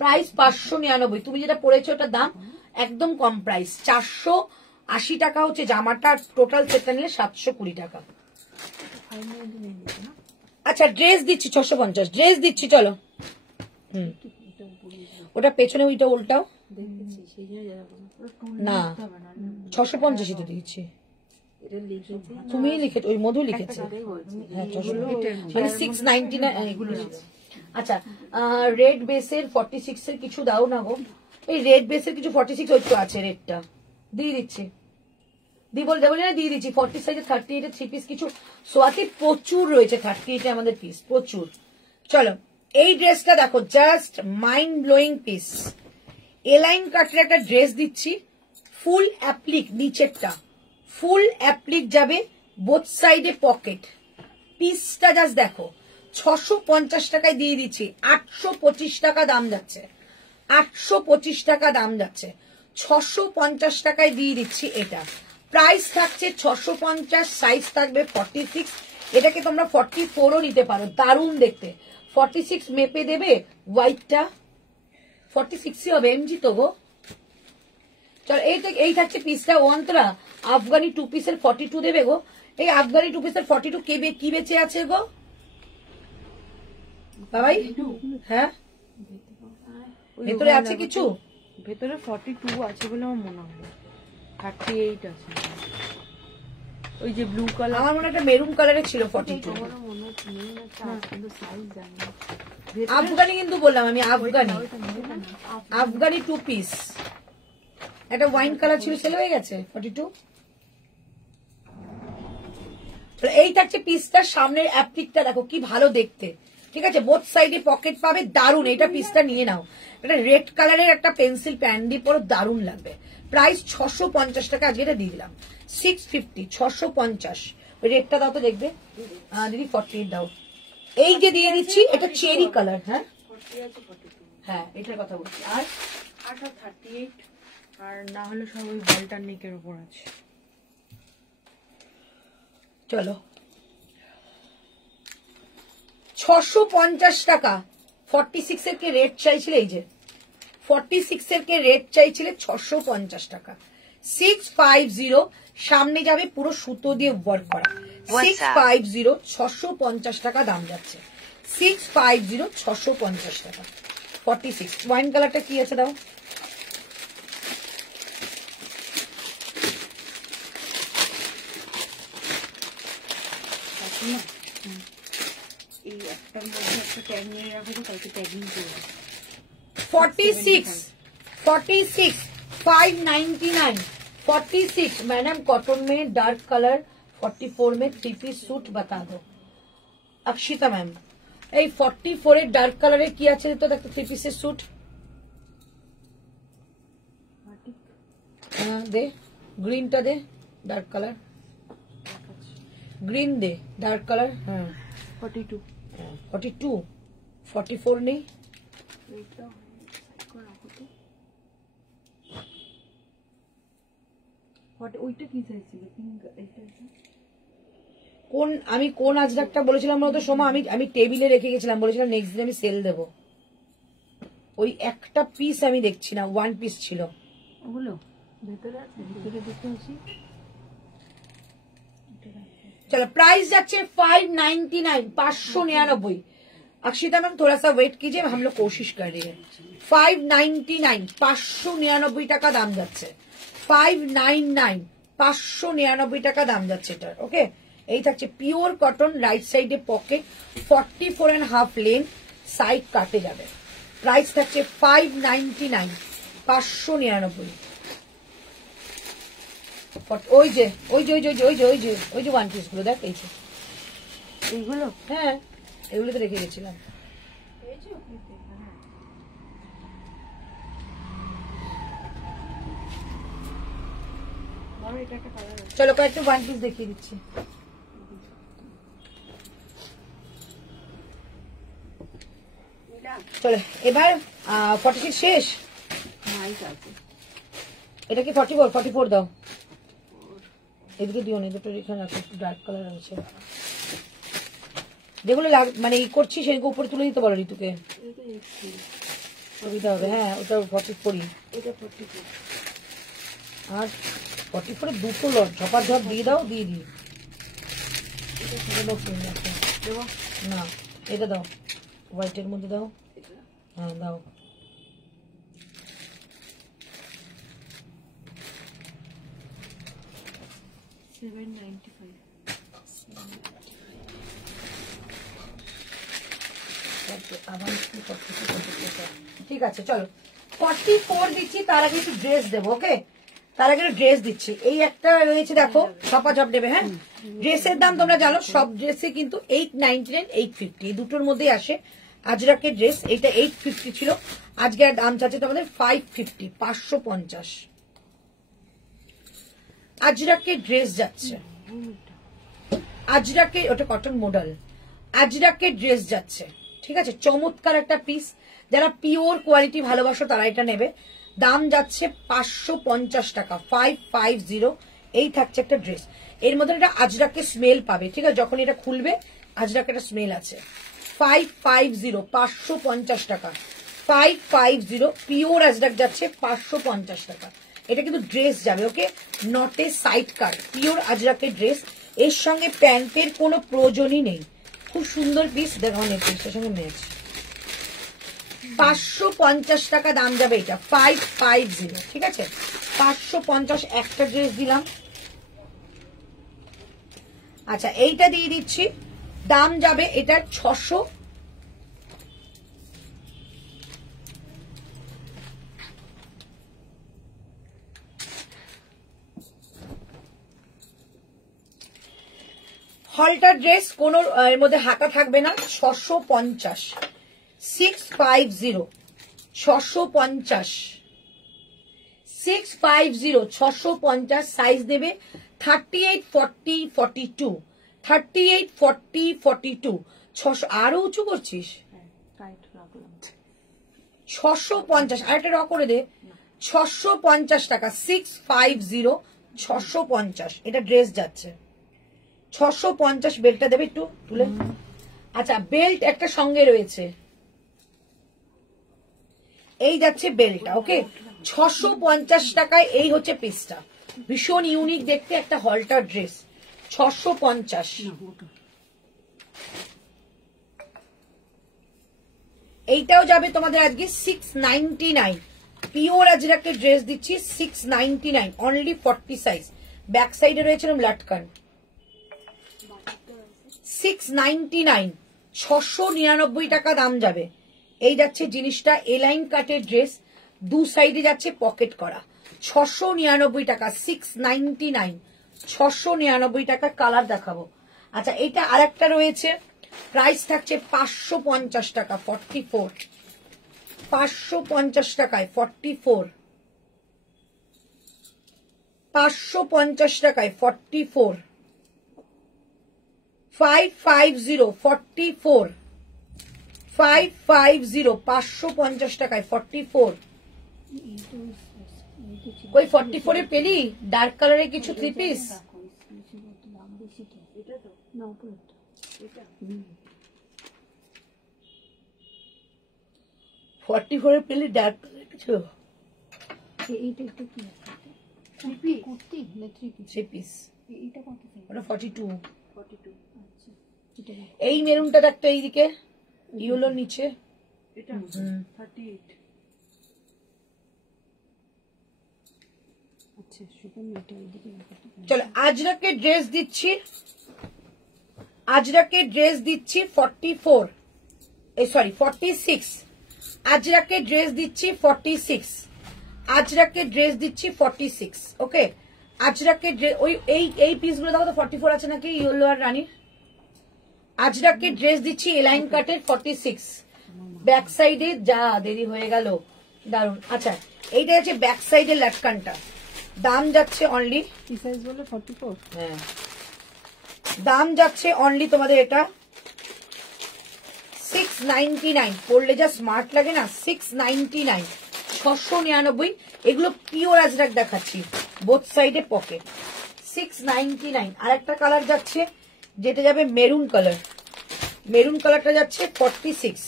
প্রাইস 599। তুমি যেটা পড়েছো ওটার দাম একদম কম প্রাইস, 480 টাকা হচ্ছে জামাটা। টোটাল সেটটা নিলে 720 টাকা। আচ্ছা ড্রেস দিচ্ছি 650, ড্রেস দিচ্ছি। চলো ওটা পেছনে ওইটা উল্টাও না, 650 তো দিচ্ছি। তুমি লিখেছো, ওই মধু লিখেছে। হ্যাঁ 699। আচ্ছা রেড বেসের 46 এর কিছু দাও না গো। এই রেড বেসের কিছু 46 ওই তো আছে, রেডটা দিয়ে দিচ্ছি। দিয়ে দিচ্ছি 40 সাইজে 38 এর 3 পিস কিছু সোয়াতে প্রচুর রয়েছে। 38 এ আমাদের পিস প্রচুর। চলো এই ড্রেসটা দেখো, just mind blowing piece. Align কাটের একটা ড্রেস দিচ্ছি, ফুল অ্যাপ্লিক, নিচেরটা ফুল অ্যাপ্লিক যাবে, বোথ সাইডে পকেট। পিসটা জাস্ট দেখো, 650 টাকায় দিয়ে দিচ্ছি। 825 টাকা দাম যাচ্ছে, 825 টাকা দাম যাচ্ছে। 650 টাকায় দিয়ে দিচ্ছি এটা। প্রাইস থাকছে 650, সাইজ থাকবে 46। এটাকে তোমরা 44ও নিতে পারো, দারুণ দেখতে। 46 মেপে দেবে, হোয়াইটটা 46ই হবে, এমজি তো গো। চলো এই থাকছে পিসটা। অন্তরা আফগানি 2 পিসের 42 দেবে গো। এই আফগানি 2 পিসের 42 কি বেঁচে আছে গো বাবাই? হ্যাঁ ভেতরে আছে কিছু, ভেতরে 42 আছে বলে আমার মনে হয়, 38 আছে। ওই যে ব্লু কালার, আমার মনে হয় একটা মেরুন কালারের ছিল 42। আফগানি কিন্তু বললাম আমি, আফগানি 2 পিস। একটা ওয়াইন কালার ছিল, সেল হয়ে গেছে 42। এই থাকছে পিসটার সামনের অ্যাপ্লিকটা দেখো কি ভালো দেখতে। ঠিক আছে, বোথ সাইডে পকেট পাবে, দারুন। এটা পিসটা নিয়ে নাও। এটা রেড কালারের একটা পেন্সিল প্যান্ট দিয়ে পরে দারুন লাগবে। প্রাইস 650 টাকা, আজকে এটা দিয়ে দিলাম 650, 650। ওই রেডটা দাও তো দেখবে দিদি, 48 দাও। এই যে দিয়ে দিচ্ছি, এটা চেরি কালার। হ্যাঁ হ্যাঁ এটার কথা বলছি। আর 38 আর না হলে সব ওই হলটার নেকের উপর আছে। চলো 650 টাকা। 46 এর কে রেট চাইছিলে, এই যে 46 এর কে রেট চাইছিলে 650 টাকা। 650 সামনে যাবে পুরো সুতো দিয়ে ওয়ার্ক করা। 650, 650 টাকা দাম যাচ্ছে। 650, 650 টাকা। 46 ওয়াইন কালারটা কি আছে দাও। এই একটার মধ্যে একটা ট্যাগ নিয়ে রাখবো, কালকে ট্যাগিং করবো। 46, 46 599 46 मैडम कॉटन में डार्क कलर 44 में 3 पीस सूट बता दो अक्षिता मैम এই 44 এর ডার্ক কালারে কি আছে তো দেখো 3 পিসের স্যুট দে গ্রিনটা দে ডার্ক কালার গ্রিন দে ডার্ক কালার হ্যাঁ 42 42 44 নেই ওইটা কি সাইজ ছিল পিঙ্ক এটা কোন আমি কোন আজরাকটা বলেছিলাম বলতো সোমা আমি টেবিলে রেখে গেছিলাম বলেছিলাম নেক্সট দিন আমি সেল দেব ওই একটা পিস আমি দেখছি না ওয়ান পিস ছিল ওগুলো ভেতরে আছে ভিতরে দেখতে আসি चलो प्राइस जाच्छे 599 599 अक्षिता मैम थोड़ा सा वेट कीजिए हम लोग कोशिश कर रही है 599 599 টাকা দাম যাচ্ছে 599 599 টাকা দাম যাচ্ছে এটার ওকে এই থাকছে পিওর কটন রাইট সাইডে পকেট 44.5 লেন সাইড কাটে যাবে প্রাইস থাকছে 599 599 ওই যে ওয়ান পিস গুলো দেখ এই এইগুলো হ্যাঁ এগুলো তো রেখে গেছিলাম চলো কয়েকটা ওয়ান পিস দেখিয়ে দিচ্ছি চলো এবার 46 শেষ এটা কি 44 দাও এদিকে দিও না দুটো এখানে আছে ডার্ক কালার আছে যেগুলো মানে ই করছি সেগুলো উপরে তুলে দিতে পারো ঋতুকে সুবিধা হবে হ্যাঁ ওটা 44 আর 44 দুটো লট ঝপার ঝপ দিয়ে দাও দিয়ে দিই না এটা দাও হোয়াইটের মধ্যে দাও হ্যাঁ দাও ঠিক আছে চলো 44 দিচ্ছি তার আগে একটু ড্রেস দেবো ওকে তার আগে ড্রেস দিচ্ছি এই একটা রয়েছে দেখো ঝপাঝপ দেবে হ্যাঁ ড্রেসের দাম তোমরা জানো সব ড্রেসে কিন্তু 899 850 এই দুটোর মধ্যেই আসে আজরাকের ড্রেস এটা 850 ছিল আজকে দাম চাচ্ছে তোমাদের 550 550 আজরাকের ড্রেস যাচ্ছে আজরাকে ওটা কটন মডেল আজরাকের ড্রেস যাচ্ছে ঠিক আছে চমৎকার একটা পিস যারা পিওর কোয়ালিটি ভালোবাসো তারা এটা নেবে দাম যাচ্ছে 550 টাকা 550 এই থাকছে একটা ড্রেস এর মধ্যে একটা আজরাকের স্মেল পাবে ঠিক আছে যখন এটা খুলবে আজরাকের একটা স্মেল আছে 550 550 টাকা 550 পিওর আজরাক যাচ্ছে 550 টাকা এটা কিন্তু ড্রেস যাবে okay not a side cut pure আজরাকের ড্রেস এর সঙ্গে প্যান্টের কোনো প্রয়োজনই নেই খুব সুন্দর পিস দেখো নেকলেসটার সঙ্গে ম্যাচ 550 টাকা দাম যাবে এটা 550 ঠিক আছে 550 একটা ড্রেস দিলাম আচ্ছা এইটা দিয়ে দিচ্ছি দাম যাবে এটা 600 হলটার ড্রেস কোন এর মধ্যে হাতা থাকবে না 650 650 650 650 সাইজ দেবে 38 40 42 38 40 42 600 আরো উঁচু করছিস 650 আরেকটা র করে দে 650 টাকা 650 650 এটা ড্রেস যাচ্ছে 650 বেল্টটা দেবে একটু তুলে আচ্ছা বেল্ট একটা সঙ্গে রয়েছে এই যাচ্ছে বেল্টটা ওকে 650 টাকায় এই হচ্ছে পিসটা ভীষণ ইউনিক দেখতে একটা হলটার ড্রেস 650 এইটাও যাবে তোমাদের আজকে 699 পিওর আজরাকের ড্রেস দিচ্ছি 699 অনলি 40 সাইজ ব্যাক সাইডে রয়েছে লাটকান 699 699 টাকা দাম যাবে এই যাচ্ছে জিনিসটা এলাইন কাটের ড্রেস দু সাইডে যাচ্ছে পকেট করা, 699 টাকা, 699, 699 টাকা। কালার দেখাবো। আচ্ছা এটা আরেকটা রয়েছে, প্রাইস থাকছে 550 টাকা, 44, 550 টাকায় 44, 550 টাকায় 44, 550, 44, 550, 550 টাকায় 44। ওই 44 এ পেলি ডার্ক কালারের কিছু থ্রি পিস। 44 এ পেলি ডার্ক কালারের কিছু থ্রি পিস। ওটা 42। এই মেরুনটা দেখতো এইদিকে ইয়েলোর নিচে, এটা 38। আচ্ছা শুধু এটা এইদিকে চলো আজরাকে ড্রেস দিচ্ছি, আজরাকে ড্রেস দিচ্ছি 44, সরি 46, আজরাকে ড্রেস দিচ্ছি 46, আজরাকে ড্রেস দিচ্ছি 46। ওকে আজরাকে ওই এই পিসগুলো দেখো তো 44 আছে নাকি ইয়েলো আর রানী। আজরাকে ড্রেস দিচ্ছি এলাইন কাটের 46, ব্যাক সাইডে যা দেরি হয়ে গেল, দারুন। আচ্ছা এইটা হচ্ছে ব্যাক সাইডের লাটকানটা, দাম যাচ্ছে অনলি, কি সাইজ বলে 44? হ্যাঁ দাম যাচ্ছে অনলি তোমাদের এটা 699, পড়লে যা স্মার্ট লাগে না, 699, 699। এগুলো পিওর আজরাক দেখাচ্ছি, বোথ সাইডে পকেট, 699। আর একটা কালার যাচ্ছে যেটা যাবে মেরুন কালার, মেরুন কালারটা যাচ্ছে 46,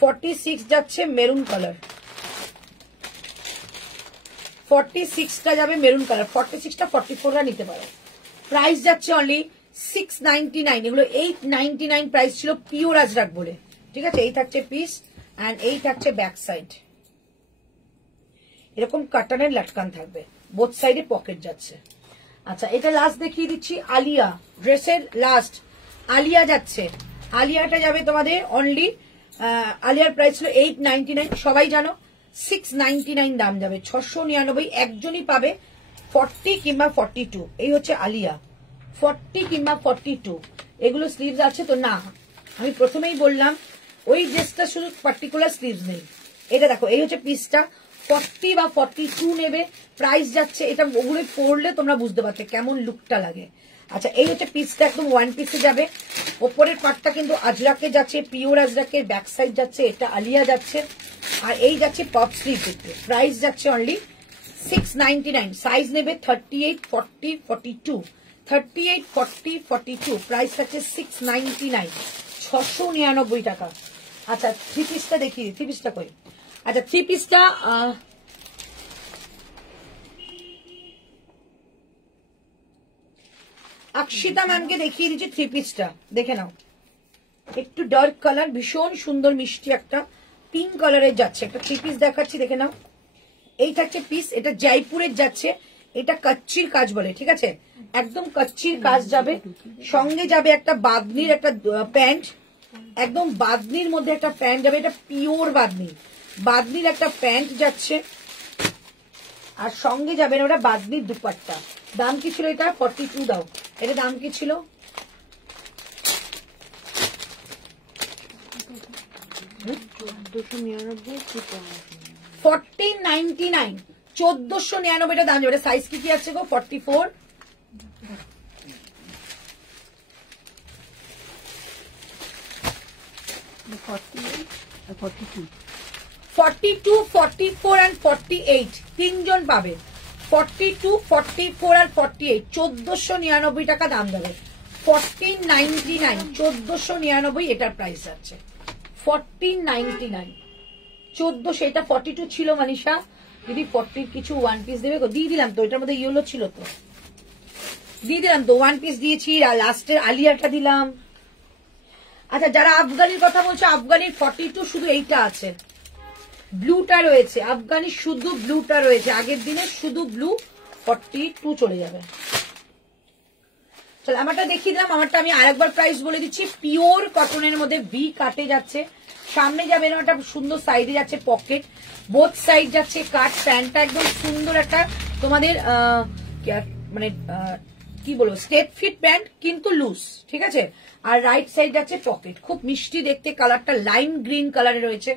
46 যাচ্ছে মেরুন কালার, 46টা যাবে মেরুন কালার, 46টা 44রা নিতে পারো। প্রাইস যাচ্ছে অনলি 699। এগুলো 899 প্রাইস ছিল পিওর আজরাক বলে, ঠিক আছে। এই থাকছে পিস এন্ড এই থাকছে ব্যাক সাইড, এরকম কাটানের লাটকান থাকবে, বোথ সাইডে পকেট যাচ্ছে। আচ্ছা এটা লাস্ট দেখিয়ে দিচ্ছি, আলিয়া ড্রেসের লাস্ট আলিয়া যাচ্ছে, আলিয়াটা যাবে তোমাদের অনলি, আলিয়ার প্রাইস ছিল 899, সবাই জানো 699 দাম যাবে, 699 একজনই পাবে, 40 কিংবা 42। এই হচ্ছে আলিয়া, 40 কিংবা 42। এগুলো স্লিভস আছে তো না, আমি প্রথমেই বললাম ওই ড্রেসটা শুধু পার্টিকুলার স্লিভস নেই। এটা দেখো এই হচ্ছে পিসটা, 40 বা 42 নেবে, প্রাইস যাচ্ছে, এটা ওগুলো পরলে তোমরা বুঝতে পারছো কেমন লুকটা লাগে। আচ্ছা এই হচ্ছে পিসটা, একদম ওয়ান পিসে যাবে, ওপরের পার্টটা কিন্তু আজরাকে যাচ্ছে, পিওর আজরাকের, ব্যাক সাইড যাচ্ছে, এটা আলিয়া যাচ্ছে, আর এই যাচ্ছে পপ স্লিভ দেখতে। প্রাইস যাচ্ছে অনলি 699, সাইজ নেবে 38, 40, 42, 38, 40, 42, প্রাইস থাকছে 699, 699 টাকা। আচ্ছা থ্রি পিসটা দেখিয়ে দিই, থ্রি পিসটা কই, আচ্ছা থ্রি পিসটা অক্ষিতা ম্যামকে দেখিয়ে দিচ্ছি, থ্রি পিসটা দেখে নাও, একটু ডার্ক কালার, ভীষণ সুন্দর মিষ্টি একটা পিঙ্ক কালারের যাচ্ছে, একটা থ্রি পিস দেখাচ্ছি দেখে নাও। এই থাকছে পিস, এটা জয়পুরের যাচ্ছে, এটা কচ্চির কাজ বলে, ঠিক আছে, একদম কচ্চির কাজ যাবে, সঙ্গে যাবে একটা বাদনির একটা প্যান্ট, একদম বাদনির মধ্যে একটা প্যান্ট যাবে, এটা পিওর বাদনি, বাদনির একটা প্যান্ট যাচ্ছে, আর সঙ্গে যাবে না ওটা বাদনির দুপাট্টা। দাম কি ছিল এটা? 42 দাও, এটা দাম কি ছিল? 1499, 1499 দাম যাবে। সাইজ কি আছে গো? 44, 42, 44 and 48 তিনজন পাবে, 42, 44 আর 48, 1499 টাকা দাম যাবে, 1499, 1499 এটার প্রাইস যাচ্ছে 1499, 1400, এটা 42 ছিল মানিশা, যদি 40 কিছু ওয়ান পিস দেবে গো, দিয়ে দিলাম তো, এটার মধ্যে ইয়েলো ছিল তো, দিয়ে দিলাম তো, ওয়ান পিস দিয়েছি, লাস্টের আলিয়াটা দিলাম। আচ্ছা যারা আফগানির কথা বলছো, আফগানির 42 শুধু এইটা আছে, ব্লুটা রয়েছে, আফগানি শুধু ব্লুটা রয়েছে, আগের দিনে শুধু ব্লু, 42 চলে যাবে। চলো আমারটা দেখিয়ে দিলাম, আমারটা আমি আরেকবার প্রাইস বলে দিচ্ছি, পিওর কটনের মধ্যে ভি কাটে যাচ্ছে, সামনে যাবে না, একটা সুন্দর সাইডে যাচ্ছে পকেট, বোথ সাইড যাচ্ছে কাট, প্যান্টটা একদম সুন্দর একটা তোমাদের মানে কি বলবো স্টেপ ফিট প্যান্ট কিন্তু লুজ, ঠিক আছে। আর রাইট সাইড যাচ্ছে পকেট, খুব মিষ্টি দেখতে, কালারটা লাইম গ্রিন কালারে রয়েছে।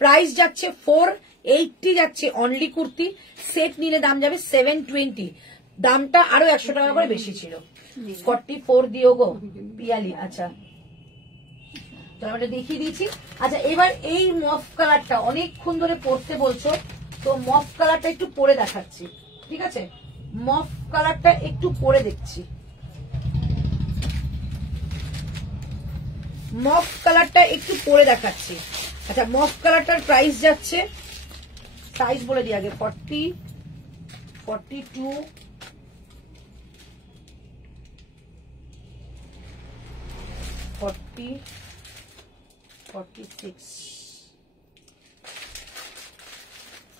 প্রাইস যাচ্ছে 480 যাচ্ছে অনলি কুর্তি, সেট নিলে দাম যাবে 720, দামটা আরো 100 টাকা করে বেশি ছিল। 44 দিও গো পিয়ালি। আচ্ছা তো আমরা দেখিয়ে দিয়েছি। আচ্ছা এবার এই মফ কালারটা অনেকক্ষণ ধরে পরতে বলছো, তো মফ কালারটা একটু পরে দেখাচ্ছি, ঠিক আছে। মফ কালারটা একটু পরে দেখছি, মফ কালারটা একটু পরে দেখাচ্ছি। আচ্ছা মফ কালারটার প্রাইস যাচ্ছে, সাইজ বলে দিই আগে, 40, 42, 40, 46,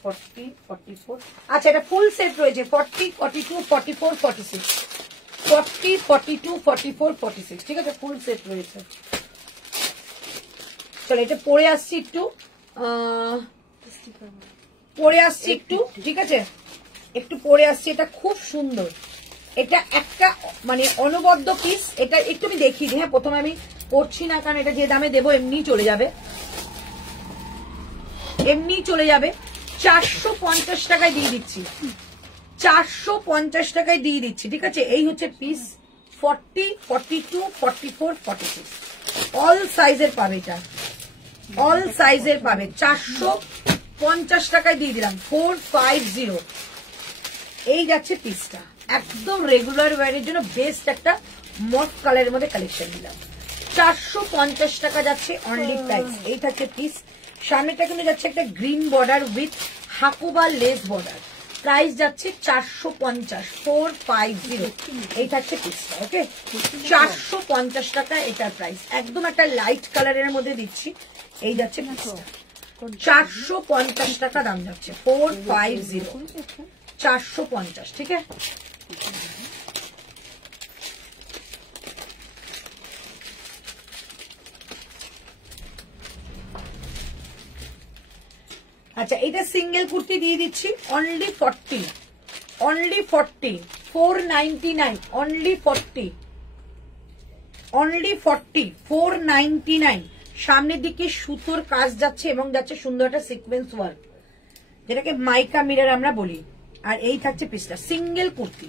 40, 44। আচ্ছা এটা ফুল সেট রয়েছে 40, 42, 44, 46, 40, 42, 44, 46, ঠিক আছে, ফুল সেট রয়েছে। চলো এটা পরে আসছি একটু, পরে আসছি একটু, ঠিক আছে, একটু পরে আসছি। এটা খুব সুন্দর, এটা একটা মানে অনবদ্য পিস। এটা একটু আমি দেখিয়ে দিই, হ্যাঁ প্রথমে আমি পরছি না কারণ এটা যে দামে দেবো এমনি চলে যাবে, এমনি চলে যাবে। 450 টাকায় দিয়ে দিচ্ছি, 450 টাকায় দিয়ে দিচ্ছি, ঠিক আছে। এই হচ্ছে পিস, 40, 42, 44, 46 অল সাইজের পাবে, এটা অল সাইজের পাবে। 450 টাকায় দিয়ে দিলাম, 450। এই যাচ্ছে পিসটা, একদম রেগুলার ওয়ারের জন্য বেস্ট একটা মফ কালারের মধ্যে কালেকশন দিলাম। 450 টাকা যাচ্ছে অনলি প্রাইস। এই থাকছে পিস, সামনেটা কিন্তু যাচ্ছে একটা green border with হাকুবা less border, price যাচ্ছে 450, 450। এই থাকছে পিসটা, ওকে 450 টাকা এটার প্রাইস, একদম একটা লাইট কালারের মধ্যে দিচ্ছি। এই যাচ্ছে পিসটা, 450 টাকা দাম যাচ্ছে, 450, 450, ঠিক আছে। আচ্ছা এটা সিঙ্গেল কুর্তি দিয়ে দিচ্ছি অনলি 40, অনলি 40, 499, অনলি 40, অনলি 40, 499। সামনের দিকে সুতোর কাজ যাচ্ছে এবং যাচ্ছে সুন্দর একটা সিকোয়েন্স ওয়ার্ক, যেটাকে মাইকা মিরর আমরা বলি। আর এই থাকছে পিসটা, single kurti,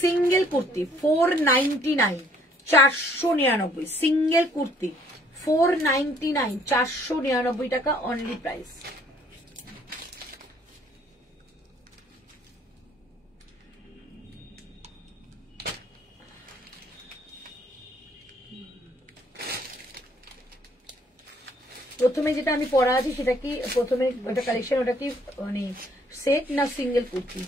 single kurti 499, 499, single kurti 499, 499 টাকা অনলি প্রাইস। প্রথমে যেটা আমি পরা আছি সেটা কি প্রথমে ওটা কালেকশন, ওটা কি মানে সেট না সিঙ্গেল কুর্তি?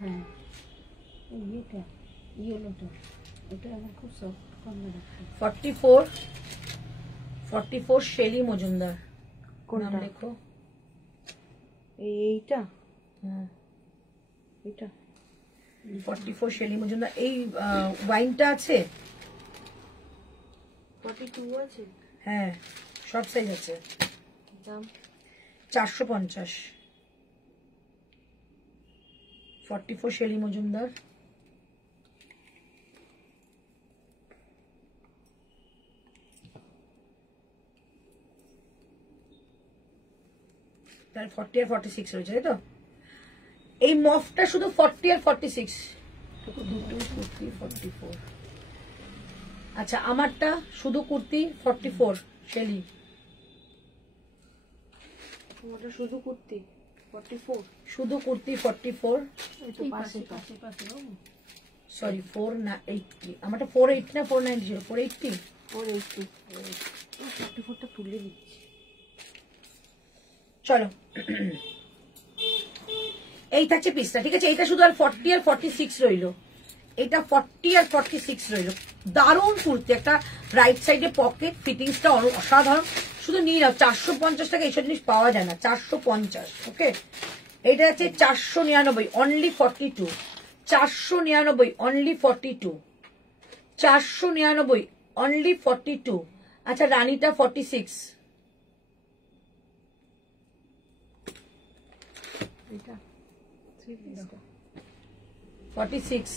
হ্যাঁ ইয়েলোটা, এটা আমার খুব সফট, 44, 44 শেলি মজুমদার, নাম লেখো। এইটা হ্যাঁ এটা 44 শেলি মজুমদার। এই ওয়াইনটা আছে, 42 আছে, হ্যাঁ সব সাইজ আছে, দাম 450, 44 শেলি মজুমদার। তার 40 আর 46 রয়েছে, তাই তো? এই মফটা শুধু 40 আর 46, দুটোই কুর্তি 44। আচ্ছা আমারটা শুধু কুর্তি 44 শেলি, তোমারটা শুধু কুর্তি 44, শুধু কুর্তি 44, এই তো পাশে পাশে সরি 480, আমারটা 480 না 490 ছিল, 480। 480, 44টা তুলে দিচ্ছি। চলো এই থাকছে পিসটা, ঠিক আছে। এইটা শুধু আর 40 আর 46 রইলো, এটা 40 আর 46 রইলো। দারুণ কুর্তি, একটা রাইট সাইডে পকেট, ফিটিংসটা অসাধারণ। শুধু নিয়ে নাও, 450 টাকা এইসব জিনিস পাওয়া যায় না, 450, ওকে। এটা হচ্ছে 499 অনলি 42, 499 অনলি 42, 499 অনলি 42। আচ্ছা রানীটা 46, এটা 3 পিসটা 46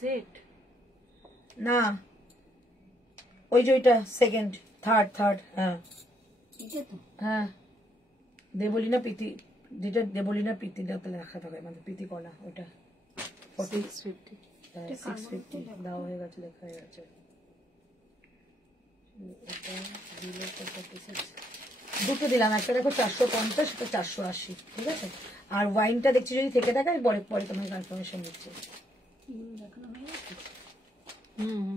সেট না, ওই যে ওইটা সেকেন্ড থার্ড। হ্যাঁ এটা তো হ্যাঁ, দেবলিনা প্রীতি, যেটা দেবলিনা প্রীতি লেখা থাকে মানে প্রীতি কলা, ওটা 650 650 দেওয়া হয়ে গেছে, লেখা হয়ে গেছে। এটা দিলে তো 46, দুটো দিলাম, একটা দেখো 450, এটা 480, ঠিক আছে। আর ওয়াইনটা দেখছি যদি থেকে থাকে আমি পরে পরে তোমার কনফার্মেশন দিচ্ছি। দেখানো হয়ে গেছে। হুম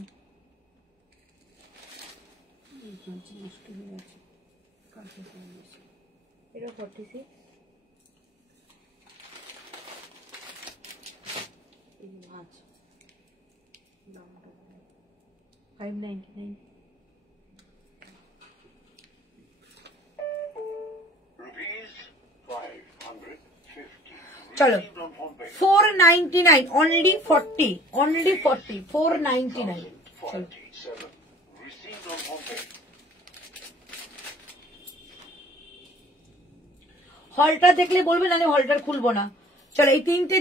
নষ্ট হয়ে গেছে, কালকে হয়ে গেছে। এটা 46, আচ্ছা 599 চলো 499 অনলি 40, অনলি 40, 499। চলো হলটা দেখলে বলবে, নাহলে হলটার খুলবো না। চলো এই তিনটে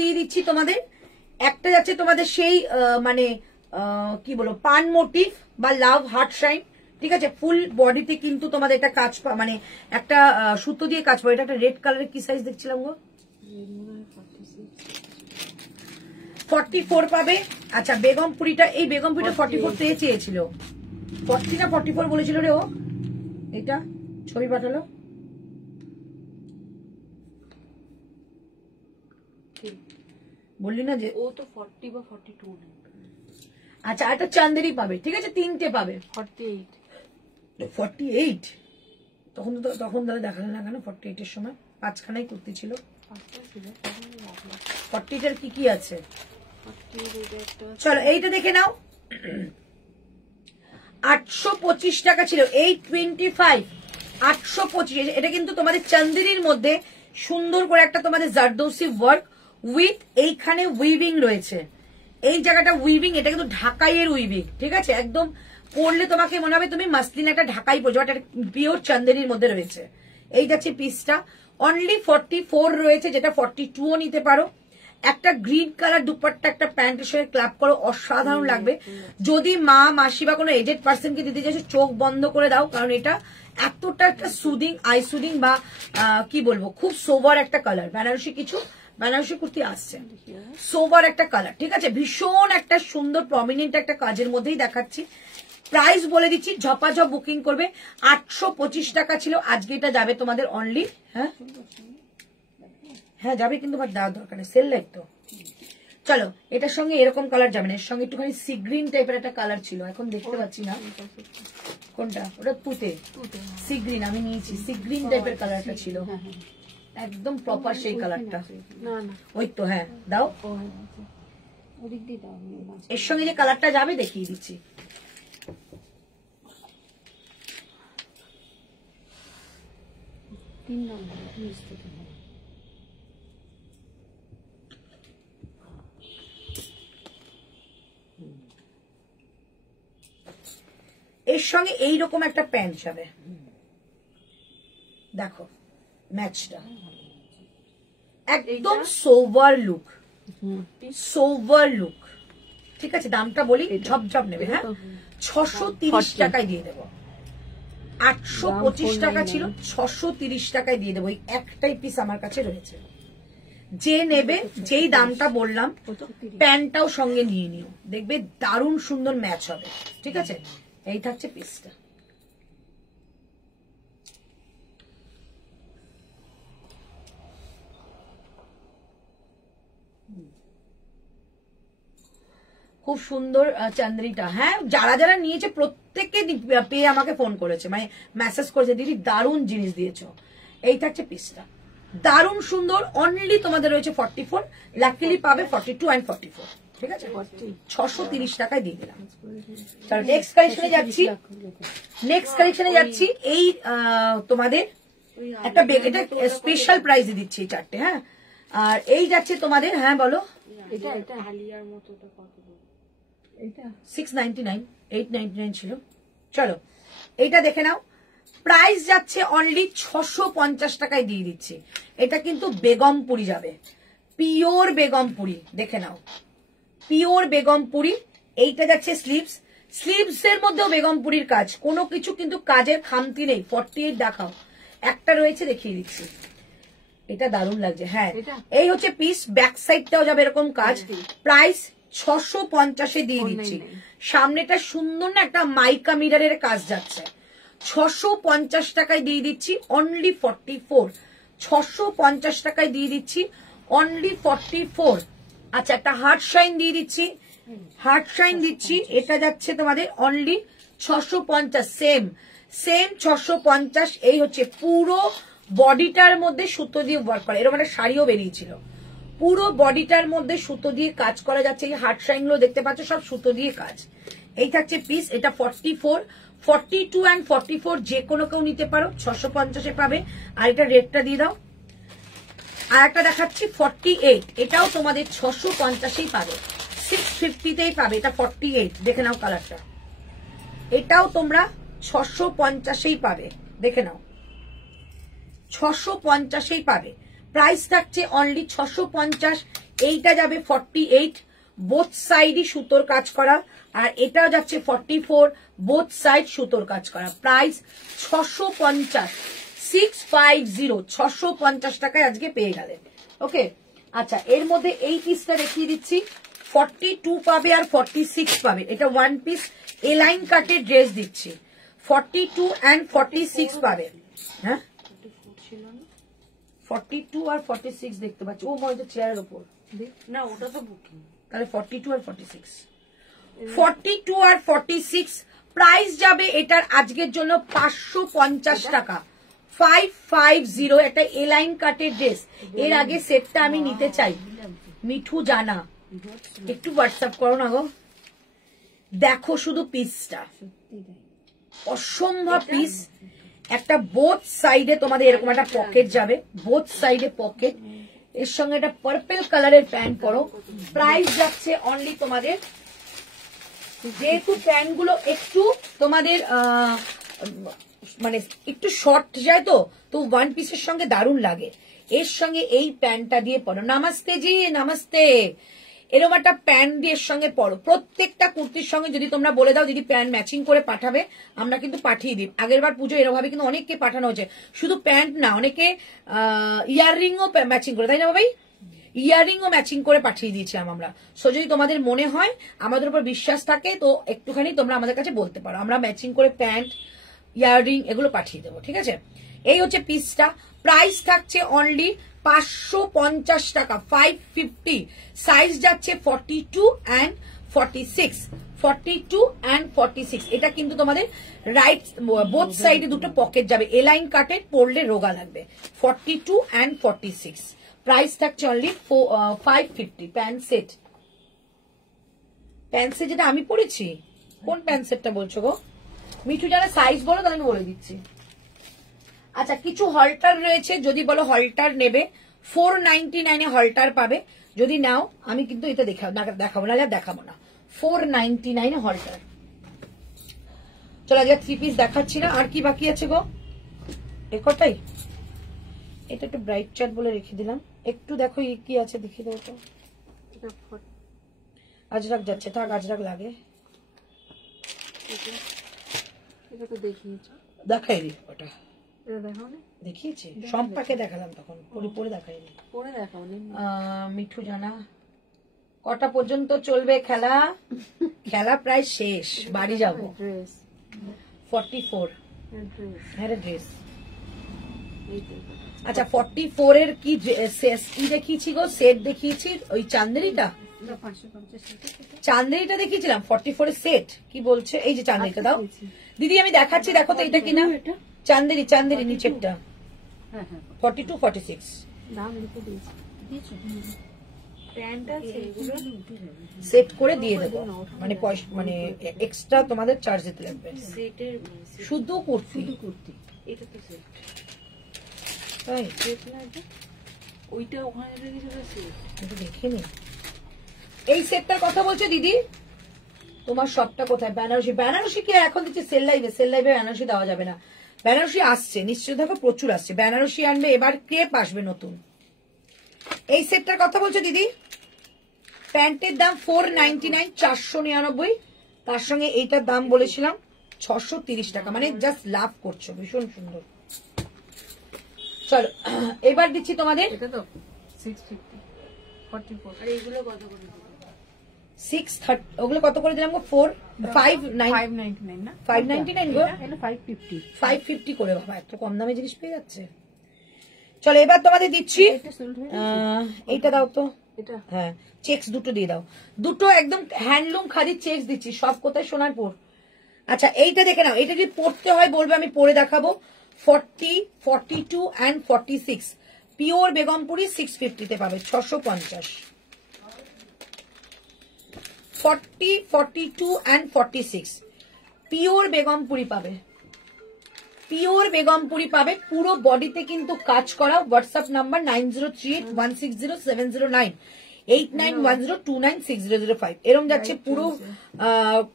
দিয়ে দিচ্ছি তোমাদের। একটা যাচ্ছে তোমাদের সেই মানে কি বলো, পান মোটিভ বা লাভ হার্ট শাইন, ঠিক আছে। ফুল বডিতে কিন্তু তোমাদের একটা কাজ মানে একটা সুতো দিয়ে কাজ পাবে। এটা একটা রেড কালারের কি সাইজ দেখছিলাম গো, 44 পাবে। আচ্ছা বেগমপুরিটা, এই বেগমপুরিটা 44 তে চেয়েছিল, 40 না 44 বলেছিল রে ও, এটা ছবি পাঠালো। বললি না যে ও তো 40 বা 42 নেই, আচ্ছা একটা চান্দেরি পাবে, ঠিক আছে, তিনটে পাবে 48 48। তখন তাহলে দেখালে না কেন 48 এর সময়? পাঁচখানাই কুর্তি ছিল, পাঁচটা ছিল তখন রাখলাম। 40টার কি কি আছে? 40 এটা একটা চলো এইটা দেখে নাও, 825 টাকা ছিল, 825, 825। এটা কিন্তু তোমাদের চান্দেরির মধ্যে সুন্দর করে একটা তোমাদের জারদৌসি ওয়ার্ক উইথ এইখানে উইভিং রয়েছে, এই জায়গাটা উইভিং, এটা কিন্তু ঢাকাইয়ের উইভিং, ঠিক আছে। একদম পরলে তোমাকে মনে হবে তুমি মাসলিন একটা ঢাকাই পরছো, এটা পিওর চান্দেরির মধ্যে রয়েছে। এই যাচ্ছে পিসটা, অনলি 44 রয়েছে, যেটা 42ও নিতে পারো। একটা গ্রিন কালার দুপাট্টা একটা প্যান্টের সঙ্গে ক্লাব করো, অসাধারণ লাগবে। যদি মা মাসি বা কোনো এজেড পার্সনকে দিতে চাইছো চোখ বন্ধ করে দাও, কারণ এটা এতটা একটা সুদিং, আই সুদিং বা কি বলবো, খুব সোভার একটা কালার। বেনারসি কুর্তি আসছে, সোভার একটা কালার, ঠিক আছে। ভীষণ একটা সুন্দর প্রমিনেন্ট একটা কাজের মধ্যেই দেখাচ্ছি। প্রাইস বলে দিচ্ছি, ঝপাঝপ বুকিং করবে। 825 টাকা ছিল, আজকে এটা যাবে তোমাদের অনলি, হ্যাঁ যাবে, কিন্তু দেওয়ার দরকার নেই, সেল লাইক তো। চলো এটার সঙ্গে এরকম কালার যাবে না, এর সঙ্গে একটুখানি সি গ্রিন টাইপের একটা কালার ছিল, এখন দেখতে পাচ্ছি না কোনটা, ওটা তুতে সি গ্রিন আমি নিয়েছি, সি গ্রিন টাইপের কালারটা ছিল, একদম প্রপার সেই কালারটা। না না ওই তো, হ্যাঁ দাও, ওদিক দিয়ে দাও, এর সঙ্গে যে কালারটা যাবে দেখিয়ে দিচ্ছি। তিন নম্বর নিচ থেকে হবে। এর সঙ্গে এইরকম একটা প্যান্ট যাবে, দেখো ম্যাচটা একদম সোভার লুক, ঠিক আছে। দামটা বলি, ঝপঝপ নেবে, হ্যাঁ 630 টাকায় দিয়ে দেবো। 825 টাকা ছিল, 630 টাকায় দিয়ে দেবো। এই একটাই পিস আমার কাছে রয়েছে, যে নেবে, যেই দামটা বললাম প্যান্টটাও সঙ্গে নিয়ে নিও, দেখবে দারুণ সুন্দর ম্যাচ হবে, ঠিক আছে। এই থাকছে পিসটা। খুব সুন্দর চান্দ্রিটা, হ্যাঁ যারা যারা নিয়েছে প্রত্যেককে পেয়ে আমাকে ফোন করেছে, মানে মেসেজ করেছে, দিদি দারুণ জিনিস দিয়েছো। এই থাকছে পিসটা, দারুণ সুন্দর। অনলি তোমাদের রয়েছে 44, লাকিলি পাবে 42 and 44, ঠিক আছে। 630 টাকায় দিয়ে দিলাম। চলো নেক্সট কালেকশনে যাচ্ছি, এই তোমাদের একটা এটা স্পেশাল প্রাইসে দিচ্ছি এই চারটে। হ্যাঁ, আর এই যাচ্ছে তোমাদের, হ্যাঁ বলো, এটা এটা হালিয়ার মতোটা কত? এটা 699, 899 ছিল। চলো এইটা দেখে নাও, প্রাইস যাচ্ছে অনলি 650 টাকায় দিয়ে দিচ্ছি। এটা কিন্তু বেগমপুরি যাবে, পিওর বেগমপুরি, দেখে নাও, পিওর বেগমপুরি। এইটা যাচ্ছে স্লিভস, স্লিভস এর মধ্যেও বেগমপুরির কাজ, কোনো কিছু কিন্তু কাজের খামতি নেই। 48 দেখাও, একটা রয়েছে দেখিয়ে দিচ্ছি, এটা দারুণ লাগছে। হ্যাঁ, এই হচ্ছে পিস, ব্যাক সাইডটাও যাবে এরকম কাজ। প্রাইস 650 দিয়ে দিচ্ছি। সামনেটা সুন্দর না, একটা মাইকা মিরারের কাজ যাচ্ছে, 650 টাকায় দিয়ে দিচ্ছি অনলি 44। 650 টাকায় দিয়ে দিচ্ছি অনলি 44। আচ্ছা, একটা হার্ট শাইন দিয়ে দিচ্ছি, হার্ট শাইন দিচ্ছি, এটা যাচ্ছে তোমাদের অনলি 650। সেম 650। এই হচ্ছে পুরো বডিটার মধ্যে সুতো দিয়ে ওয়ার্ক করা, এরকম একটা শাড়িও বেরিয়েছিল, পুরো বডিটার মধ্যে সুতো দিয়ে কাজ করা যাচ্ছে। এই হার্ট শাইন গুলো দেখতে পাচ্ছ, সব সুতো দিয়ে কাজ। এই থাকছে পিস, এটা 44, 42 অ্যান্ড 44 যে কোনো কেউ নিতে পারো, 650 পাবে। আর এটা রেটটা দিয়ে দাও। আর একটা দেখাচ্ছি 48, এটাও তোমাদের 650 পাবে, 650 পাবে। এটা 48, দেখে নাও কালারটা, এটাও তোমরা 650 পাবে, দেখে নাও, 650 পাবে। প্রাইস থাকছে অনলি 650। এইটা যাবে 48, বোথ সাইডই সুতোর কাজ করা, আর এটাও যাচ্ছে 44, বোথ সাইড সুতোর কাজ করা। প্রাইস 650, 650, 650 টাকায় আজকে পেয়ে গেলে। ওকে, আচ্ছা, এর মধ্যে এই পিসটা দেখিয়ে দিচ্ছি, 42 পাবে আর 46 পাবে। এটা ওয়ান পিস এলাইন কাটের ড্রেস দিচ্ছি, 42 অ্যান্ড 46 পাবে। হ্যাঁ, 42 আর 46 দেখতে পাচ্ছি, ও মনে হচ্ছে চেয়ারের উপর না, ওটা তো বুকিং। তাহলে 42 আর 46, 42 আর 46 প্রাইস যাবে এটার আজকের জন্য 550 টাকা, 550। একটা এলাইন কাটের ড্রেস। এর আগে সেটটা আমি নিতে চাই, মিঠু জানা, একটু হোয়াটসঅ্যাপ করো না গো। দেখো শুধু পিসটা, অসম্ভব পিস। একটা বোথ সাইডে তোমাদের এরকম একটা পকেট যাবে, বোথ সাইডে পকেট, এর সঙ্গে একটা পার্পল কালারের প্যান্ট পরো। প্রাইস যাচ্ছে অনলি তোমাদের, যেহেতু প্যান্ট গুলো একটু তোমাদের মানে একটু শর্ট যায়, তো ওয়ান পিসের সঙ্গে দারুণ লাগে। এর সঙ্গে এই প্যান্টটা দিয়ে পরো। নমস্তে জি, নমস্তে। এরকম একটা প্যান্ট দিয়ে এর সঙ্গে পরো। প্রত্যেকটা কুর্তির সঙ্গে যদি তোমরা বলে দাও দিদি প্যান্ট ম্যাচিং করে পাঠাবে, আমরা কিন্তু পাঠিয়ে দিই। আগের বার পুজো এরভাবে কিন্তু অনেককে পাঠানো হয়েছে, শুধু প্যান্ট না, অনেকে ইয়াররিংও ম্যাচিং করে, তাই না ভাই? ইয়াররিংও ম্যাচিং করে পাঠিয়ে দিয়েছিলাম আমরা। সো যদি তোমাদের মনে হয়, আমাদের উপর বিশ্বাস থাকে, তো একটুখানি তোমরা আমাদের কাছে বলতে পারো, আমরা ম্যাচিং করে প্যান্ট, ইয়াররিং এগুলো পাঠিয়ে দেবো, ঠিক আছে? এই হচ্ছে পিসটা। প্রাইস থাকছে অনলি 550 টাকা, 550। সাইজ যাচ্ছে 42 অ্যান্ড 46, 42 অ্যান্ড 46। এটা কিন্তু তোমাদের রাইট বোথ সাইডে দুটো পকেট যাবে, এলাইন কাটের, পরলে রোগা লাগবে। 42 অ্যান্ড 46 প্রাইস থাকছে only 550। Pant set, pant set যেটা আমি পরেছি, কোন প্যান্ট সেটটা বলছো গো মিঠু? যারা সাইজ বলো তাহলে আমি বলে দিচ্ছি। আচ্ছা, কিছু হলটার রয়েছে, যদি বলো হলটার নেবে 499 হলটার পাবে। যদি নাও, আমি কিন্তু এটা দেখাবো না, দেখাবো না। 499 হলটার। চলো আজকে 3 পিস দেখাচ্ছি না। আর কি বাকি আছে গো? একটাই, এটা একটু ব্রাইট চার্ট বলে রেখে দিলাম। একটু দেখো কি আছে, দেখিয়ে দেবো তো। আজরাক যাচ্ছে, থাক আজরাক লাগে, দেখাই দি ওটা। দেখিয়েছি সম্পাকে দেখালাম তখন, পরে দেখাইনি। মিঠু জানা কটা পর্যন্ত চলবে খেলা? খেলা প্রায় শেষ, বাড়ি যাব। 44 হ্যাঁ ড্রেস। আচ্ছা, 44 এর কি দেখিয়েছি গো? সেট দেখিয়েছি, ওই চান্দেরিটা, চান্দেরিটা দেখিয়েছিলাম। 44 এর সেট কি বলছে? এই যে চান্দেরিটা দাও দিদি, আমি দেখাচ্ছি, দেখো তো এটা কিনা। চান্দেরি, চান্দেরি নিচেরটা 42 46 সেট করে দিয়ে দেবো, মানে মানে এক্সট্রা তোমাদের চার্জ দিতে লাগবে। শুধু কুর্তি, তাই সেট না এটা, ওইটা ওখানে রেখে চলেছে। একটু দেখে নি। এই সেটটার কথা বলছো দিদি? তোমার শপটা কোথায়? বেনারসি। বেনারসি কি এখন দিচ্ছে সেল লাইভে? সেল লাইভে বেনারসি দেওয়া যাবে না। বেনারসি আসছে নিশ্চয়, দেখো প্রচুর আসছে। বেনারসি আনবে, এবার ক্রেপ আসবে নতুন। এই সেটটার কথা বলছো দিদি? প্যান্টের দাম 499, 499। তার সঙ্গে এইটার দাম বলেছিলাম 630 টাকা, মানে জাস্ট লাভ করছো। ভীষণ সুন্দর। চলো এবার দিচ্ছি তোমাদের এটা তো 650, 44। আর এইগুলো কত করে দিল? 630। ওগুলো কত করে দিলাম গো? 599 না 599 গো। এটা 550। 550 করে। বাবা এত কম দামে জিনিস পেয়ে যাচ্ছে। চলো এবার তোমাদের দিচ্ছি এইটা দাও তো। এটা হ্যাঁ, চেকস দুটো দিয়ে দাও। দুটো একদম হ্যান্ডলুম খাদির চেকস দিচ্ছি। সব কোথায়? সোনারপুর। আচ্ছা এইটা দেখে নাও, এটা যদি পড়তে হয় বলবে, আমি পরে দেখাবো। 40, 42 and 46 পিওর বেগমপুরি 650 তে পাবে। 650। 40, 42 and 46 পিওর বেগমপুরি পাবে। পিওর বেগমপুরি পাবে। পুরো বডিতে কিন্তু কাজ করা। WhatsApp number 9038160709, 8910296005। এরকম যাচ্ছে পুরো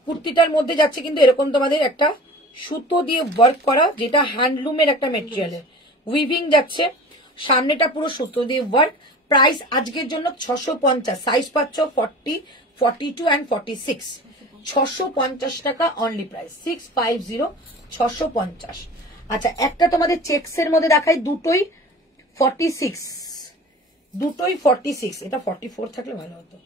কুর্তিটার মধ্যে যাচ্ছে কিন্তু এরকম তোমাদের একটা সুতো দিয়ে ওয়ার্ক করা, যেটা হ্যান্ডলুমের একটা মেটেরিয়ালের উইভিং যাচ্ছে। সামনেটা পুরো সুতো দিয়ে ওয়ার্ক। প্রাইস আজকের জন্য 650। সাইজ পাচ্ছ 40, 42 and 46। 650 টাকা অনলি প্রাইস। 650, 650। আচ্ছা একটা তোমাদের চেকস এর মধ্যে দেখাই, দুটোই 46, দুটোই 46। এটা 44 থাকলে ভালো হতো।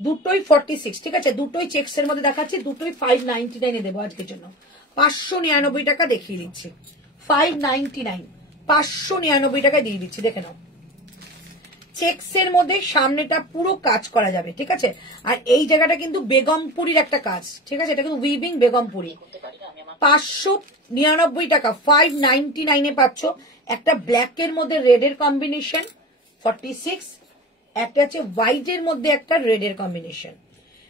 দুটোই 46, ঠিক আছে। দুটোই চেকস এর মধ্যে দেখাচ্ছি। দুটোই 599 এ দেবো আজকের জন্য। 599 টাকা দেখিয়ে দিচ্ছি। 599, 599 টাকায় দিয়ে দিচ্ছি। দেখে নাও, চেকস এর মধ্যে সামনেটা পুরো কাজ করা যাবে, ঠিক আছে। আর এই জায়গাটা কিন্তু বেগমপুরির একটা কাজ, ঠিক আছে। এটা কিন্তু উইভিং বেগমপুরি। 599 টাকা, 599 এ পাচ্ছ। একটা ব্ল্যাক এর মধ্যে রেড এর কম্বিনেশন 46, একটা আছে হোয়াইট এর মধ্যে একটা রেড এর কম্বিনেশন।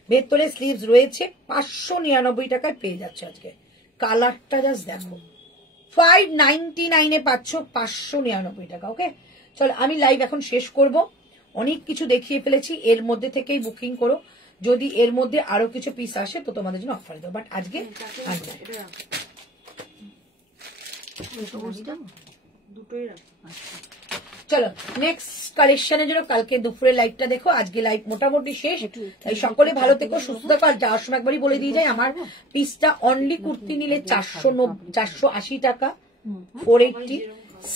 ভেতরে স্লিভস রয়েছে। 599 টাকায় পেয়ে যাচ্ছে আজকে। কালারটা জাস্ট দেখো। 599 এ পাচ্ছ 599 টাকা। ওকে চলো আমি লাইভ এখন শেষ করব। অনেক কিছু দেখিয়ে ফেলেছি, এর মধ্যে থেকেই বুকিং করো। যদি এর মধ্যে আরো কিছু পিস আসে তো তোমাদের জন্য অফার দেবো, বাট আজকে দুটোই রাখ। চলো নেক্সট কালেকশনের জন্য কালকে দুপুরে লাইভটা দেখো। আজকে লাইভ মোটামুটি শেষ। তাই সকলে ভালো থেকো, সুস্থ থাকো। আর যাওয়ার সময় একবারই বলে দিয়ে যাই, আমার পিসটা অনলি কুর্তি নিলে 480 টাকা 480,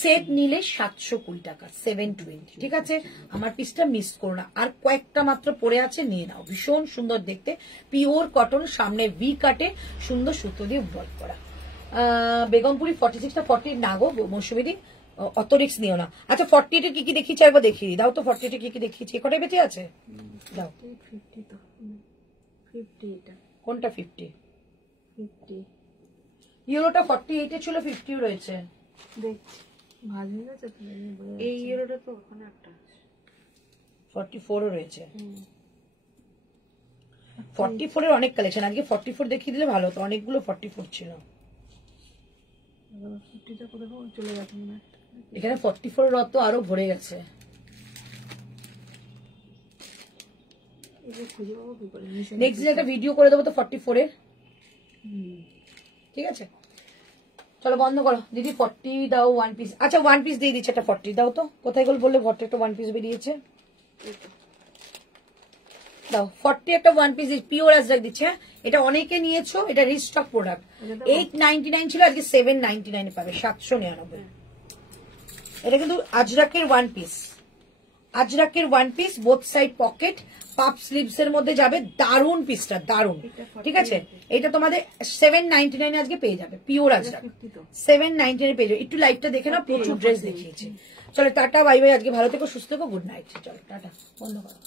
সেট নিলে 720 টাকা 720, ঠিক আছে। আমার পিসটা মিস করো না। আর কয়েকটা মাত্র পড়ে আছে, নিয়ে নাও। ভীষণ সুন্দর দেখতে, পিওর কটন, সামনে ভি কাটে, সুন্দর সুতো দিয়ে ওয়ার্ক করা। বেগমপুরি 46টা 40 না গো মৌসুমিদি, অত রিক্স নিও না। আচ্ছা 48 এর কি কি দেখিয়েছি একবার দেখিয়ে দাও তো। 48 এর কি কি দেখিয়েছি? কটাই বেঁচে আছে দাও। 50 তো 50 এটা কোনটা 50? 50 ইউরোটা 48 এ ছিল, 50 রয়েছে। দেখছি ভালো হয়ে গেছে তো। এই ইউরোটা তো ওখানে একটা আছে, 44 ও রয়েছে। 44 এর অনেক কালেকশন। আজকে 44 দেখিয়ে দিলে ভালো হতো, অনেকগুলো 44 ছিল। 50টা কোথাও চলে গেছে মনে হয়। এখানে 44 এর অত আরো ভরে গেছে। খুঁজে পাবো কি করে? নেক্সট দিন একটা ভিডিও করে দেবো তো 44 এর, ঠিক আছে। চলো বন্ধ করো দিদি। 40 দাও ওয়ান পিস। আচ্ছা ওয়ান পিস দিয়ে দিচ্ছে একটা 40 দাও তো। কোথায় গেল বললে? ঘরটা একটা ওয়ান পিস বেরিয়েছে, দাও। 40 একটা ওয়ান পিস পিওর আজরাক দিচ্ছে। এটা অনেকে নিয়েছো, এটা রিস্টক প্রোডাক্ট। 899 ছিল, আজকে 799 এ পাবে। 799। এটা কিন্তু আজরাকের ওয়ান পিস। আজরাকের one piece, both side pocket, puff sleeves এর মধ্যে যাবে। দারুন পিসটা, দারুন, ঠিক আছে। এটা তোমাদের 799 আজকে পেয়ে যাবে। পিওর আজরাক 799 পেয়ে যাবে। একটু লাইভটা দেখে নাও, প্রচুর ড্রেস দেখিয়েছি। চলো টাটা, বাই বাই। আজকে ভালো থেকো, সুস্থ থেকো, গুড নাইট। চলো টাটা, বন্ধ করো।